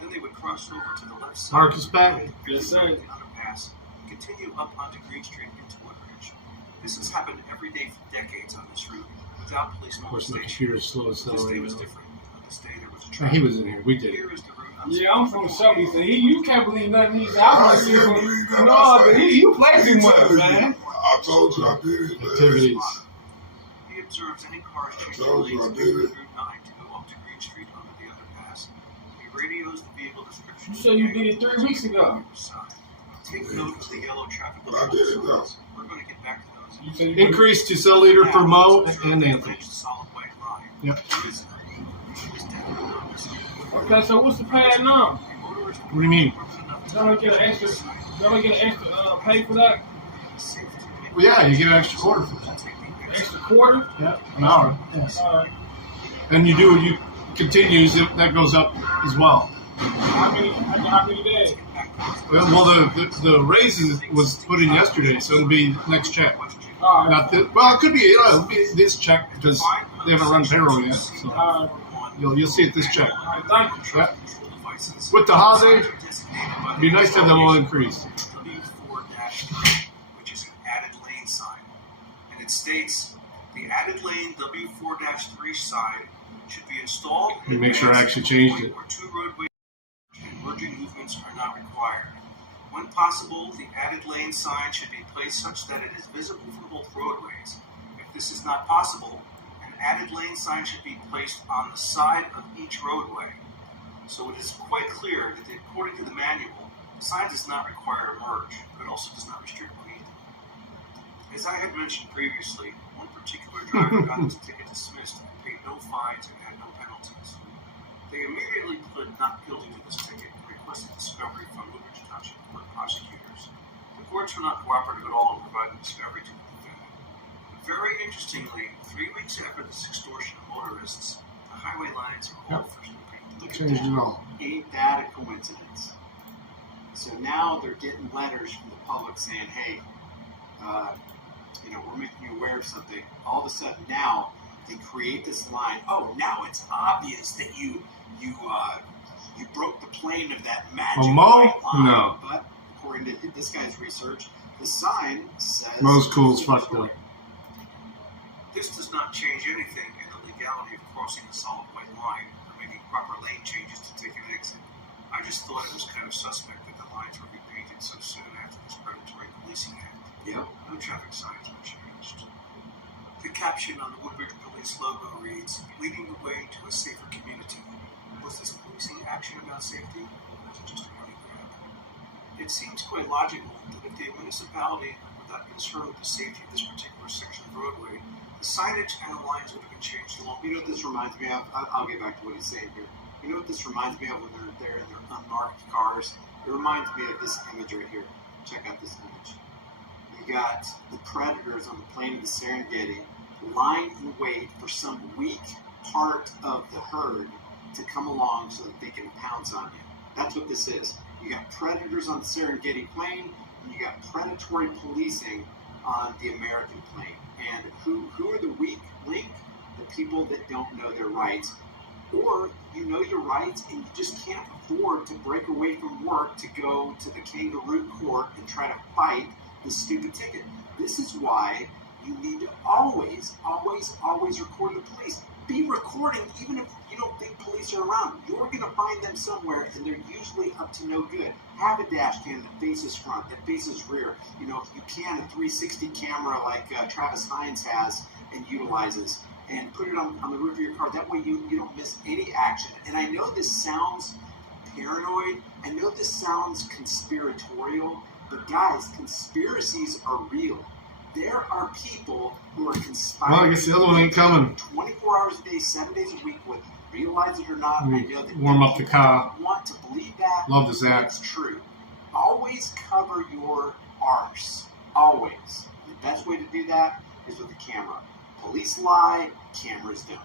Then they would cross over to the left side Marcus back? Yes, sir. of the underpass and continue up onto Green Street into Woodbridge. This has happened every day for decades on this route without police Of course, my molestation. computer's slow as hell. This day Right was now. different. On this day there was a He traffic. was in here. We did it. Here is the route Yeah, I'm from the 70s, and you can't believe nothing he's out there. No, but you play too much, man. I told you I did it, man. Activities. He observes any cars changing told you lanes I on did it. Route 9 to go up to Green Street onto the underpass. He radios the vehicle description. You said you did it 3 weeks ago. Take note of the yellow traffic. But I did it, though. We're going to get back to those. You said you Increase to cell leader for Mo and Anthony. Solid white line. Yep. Okay, so what's the plan now? What do you mean? Don't get an extra pay for that? Well, yeah, you get an extra quarter for that. Extra quarter? Yeah, an hour. Yes. And you continues, that goes up as well. How many days? Well, the raises was put in yesterday, so it'll be next check. All right. Not this, well, it could be, it'll be this check because they haven't run payroll yet. So All right. you'll see it this check. All right, thank you. Yeah. With the holiday, it'd be nice to have them all increase. W4-3, which is an added lane sign. And it states the added lane W4-3 sign should be installed. Let me make sure I actually changed it. Where 2 roadways and merging movements are not required. When possible, the added lane sign should be placed such that it is visible from both roadways. If this is not possible, an added lane sign should be placed on the side of each roadway. So it is quite clear that according to the manual, the sign does not require a merge, but also does not restrict one either. As I had mentioned previously, one particular driver got his ticket dismissed and paid no fines and had no penalties. They immediately pled not guilty to this ticket and requested discovery from Woodbridge Township Court prosecutors. The courts were not cooperative at all in providing discovery to the defendant. But very interestingly, 3 weeks after this extortion of motorists, the highway lines are all officially paid. Look at Changed that. it all. Ain't that a coincidence? So now they're getting letters from the public saying, hey, we're making you aware of something. All of a sudden now they create this line. Oh, now it's obvious that you You broke the plane of that magic Oh, Mo? white line. No. But according to this guy's research, the sign says... Mo's cool as fuck, though. This does not change anything in the legality of crossing the solid white line or making proper lane changes to take an exit. I just thought it was kind of suspect that the lines were repainted so soon after this predatory policing act. Yep. No traffic signs were changed. The caption on the Woodbridge Police logo reads, "Leading the way to a safer community." Was this policing action about safety, or was it just a money grab? It seems quite logical that if the municipality were that concerned with the safety of this particular section of roadway, the signage and the lines would have been changed along. You know what this reminds me of? I'll get back to what he's saying here. You know what this reminds me of when they're there in their unmarked cars? It reminds me of this image right here. Check out this image. You got the predators on the plain of the Serengeti lying in wait for some weak part of the herd to come along so that they can pounce on you. That's what this is. You got predators on the Serengeti plain, and you got predatory policing on the American plain. And who are the weak link? The people that don't know their rights. Or you know your rights and you just can't afford to break away from work to go to the kangaroo court and try to fight the stupid ticket. This is why you need to always record the police. Be recording even if you don't think police are around. You're going to find them somewhere and they're usually up to no good. Have a dash cam that faces front, that faces rear. You know, if you can, a 360 camera like Travis Hines has and utilizes, and put it on the roof of your car. That way you don't miss any action. And I know this sounds paranoid. I know this sounds conspiratorial. But guys, conspiracies are real. There are people who are conspiring. Well, I guess the other one ain't coming. 24 hours a day, 7 days a week, whether you realize it or not. I know that warm up the car. Don't want to believe that. Love this act. It's true. Always cover your arse. Always. The best way to do that is with a camera. Police lie, cameras don't.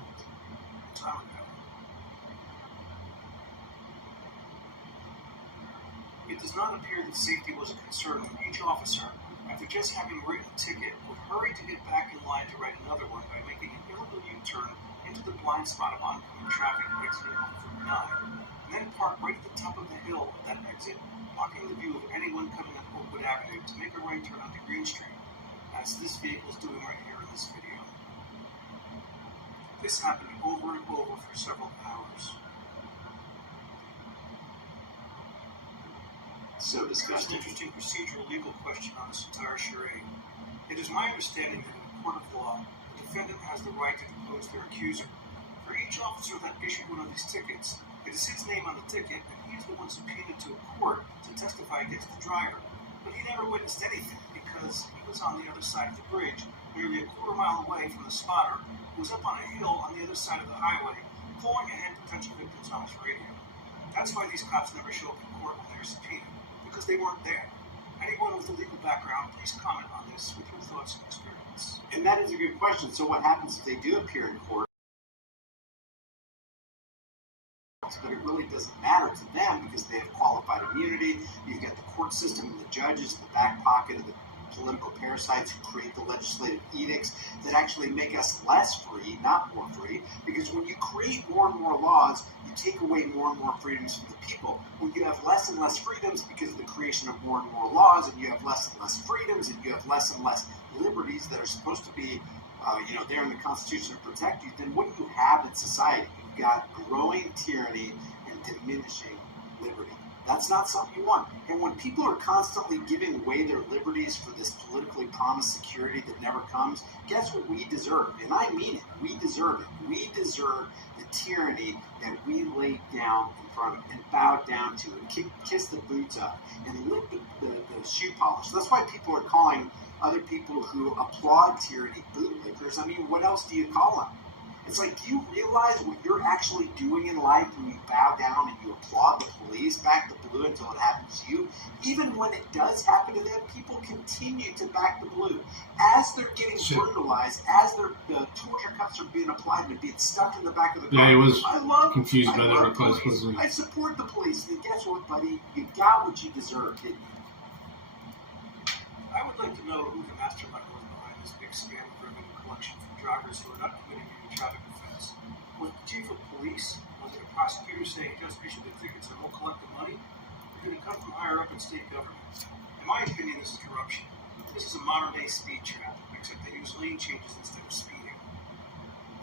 It does not appear that safety was a concern when each officer, after just having written a ticket, would hurry to get back in line to write another one by making an illegal U-turn into the blind spot of oncoming traffic exiting off Route 9, and then park right at the top of the hill of that exit, blocking the view of anyone coming up Oakwood Avenue to make a right turn onto Green Street, as this vehicle is doing right here in this video. This happened over and over for several hours. So discussed. An interesting procedural legal question on this entire charade. It is my understanding that in a court of law, the defendant has the right to depose their accuser. For each officer that issued one of these tickets, it is his name on the ticket, and he is the one subpoenaed to a court to testify against the driver. But he never witnessed anything because he was on the other side of the bridge, nearly a quarter mile away from the spotter, who was up on a hill on the other side of the highway, calling ahead potential victims on his radio. That's why these cops never show up in court when they're subpoenaed, because they weren't there. Anyone with a legal background, please comment on this with your thoughts and experience. And that is a good question. So what happens if they do appear in court? But it really doesn't matter to them because they have qualified immunity. You've got the court system and the judges in the back pocket of the political parasites who create the legislative edicts that actually make us less free, not more free, because when you create more and more laws, you take away more and more freedoms from the people. When you have less and less freedoms because of the creation of more and more laws, and you have less and less freedoms, and you have less and less liberties that are supposed to be there in the Constitution to protect you, then what do you have in society? You've got growing tyranny and diminishing liberty. That's not something you want. And when people are constantly giving away their liberties for this politically promised security that never comes, guess what we deserve? And I mean it. We deserve it. We deserve the tyranny that we laid down in front of and bowed down to and kiss the boots up and lick the shoe polish. That's why people are calling other people who applaud tyranny bootlickers. I mean, what else do you call them? It's like, do you realize what you're actually doing in life when you bow down and you applaud the police back the blue until it happens to you? Even when it does happen to them, people continue to back the blue. As they're getting brutalized, as the torture cuffs are being applied and they're being stuck in the back of the car. Yeah, he was confused by that request, wasn't he? I support the police. And guess what, buddy? You got what you deserved, didn't you? I would like to know who the mastermind was behind this big scam of revenue collection from drivers who are not committing any traffic offense. Was the chief of police? Was Was it a prosecutor saying just issue the tickets and we'll collect the money? Or did it come from higher up in state government? In my opinion, this is corruption. This is a modern-day speed trap, except they use lane changes instead of speeding.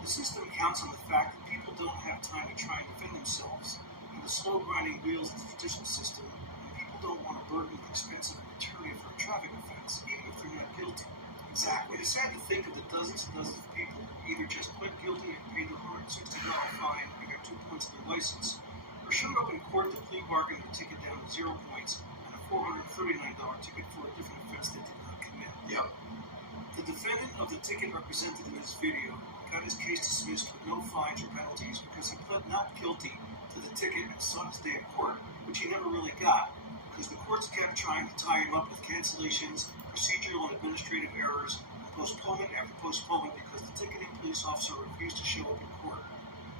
The system counts on the fact that people don't have time to try and defend themselves, and the slow grinding wheels of the judicial system, and people don't want to burden with expensive attorney for a traffic offense, even if they're not guilty. Exactly. It's sad to think of the dozens and dozens of people who either just pled guilty and paid the $160 fine and got 2 points on their license, or showed up in court to plea bargain the ticket down to 0 points and a $439 ticket for a different offense they did not commit. Yep. The defendant of the ticket represented in this video got his case dismissed with no fines or penalties because he pled not guilty to the ticket and sought his day in court, which he never really got, because the courts kept trying to tie him up with cancellations, procedural and administrative errors, and postponement after postponement because the ticketing police officer refused to show up in court.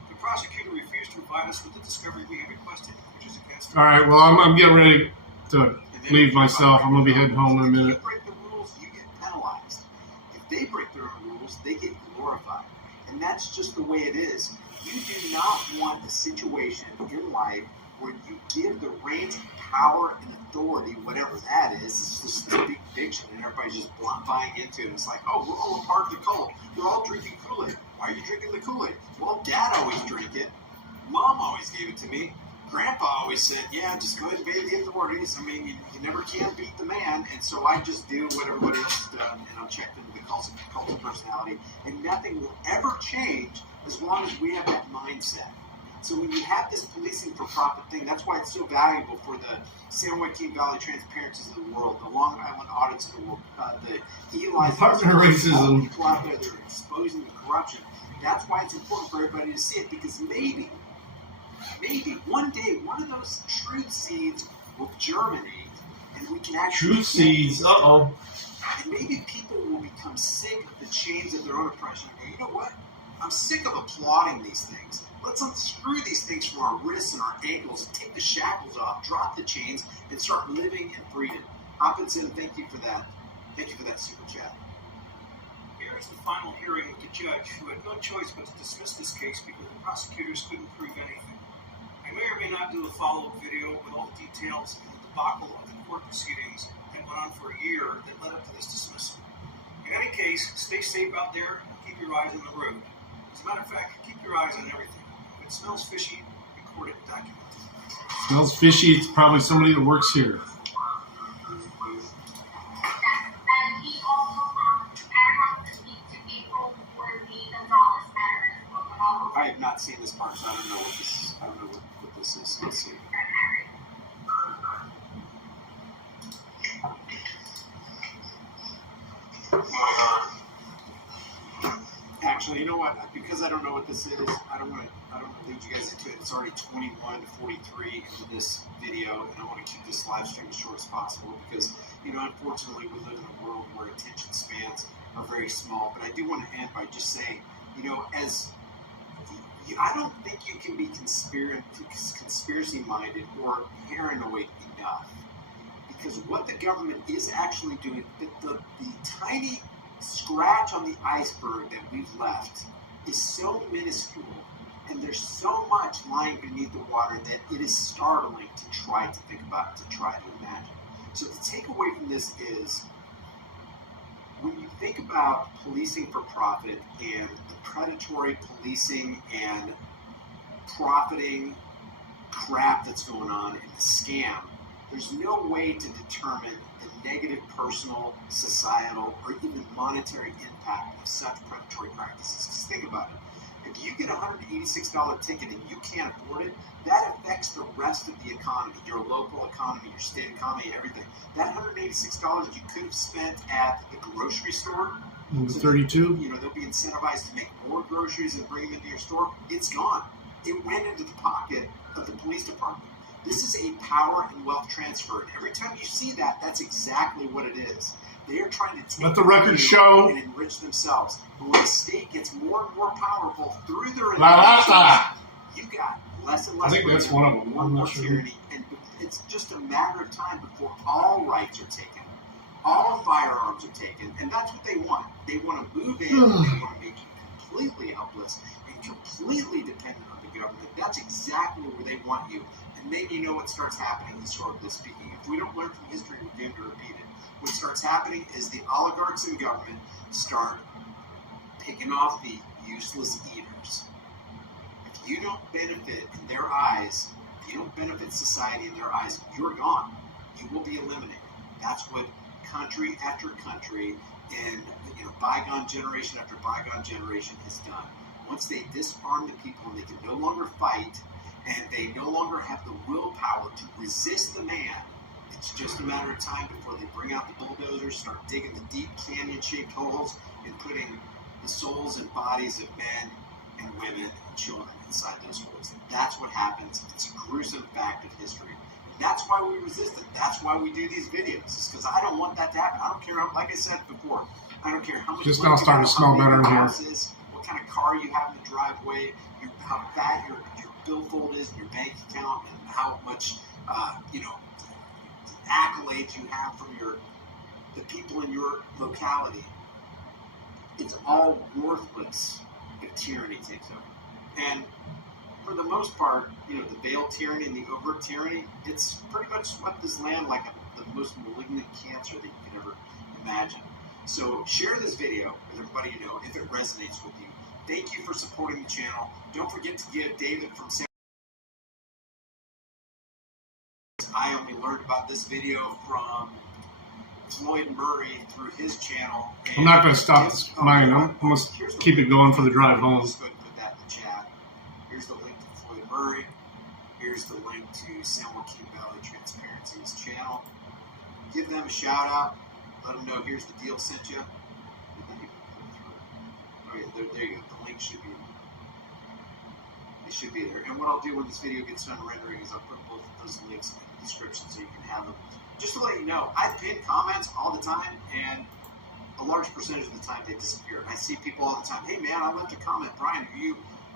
The prosecutor refused to provide us with the discovery we had requested, which is against. All right. Well, I'm getting ready to leave myself. I'm gonna be heading home in a minute. If you break the rules, you get penalized. If they break their own rules, they get glorified. And that's just the way it is. You do not want a situation in life where you give the reins of power and authority, whatever that is. It's just a big fiction, and everybody's just buying into it. It's like, oh, we're all a part of the cult. We're all drinking Kool-Aid. Why are you drinking the Kool-Aid? Well, Dad always drank it. Mom always gave it to me. Grandpa always said, yeah, just go ahead and obey the authorities. I mean, you never can beat the man, and so I just do what everybody else has done, and I'll check into the cult of personality, and nothing will ever change as long as we have that mindset. So when you have this policing for profit thing, that's why it's so valuable for the San Joaquin Valley Transparencies of the world, the Long Island Audits of the world, the Eli's Partner racism. People out there that are exposing the corruption. That's why it's important for everybody to see it, because maybe one day one of those truth seeds will germinate, and we can actually Truth seeds. Uh-oh. And maybe people will become sick of the chains of their own oppression and go, you know what? I'm sick of applauding these things. Let's unscrew these things from our wrists and our ankles, take the shackles off, drop the chains, and start living in freedom. Hopkinson, thank you for that. Thank you for that super chat. Here is the final hearing with the judge, who had no choice but to dismiss this case because the prosecutors couldn't prove anything. I may or may not do a follow-up video with all the details and the debacle of the court proceedings that went on for a year that led up to this dismissal. In any case, stay safe out there and keep your eyes on the road. As a matter of fact, keep your eyes on everything. If it smells fishy, record it and document it. Smells fishy. It's probably somebody that works here. I have not seen this part, so I don't know what this is. Let's see. Actually, you know what? Because I don't know what this is, I don't want to lead you guys into it. It's already 21 to 43 into this video, and I want to keep this live stream as short as possible because, unfortunately, we live in a world where attention spans are very small. But I do want to end by just saying, I don't think you can be conspiracy-minded or paranoid enough, because what the government is actually doing, the tiny scratch on the iceberg that we've left is so minuscule, and there's so much lying beneath the water that it is startling to try to think about, to try to imagine. So the takeaway from this is, when you think about policing for profit and the predatory policing and profiting crap that's going on in the scam, there's no way to determine the negative personal, societal, or even monetary impact of such predatory practices. Just think about it. If you get a $186 ticket and you can't afford it, that affects the rest of the economy, your local economy, your state economy, everything. That $186 you could have spent at the grocery store. 32. They'll be incentivized to make more groceries and bring them into your store. It's gone. It went into the pocket of the police department. This is a power and wealth transfer. And every time you see that, that's exactly what it is. They are trying to take Let the record show and enrich themselves. But when the state gets more and more powerful through their you got less and less. I think that's one of them. More and more tyranny, and it's just a matter of time before all rights are taken, all firearms are taken, and that's what they want. They want to move in. They want to make you completely helpless and completely dependent on the government. That's exactly where they want you. And then you know what starts happening, historically speaking. If we don't learn from history, we're doomed to repeat it. What starts happening is the oligarchs in government start picking off the useless eaters. If you don't benefit in their eyes, if you don't benefit society in their eyes, you're gone. You will be eliminated. That's what country after country and bygone generation after bygone generation has done. Once they disarm the people and they can no longer fight and they no longer have the willpower to resist the man, it's just a matter of time before they bring out the bulldozers, start digging the deep canyon-shaped holes and putting the souls and bodies of men and women and children inside those holes. That's what happens. It's a gruesome fact of history. That's why we resist it. That's why we do these videos. It's because I don't want that to happen. I don't care, like I said before, I don't care how much Just money now starting you to have, smell how big better in your here. house is, what kind of car you have in the driveway, how fat your billfold is in your bank account, and how much accolades you have from the people in your locality. It's all worthless if tyranny takes over. And for the most part, the veiled tyranny and the overt tyranny, it's pretty much swept this land like the most malignant cancer that you could ever imagine. So share this video with everybody you know if it resonates with you. Thank you for supporting the channel. Don't forget to give David from San I only learned about this video from Floyd Murray through his channel. I'm not going to stop this mine. I'm going to keep it going for the drive home. Just go ahead and put that in the chat. Here's the link to Floyd Murray. Here's the link to San Joaquin Valley Transparency's channel. Give them a shout out. Let them know here's the deal sent you. Oh yeah, there you go. The link should be. It should be there. And what I'll do when this video gets done rendering is I'll put both of those links in the description so you can have them. Just to let you know, I pin comments all the time, and a large percentage of the time they disappear. I see people all the time, hey man, I left a comment. Brian,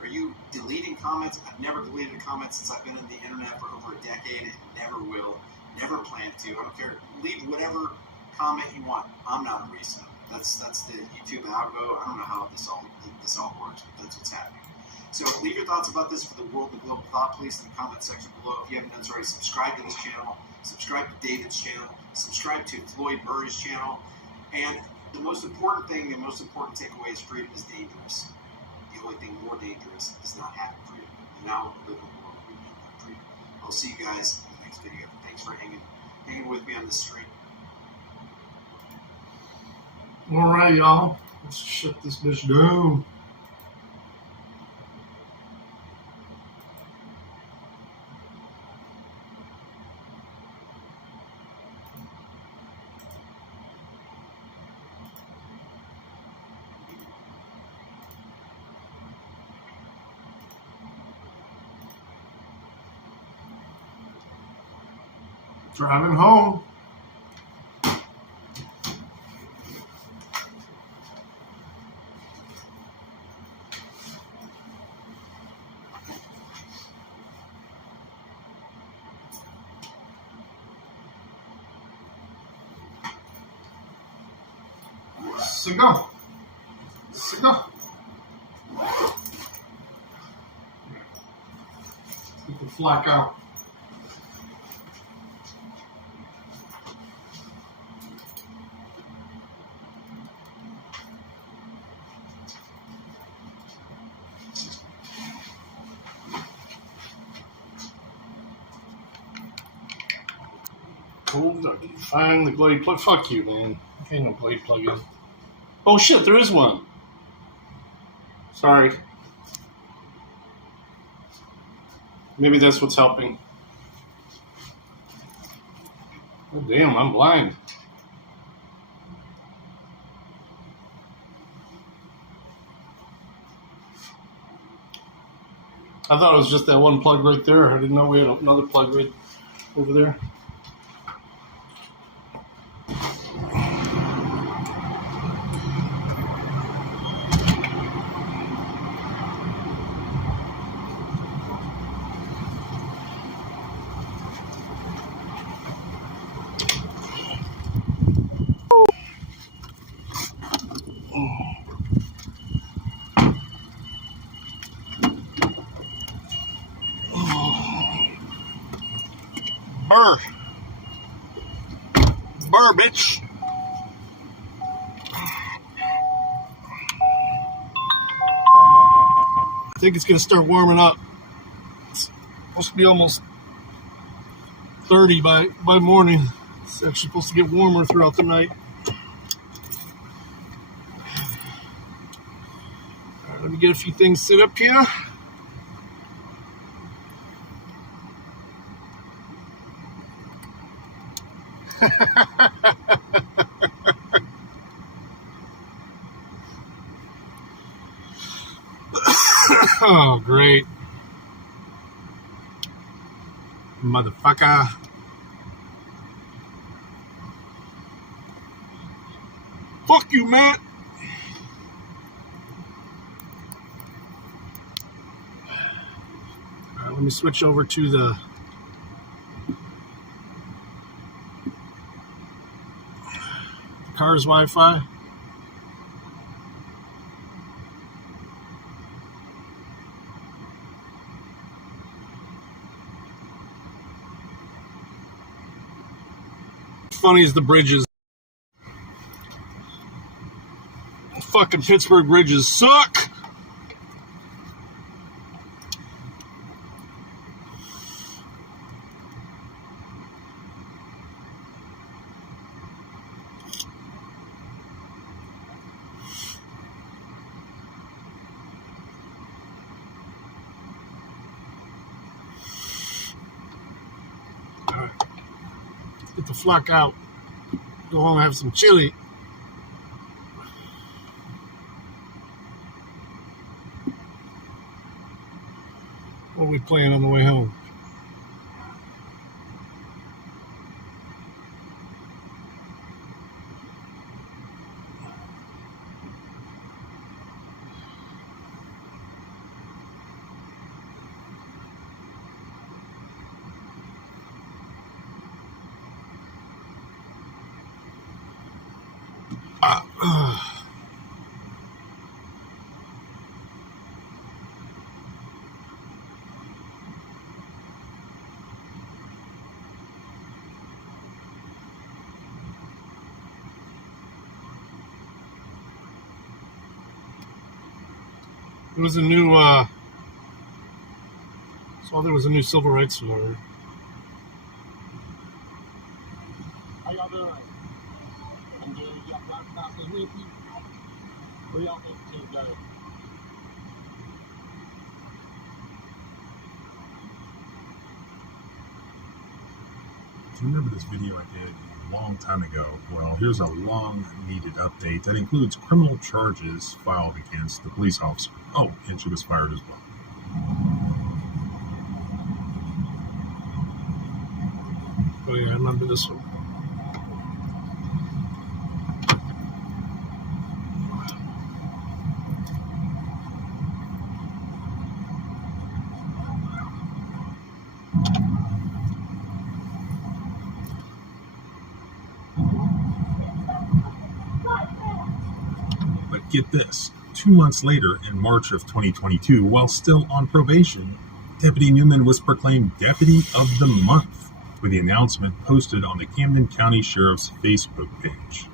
are you deleting comments? I've never deleted a comment since I've been in the internet for over a decade and never will, never plan to. I don't care. Leave whatever comment you want. I'm not a resub. That's the YouTube algo. I don't know how this all works, but that's what's happening. So leave your thoughts about this for the World and Global Thought Police in the comment section below. If you haven't done so already, subscribe to this channel, subscribe to David's channel, subscribe to Floyd Murray's channel. And the most important thing, the most important takeaway is freedom is dangerous. The only thing more dangerous is not having freedom. And now we live in a world where we need that freedom. I'll see you guys in the next video. Thanks for hanging with me on this stream. All right, y'all. Let's shut this bitch down. Driving home. Cigar. Get the flack out. Hold on. Find the blade plug. Fuck you, man. Ain't no blade plug in. Oh shit, there is one. Sorry. Maybe that's what's helping. Oh damn, I'm blind. I thought it was just that one plug right there. I didn't know we had another plug right over there. Burr. Burr, bitch. I think it's going to start warming up. It's supposed to be almost 30 by morning. It's actually supposed to get warmer throughout the night. All right, let me get a few things set up here. Oh, great. Motherfucker. Fuck you, man. All right, let me switch over to the car's Wi-Fi. Funny as the bridges. Fucking Pittsburgh bridges suck. Get the flock out. Go home and have some chili. What are we playing on the way home? It was a new, saw there was a new civil rights lawyer. How y'all doing? I'm good. Y'all got this with you? Where y'all think the team go? Do you remember this video I did a long time ago? Well, here's a long-needed update that includes criminal charges filed against the police officer. Oh, and she was fired as well. Oh yeah, I remember this one. But get this, 2 months later, in March of 2022, while still on probation, Deputy Newman was proclaimed Deputy of the Month, with the announcement posted on the Camden County Sheriff's Facebook page.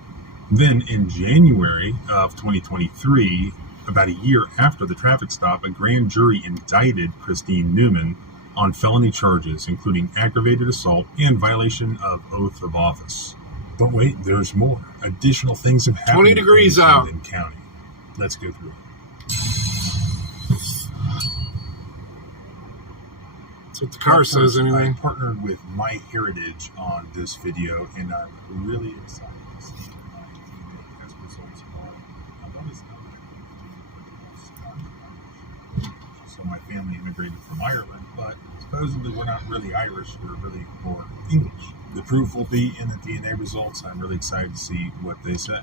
Then, in January of 2023, about a year after the traffic stop, a grand jury indicted Christine Newman on felony charges, including aggravated assault and violation of oath of office. But wait, there's more. Additional things have happened 20 degrees in out. Camden County. Let's go through it. That's what the car says anyway. I partnered with MyHeritage on this video, and I'm really excited to see what my DNA test results are. I've always known that so my family immigrated from Ireland, but supposedly we're not really Irish, we're really more English. The proof will be in the DNA results. I'm really excited to see what they say.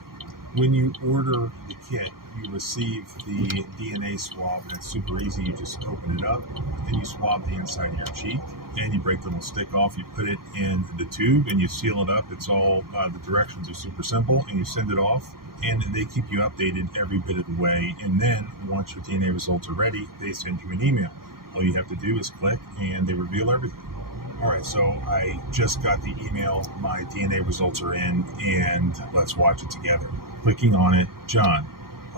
When you order the kit, you receive the DNA swab, and it's super easy. You just open it up, and you swab the inside of your cheek, and you break the little stick off. You put it in the tube, and you seal it up. It's all, the directions are super simple, and you send it off, and they keep you updated every bit of the way. And then, once your DNA results are ready, they send you an email. All you have to do is click, and they reveal everything. Alright, so I just got the email. My DNA results are in, and let's watch it together. Clicking on it. John,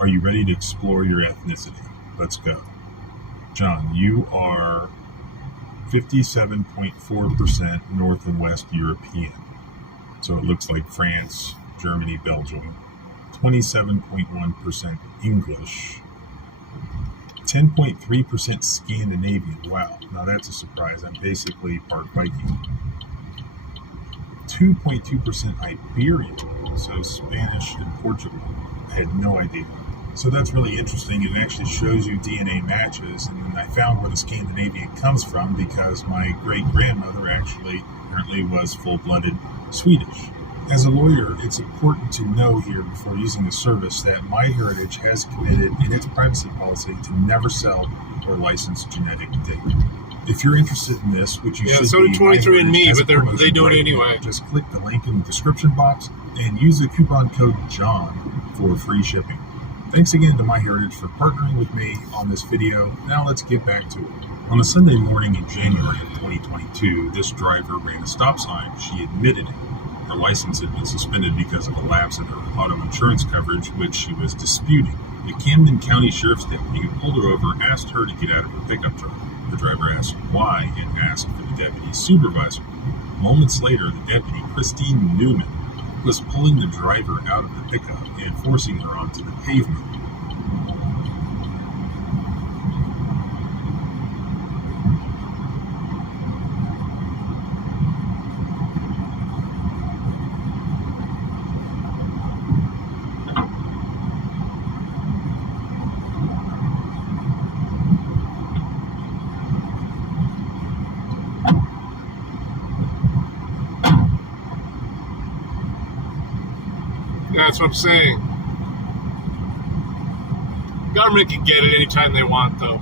are you ready to explore your ethnicity? Let's go. John, you are 57.4% North and West European. So it looks like France, Germany, Belgium. 27.1% English. 10.3% Scandinavian. Wow, now that's a surprise. I'm basically part Viking. 2.2% Iberian, so Spanish and Portugal. I had no idea. So that's really interesting. It actually shows you DNA matches, and then I found where the Scandinavian comes from because my great-grandmother actually apparently was full-blooded Swedish. As a lawyer, it's important to know here before using the service that MyHeritage has committed in its privacy policy to never sell or license genetic data. If you're interested in this, which you should so be, did 23andMe, MyHeritage has but a promotion they do it right anyway. now. Just click the link in the description box and use the coupon code JOHN for free shipping. Thanks again to MyHeritage for partnering with me on this video. Now let's get back to it. On a Sunday morning in January of 2022, this driver ran a stop sign. She admitted it. Her license had been suspended because of a lapse in her auto insurance coverage, which she was disputing. The Camden County Sheriff's deputy who pulled her over asked her to get out of her pickup truck. The driver asked why and asked for the deputy's supervisor. Moments later, the deputy, Christine Newman, was pulling the driver out of the pickup and forcing her onto the pavement. That's what I'm saying. Government can get it anytime they want, though.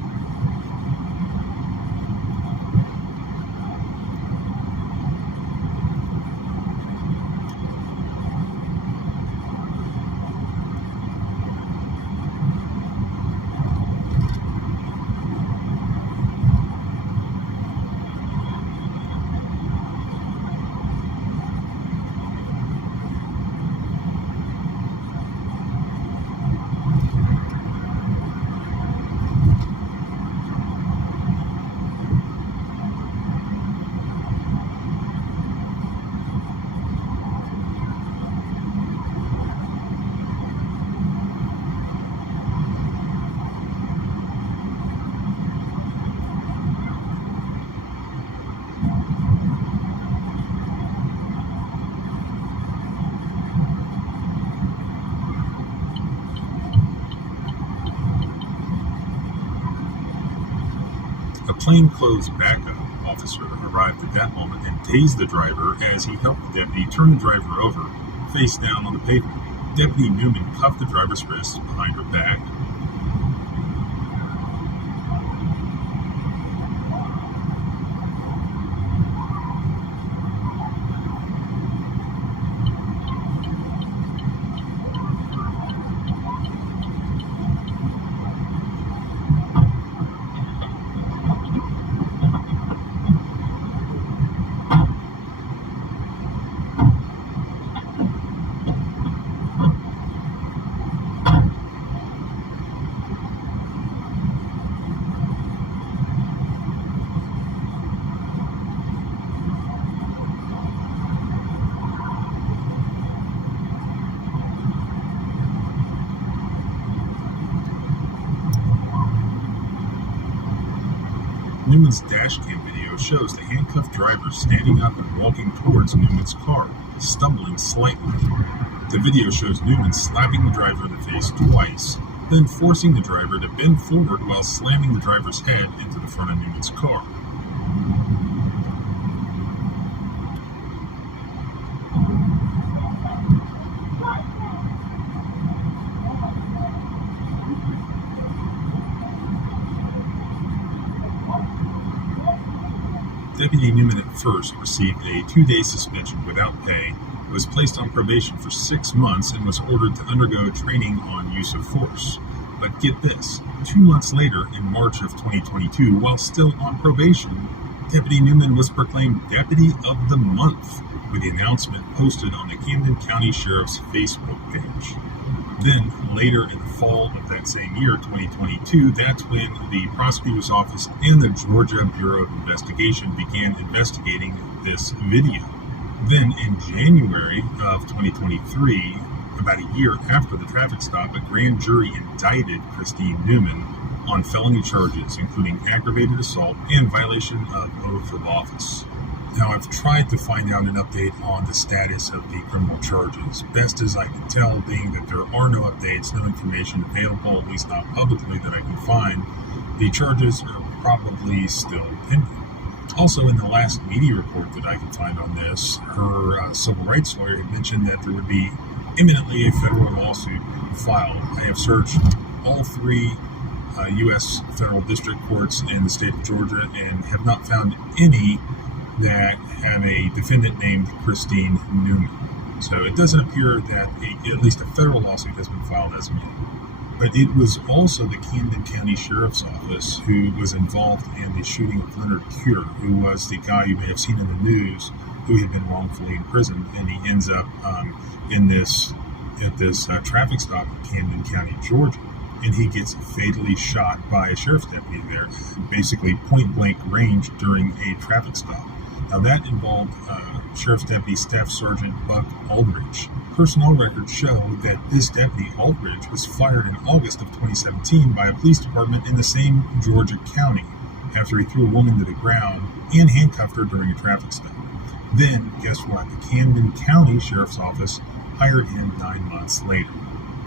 A plainclothes backup officer arrived at that moment and tased the driver as he helped the deputy turn the driver over, face down on the pavement. Deputy Newman cuffed the driver's wrists behind her back. Newman's dashcam video shows the handcuffed driver standing up and walking towards Newman's car, stumbling slightly. The video shows Newman slapping the driver in the face twice, then forcing the driver to bend forward while slamming the driver's head into the front of Newman's car. Deputy Newman at first received a 2-day suspension without pay, was placed on probation for 6 months, and was ordered to undergo training on use of force. But get this, 2 months later, in March of 2022, while still on probation, Deputy Newman was proclaimed Deputy of the Month with the announcement posted on the Camden County Sheriff's Facebook page. Then, later in the fall of that same year, 2022, that's when the prosecutor's office and the Georgia Bureau of Investigation began investigating this video. Then, in January of 2023, about a year after the traffic stop, a grand jury indicted Christine Newman on felony charges, including aggravated assault and violation of oath of office. Now, I've tried to find out an update on the status of the criminal charges, best as I can tell, being that there are no updates, no information available, at least not publicly that I can find. The charges are probably still pending. Also, in the last media report that I could find on this, her civil rights lawyer had mentioned that there would be imminently a federal lawsuit filed. I have searched all three U.S. federal district courts in the state of Georgia and have not found any that have a defendant named Christine Newman. So it doesn't appear that at least a federal lawsuit has been filed as of yet. But it was also the Camden County Sheriff's Office who was involved in the shooting of Leonard Cure, who was the guy you may have seen in the news who had been wrongfully imprisoned, and he ends up at this traffic stop in Camden County, Georgia. And he gets fatally shot by a sheriff's deputy there, basically point-blank range during a traffic stop. Now, that involved Sheriff's Deputy Staff Sergeant Buck Aldridge. Personnel records show that this deputy, Aldridge, was fired in August of 2017 by a police department in the same Georgia county after he threw a woman to the ground and handcuffed her during a traffic stop. Then, guess what? The Camden County Sheriff's Office hired him 9 months later.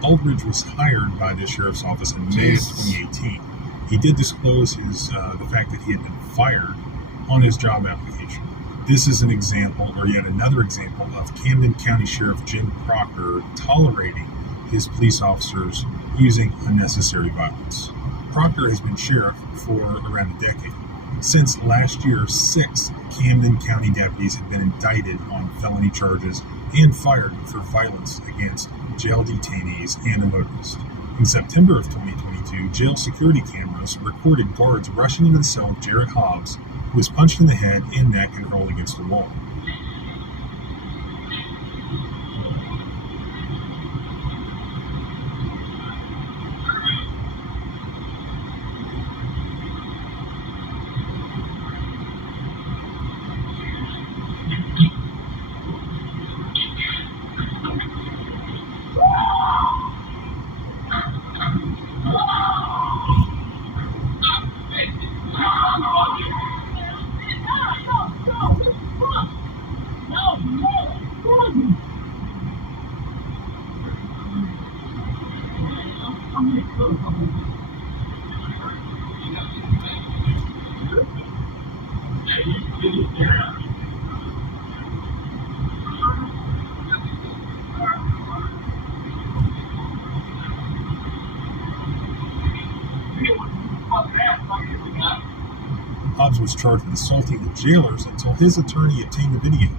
Aldridge was hired by the Sheriff's Office in May of 2018. He did disclose the fact that he had been fired on his job application. This is an example, or yet another example, of Camden County Sheriff Jim Proctor tolerating his police officers using unnecessary violence. Proctor has been sheriff for around a decade. Since last year, 6 Camden County deputies have been indicted on felony charges and fired for violence against jail detainees and a motorist. In September of 2022, jail security cameras recorded guards rushing into the cell of Jarrett Hobbs, who was punched in the head and neck and hurled against a wall. Hobbs was charged with assaulting the jailers until his attorney obtained the video.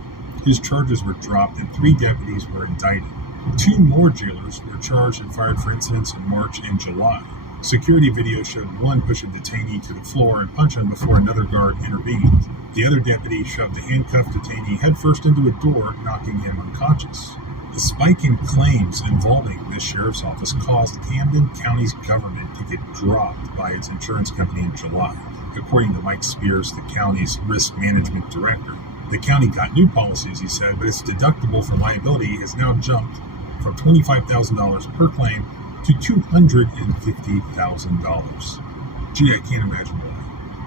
His charges were dropped and 3 deputies were indicted. 2 more jailers were charged and fired for incidents in March and July. Security video showed one push a detainee to the floor and punch him before another guard intervened. The other deputy shoved a handcuffed detainee headfirst into a door, knocking him unconscious. The spike in claims involving this sheriff's office caused Camden County's government to get dropped by its insurance company in July, according to Mike Spears, the county's risk management director. The county got new policies, he said, but its deductible for liability has now jumped from $25,000 per claim to $250,000. Gee, I can't imagine why.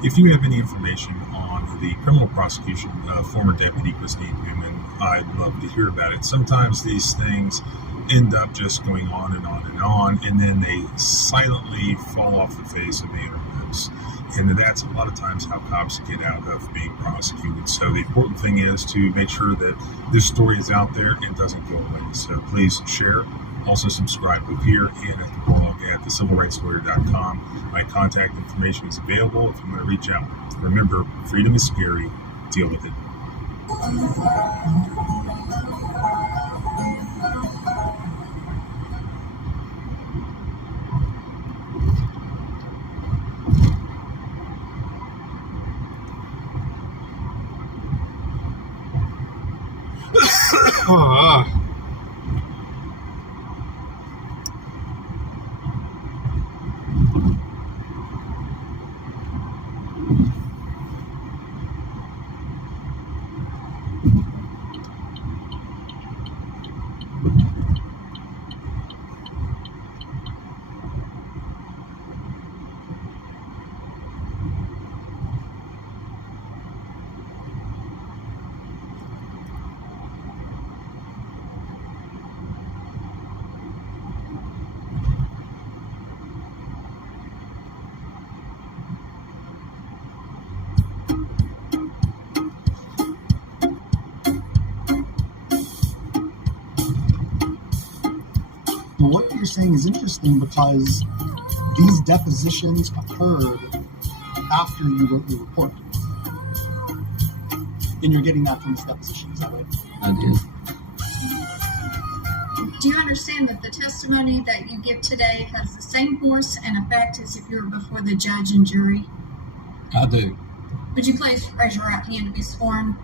If you have any information on the criminal prosecution of former Deputy Christine Newman, I'd love to hear about it. Sometimes these things end up just going on and on and on, and then they silently fall off the face of the interwebs. And that's a lot of times how cops get out of being prosecuted. So the important thing is to make sure that this story is out there and doesn't go away. So please share. Also subscribe both here and at the blog at thecivilrightslawyer.com. My contact information is available if you want to reach out. Remember, freedom is scary. Deal with it. What you're saying is interesting because these depositions occurred after you wrote your report. And you're getting that from this deposition, is that right? I did. Do you understand that the testimony that you give today has the same force and effect as if you were before the judge and jury? I do. Would you please raise your right hand to be sworn?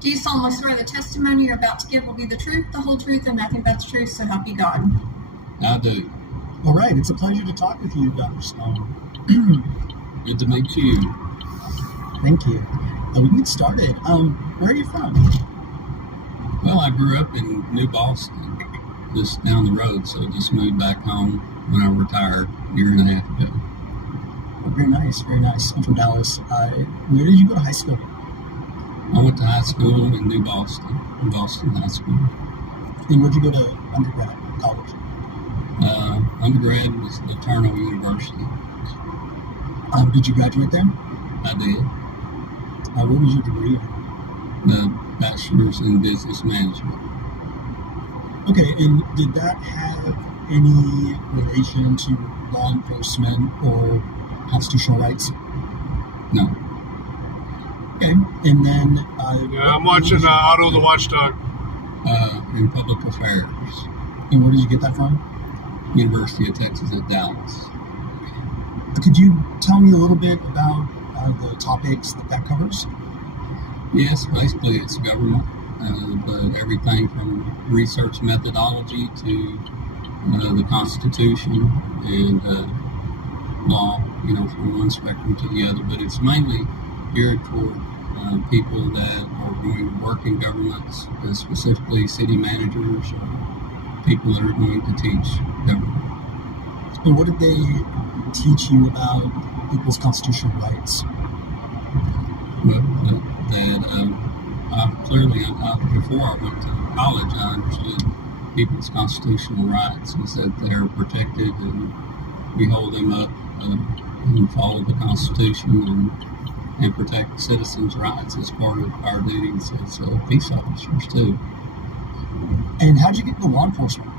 Do you solemnly swear the testimony you're about to give will be the truth, the whole truth, and nothing but the truth, so help you God? I do. All right, it's a pleasure to talk with you, Dr. Stone. Good to meet you. Thank you. We can get started. Where are you from? Well, I grew up in New Boston, just down the road, so I just moved back home when I retired a year and a half ago. Oh, very nice, very nice. I'm from Dallas. Where did you go to high school? I went to high school in New Boston, in Boston High School. And where'd you go to undergrad, college? Undergrad was Eternal University. Did you graduate there? I did. What was your degree? Bachelor's in Business Management. Okay, and did that have any relation to law enforcement or constitutional rights? No. Okay, and then... yeah, I'm watching Otto the Watchdog. In Public Affairs. And where did you get that from? University of Texas at Dallas. Could you tell me a little bit about the topics that covers? Yes, basically it's government, but everything from research methodology to the Constitution and law, from one spectrum to the other. But it's mainly geared toward people that are going to work in governments, specifically city managers, people that are going to teach government. And what did they teach you about people's constitutional rights? Well, before I went to college, I understood people's constitutional rights and said they're protected and we hold them up and follow the Constitution and protect citizens' rights as part of our duties as peace officers too. And how'd you get into law enforcement?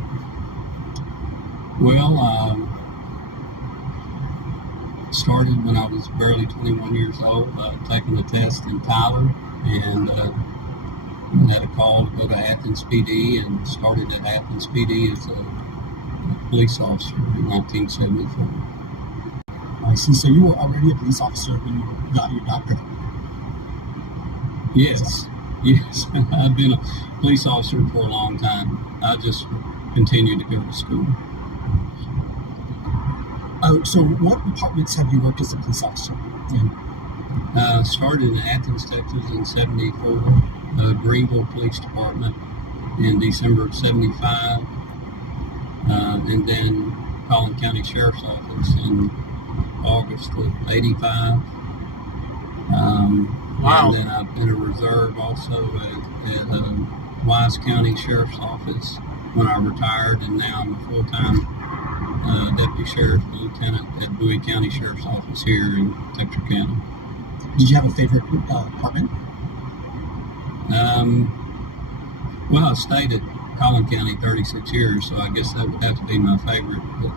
Well, started when I was barely 21 years old, taking a test in Tyler, and had a call to go to Athens PD, and started at Athens PD as a police officer in 1974. I see. So you were already a police officer when you got your doctorate? Yes. I've been a police officer for a long time. I just continued to go to school. So what departments have you worked as a police officer in? Started in Athens, Texas in 74, Greenville Police Department in December of 75, and then Collin County Sheriff's Office in August of 85. Wow. And then I've been a reserve also at Wise County Sheriff's Office when I retired, and now I'm a full-time Deputy Sheriff Lieutenant at Bowie County Sheriff's Office here in Texarkana. Did you have a favorite department? Well, I stayed at Collin County 36 years, so I guess that would have to be my favorite, but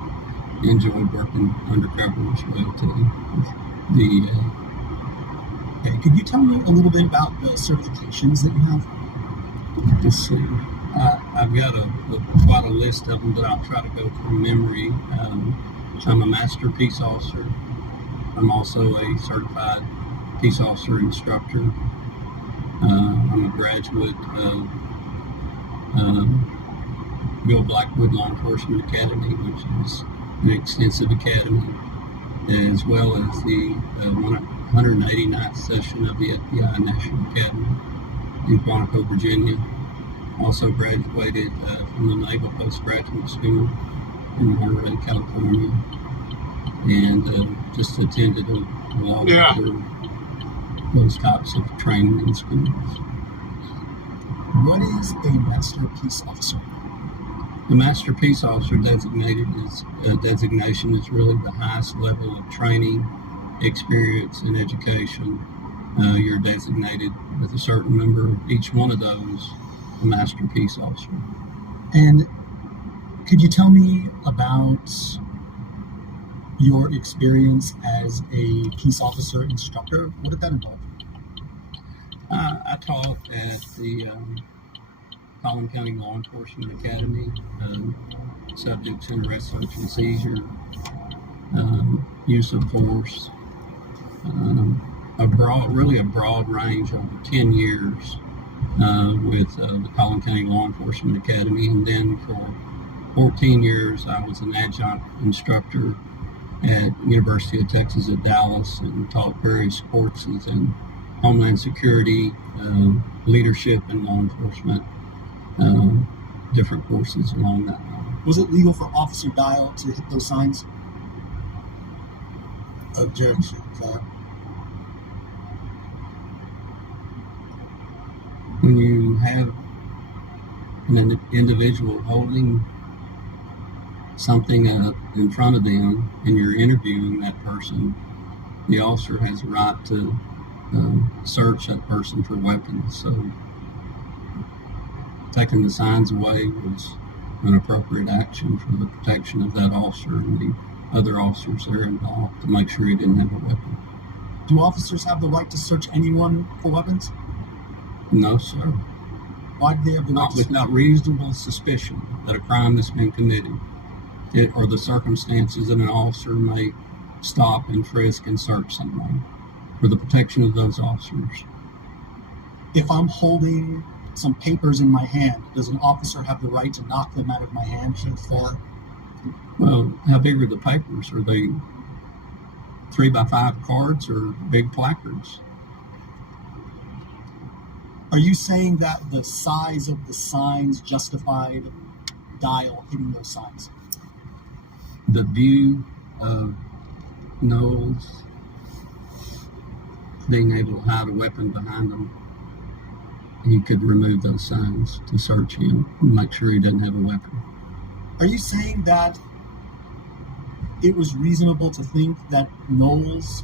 enjoyed working undercover as well too. Okay, could you tell me a little bit about the certifications that you have? Let's see. I've got quite a list of them, but I'll try to go from memory. I'm a Master Peace Officer. I'm also a certified Peace Officer instructor. I'm a graduate of Bill Blackwood Law Enforcement Academy, which is an extensive academy, as well as the 189th session of the FBI National Academy in Quantico, Virginia. Also graduated from the Naval Postgraduate School in Monterey, California, and just attended a lot of those types of training in schools. What is a Master Peace Officer? The Master Peace Officer designation is really the highest level of training, experience, and education. You're designated with a certain number of each one of those, a Master Peace Officer. And could you tell me about your experience as a peace officer instructor? What did that involve? I taught at the Collin County Law Enforcement Academy, subjects in arrest, search, and seizure, use of force, a broad range over 10 years with the Collin County Law Enforcement Academy, and then for 14 years I was an adjunct instructor at University of Texas at Dallas and taught various courses in Homeland Security, leadership, and law enforcement, different courses along that line. Was it legal for Officer Dial to hit those signs? Objection, sir. When you have an individual holding something up in front of them and you're interviewing that person, the officer has a right to search that person for weapons. So taking the signs away was an appropriate action for the protection of that officer and the other officers that are involved to make sure he didn't have a weapon. Do officers have the right to search anyone for weapons? No, sir. Why do they have the right Not without reasonable suspicion that a crime has been committed, or the circumstances that an officer may stop and frisk and search someone for the protection of those officers. If I'm holding some papers in my hand, does an officer have the right to knock them out of my hand for? Well, how big are the papers? Are they 3x5 cards or big placards? Are you saying that the size of the signs justified Dial hitting those signs? The view of Knowles being able to hide a weapon behind him, he could remove those signs to search him and make sure he doesn't have a weapon. Are you saying that it was reasonable to think that Knowles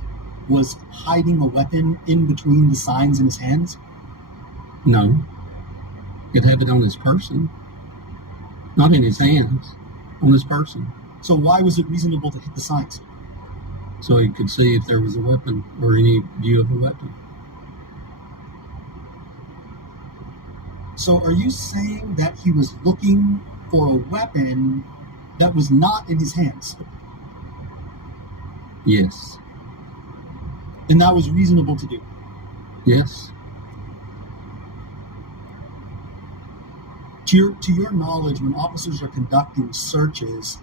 was hiding a weapon in between the signs in his hands? No. He'd have it on his person. Not in his hands, on his person. So why was it reasonable to hit the signs? So he could see if there was a weapon or any view of a weapon. So are you saying that he was looking for a weapon that was not in his hands? Yes. And that was reasonable to do? Yes. To your knowledge, when officers are conducting searches,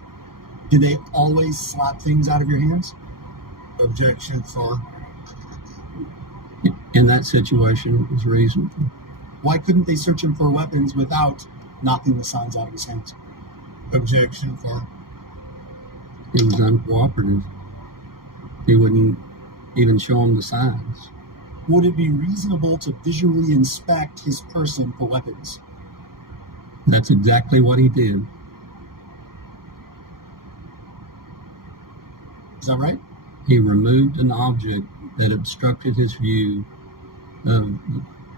do they always slap things out of your hands? Objection, sir. In that situation, it was reasonable. Why couldn't they search him for weapons without knocking the signs out of his hands? Objection, sir. He was uncooperative. He wouldn't even show him the signs. Would it be reasonable to visually inspect his person for weapons? That's exactly what he did. Is that right? He removed an object that obstructed his view of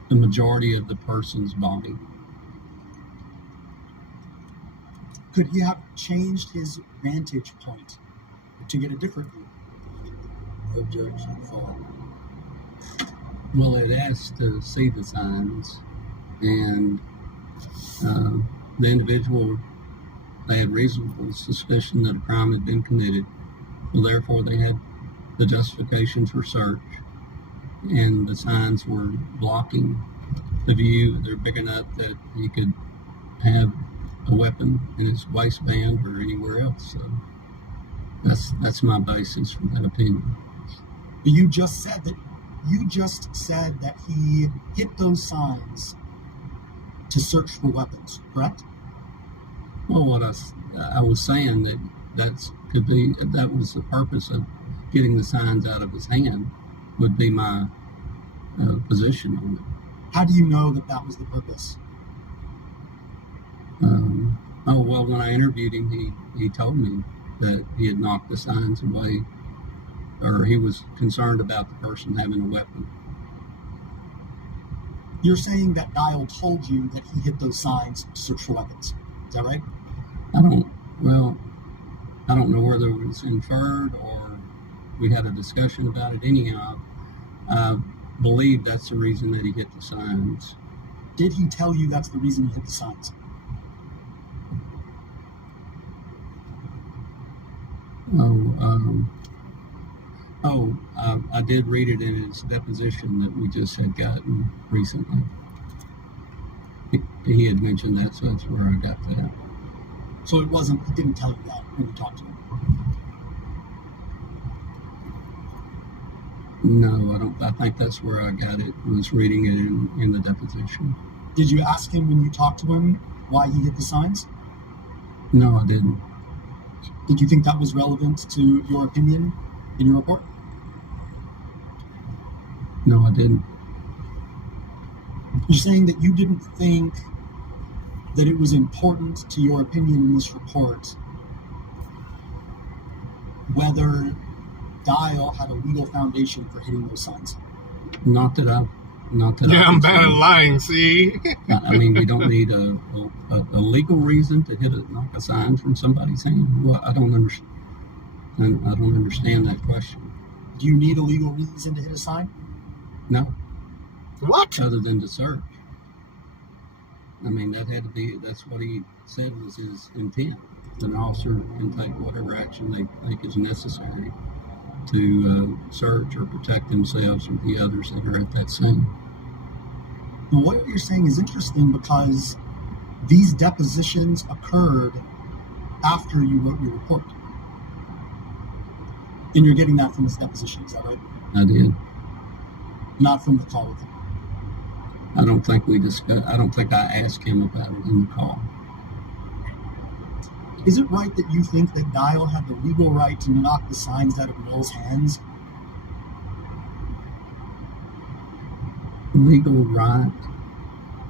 the majority of the person's body. Could he have changed his vantage point to get a different view? Objection, sir. Well, it asked to see the signs, and the individual, they had reasonable suspicion that a crime had been committed. Well, therefore, they had the justification for search, and the signs were blocking the view. They're big enough that he could have a weapon in his waistband or anywhere else. So that's my basis for that opinion. But you just said that he hit those signs to search for weapons, correct? Well, what I was saying that was the purpose of getting the signs out of his hand would be my position on it. How do you know that was the purpose? When I interviewed him, he told me that he had knocked the signs away, or he was concerned about the person having a weapon. You're saying that Dial told you that he hit those signs to search for weapons. Is that right? I don't know whether it was inferred or we had a discussion about it. Anyhow, I believe that's the reason that he hit the signs. Did he tell you that's the reason he hit the signs? I did read it in his deposition that we just had gotten recently. He had mentioned that, so that's where I got that. So he didn't tell you that when you talked to him? No, I don't. I think that's where I got it, was reading it in the deposition. Did you ask him when you talked to him why he hit the signs? No, I didn't. Did you think that was relevant to your opinion in your report? No, I didn't. You're saying that you didn't think that it was important to your opinion in this report whether Dial had a legal foundation for hitting those signs? Not that Yeah, I'm bad at lying, see? I mean, we don't need a legal reason to knock a sign from somebody's hand. Well, I don't understand. I don't understand that question. Do you need a legal reason to hit a sign? No. What? Other than to search. I mean, that's what he said was his intent. An officer can take whatever action they think is necessary to search or protect themselves or the others that are at that scene. Now, what you're saying is interesting because these depositions occurred after you wrote your report. And you're getting that from his deposition, is that right? I did. Not from the call with him. I don't think I asked him about it in the call. Is it right that you think that Dial had the legal right to knock the signs out of Knowles' hands? Legal right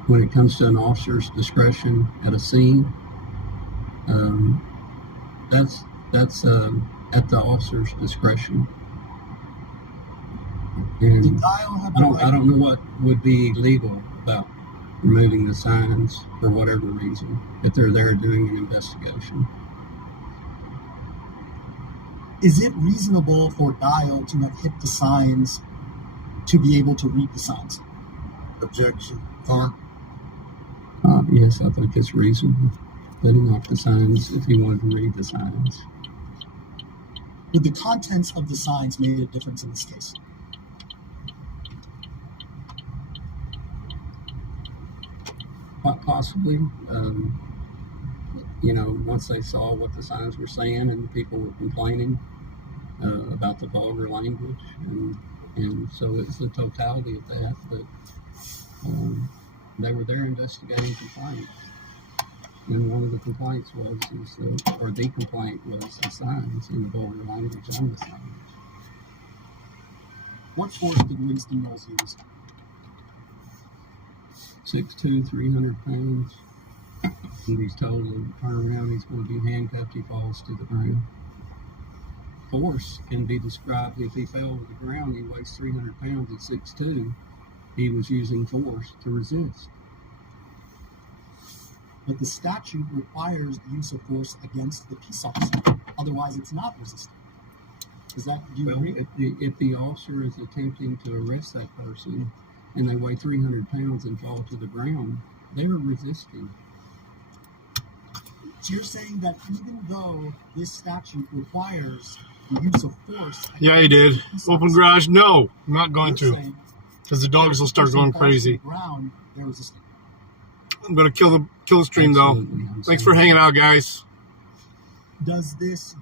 when it comes to an officer's discretion at a scene, that's at the officer's discretion. And I don't know what would be illegal about removing the signs for whatever reason if they're there doing an investigation. Is it reasonable for Dial to have hit the signs to be able to read the signs? Objection. Fine. Yes, I think it's reasonable that he knocked the signs if he wanted to read the signs. Would the contents of the signs make a difference in this case? Quite possibly. Once they saw what the signs were saying and people were complaining about the vulgar language, and so it's the totality of that. But they were there investigating complaints, and one of the complaints was the complaint was the signs and the vulgar language on the signs. What force did Winston Knowles use? 6'2", 300 pounds. And he's told to turn around, he's going to be handcuffed, he falls to the ground. Force can be described, if he fell to the ground, he weighs 300 pounds at 6'2", he was using force to resist. But the statute requires the use of force against the peace officer. Otherwise, it's not resisting. Do you agree? If the officer is attempting to arrest that person and they weigh 300 pounds and fall to the ground, they are resisting. So you're saying that even though this statute requires the use of force... Yeah, he did. Open garage? No, I'm not going to. Because the dogs will start going crazy. Ground, they're resisting. I'm going to kill the stream though. Absolutely. I'm Thanks sorry. for hanging out, guys. Does this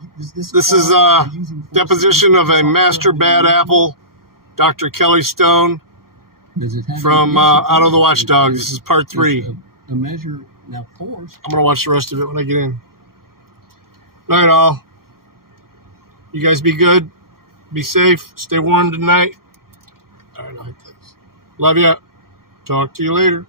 This is a deposition of a master bad apple, Dr. Kelly Stone, Does it have from any Out of the Watchdog. This is part 3. It's a measure now, force. I'm going to watch the rest of it when I get in. Night, all. You guys be good. Be safe. Stay warm tonight. All right, love ya. Talk to you later.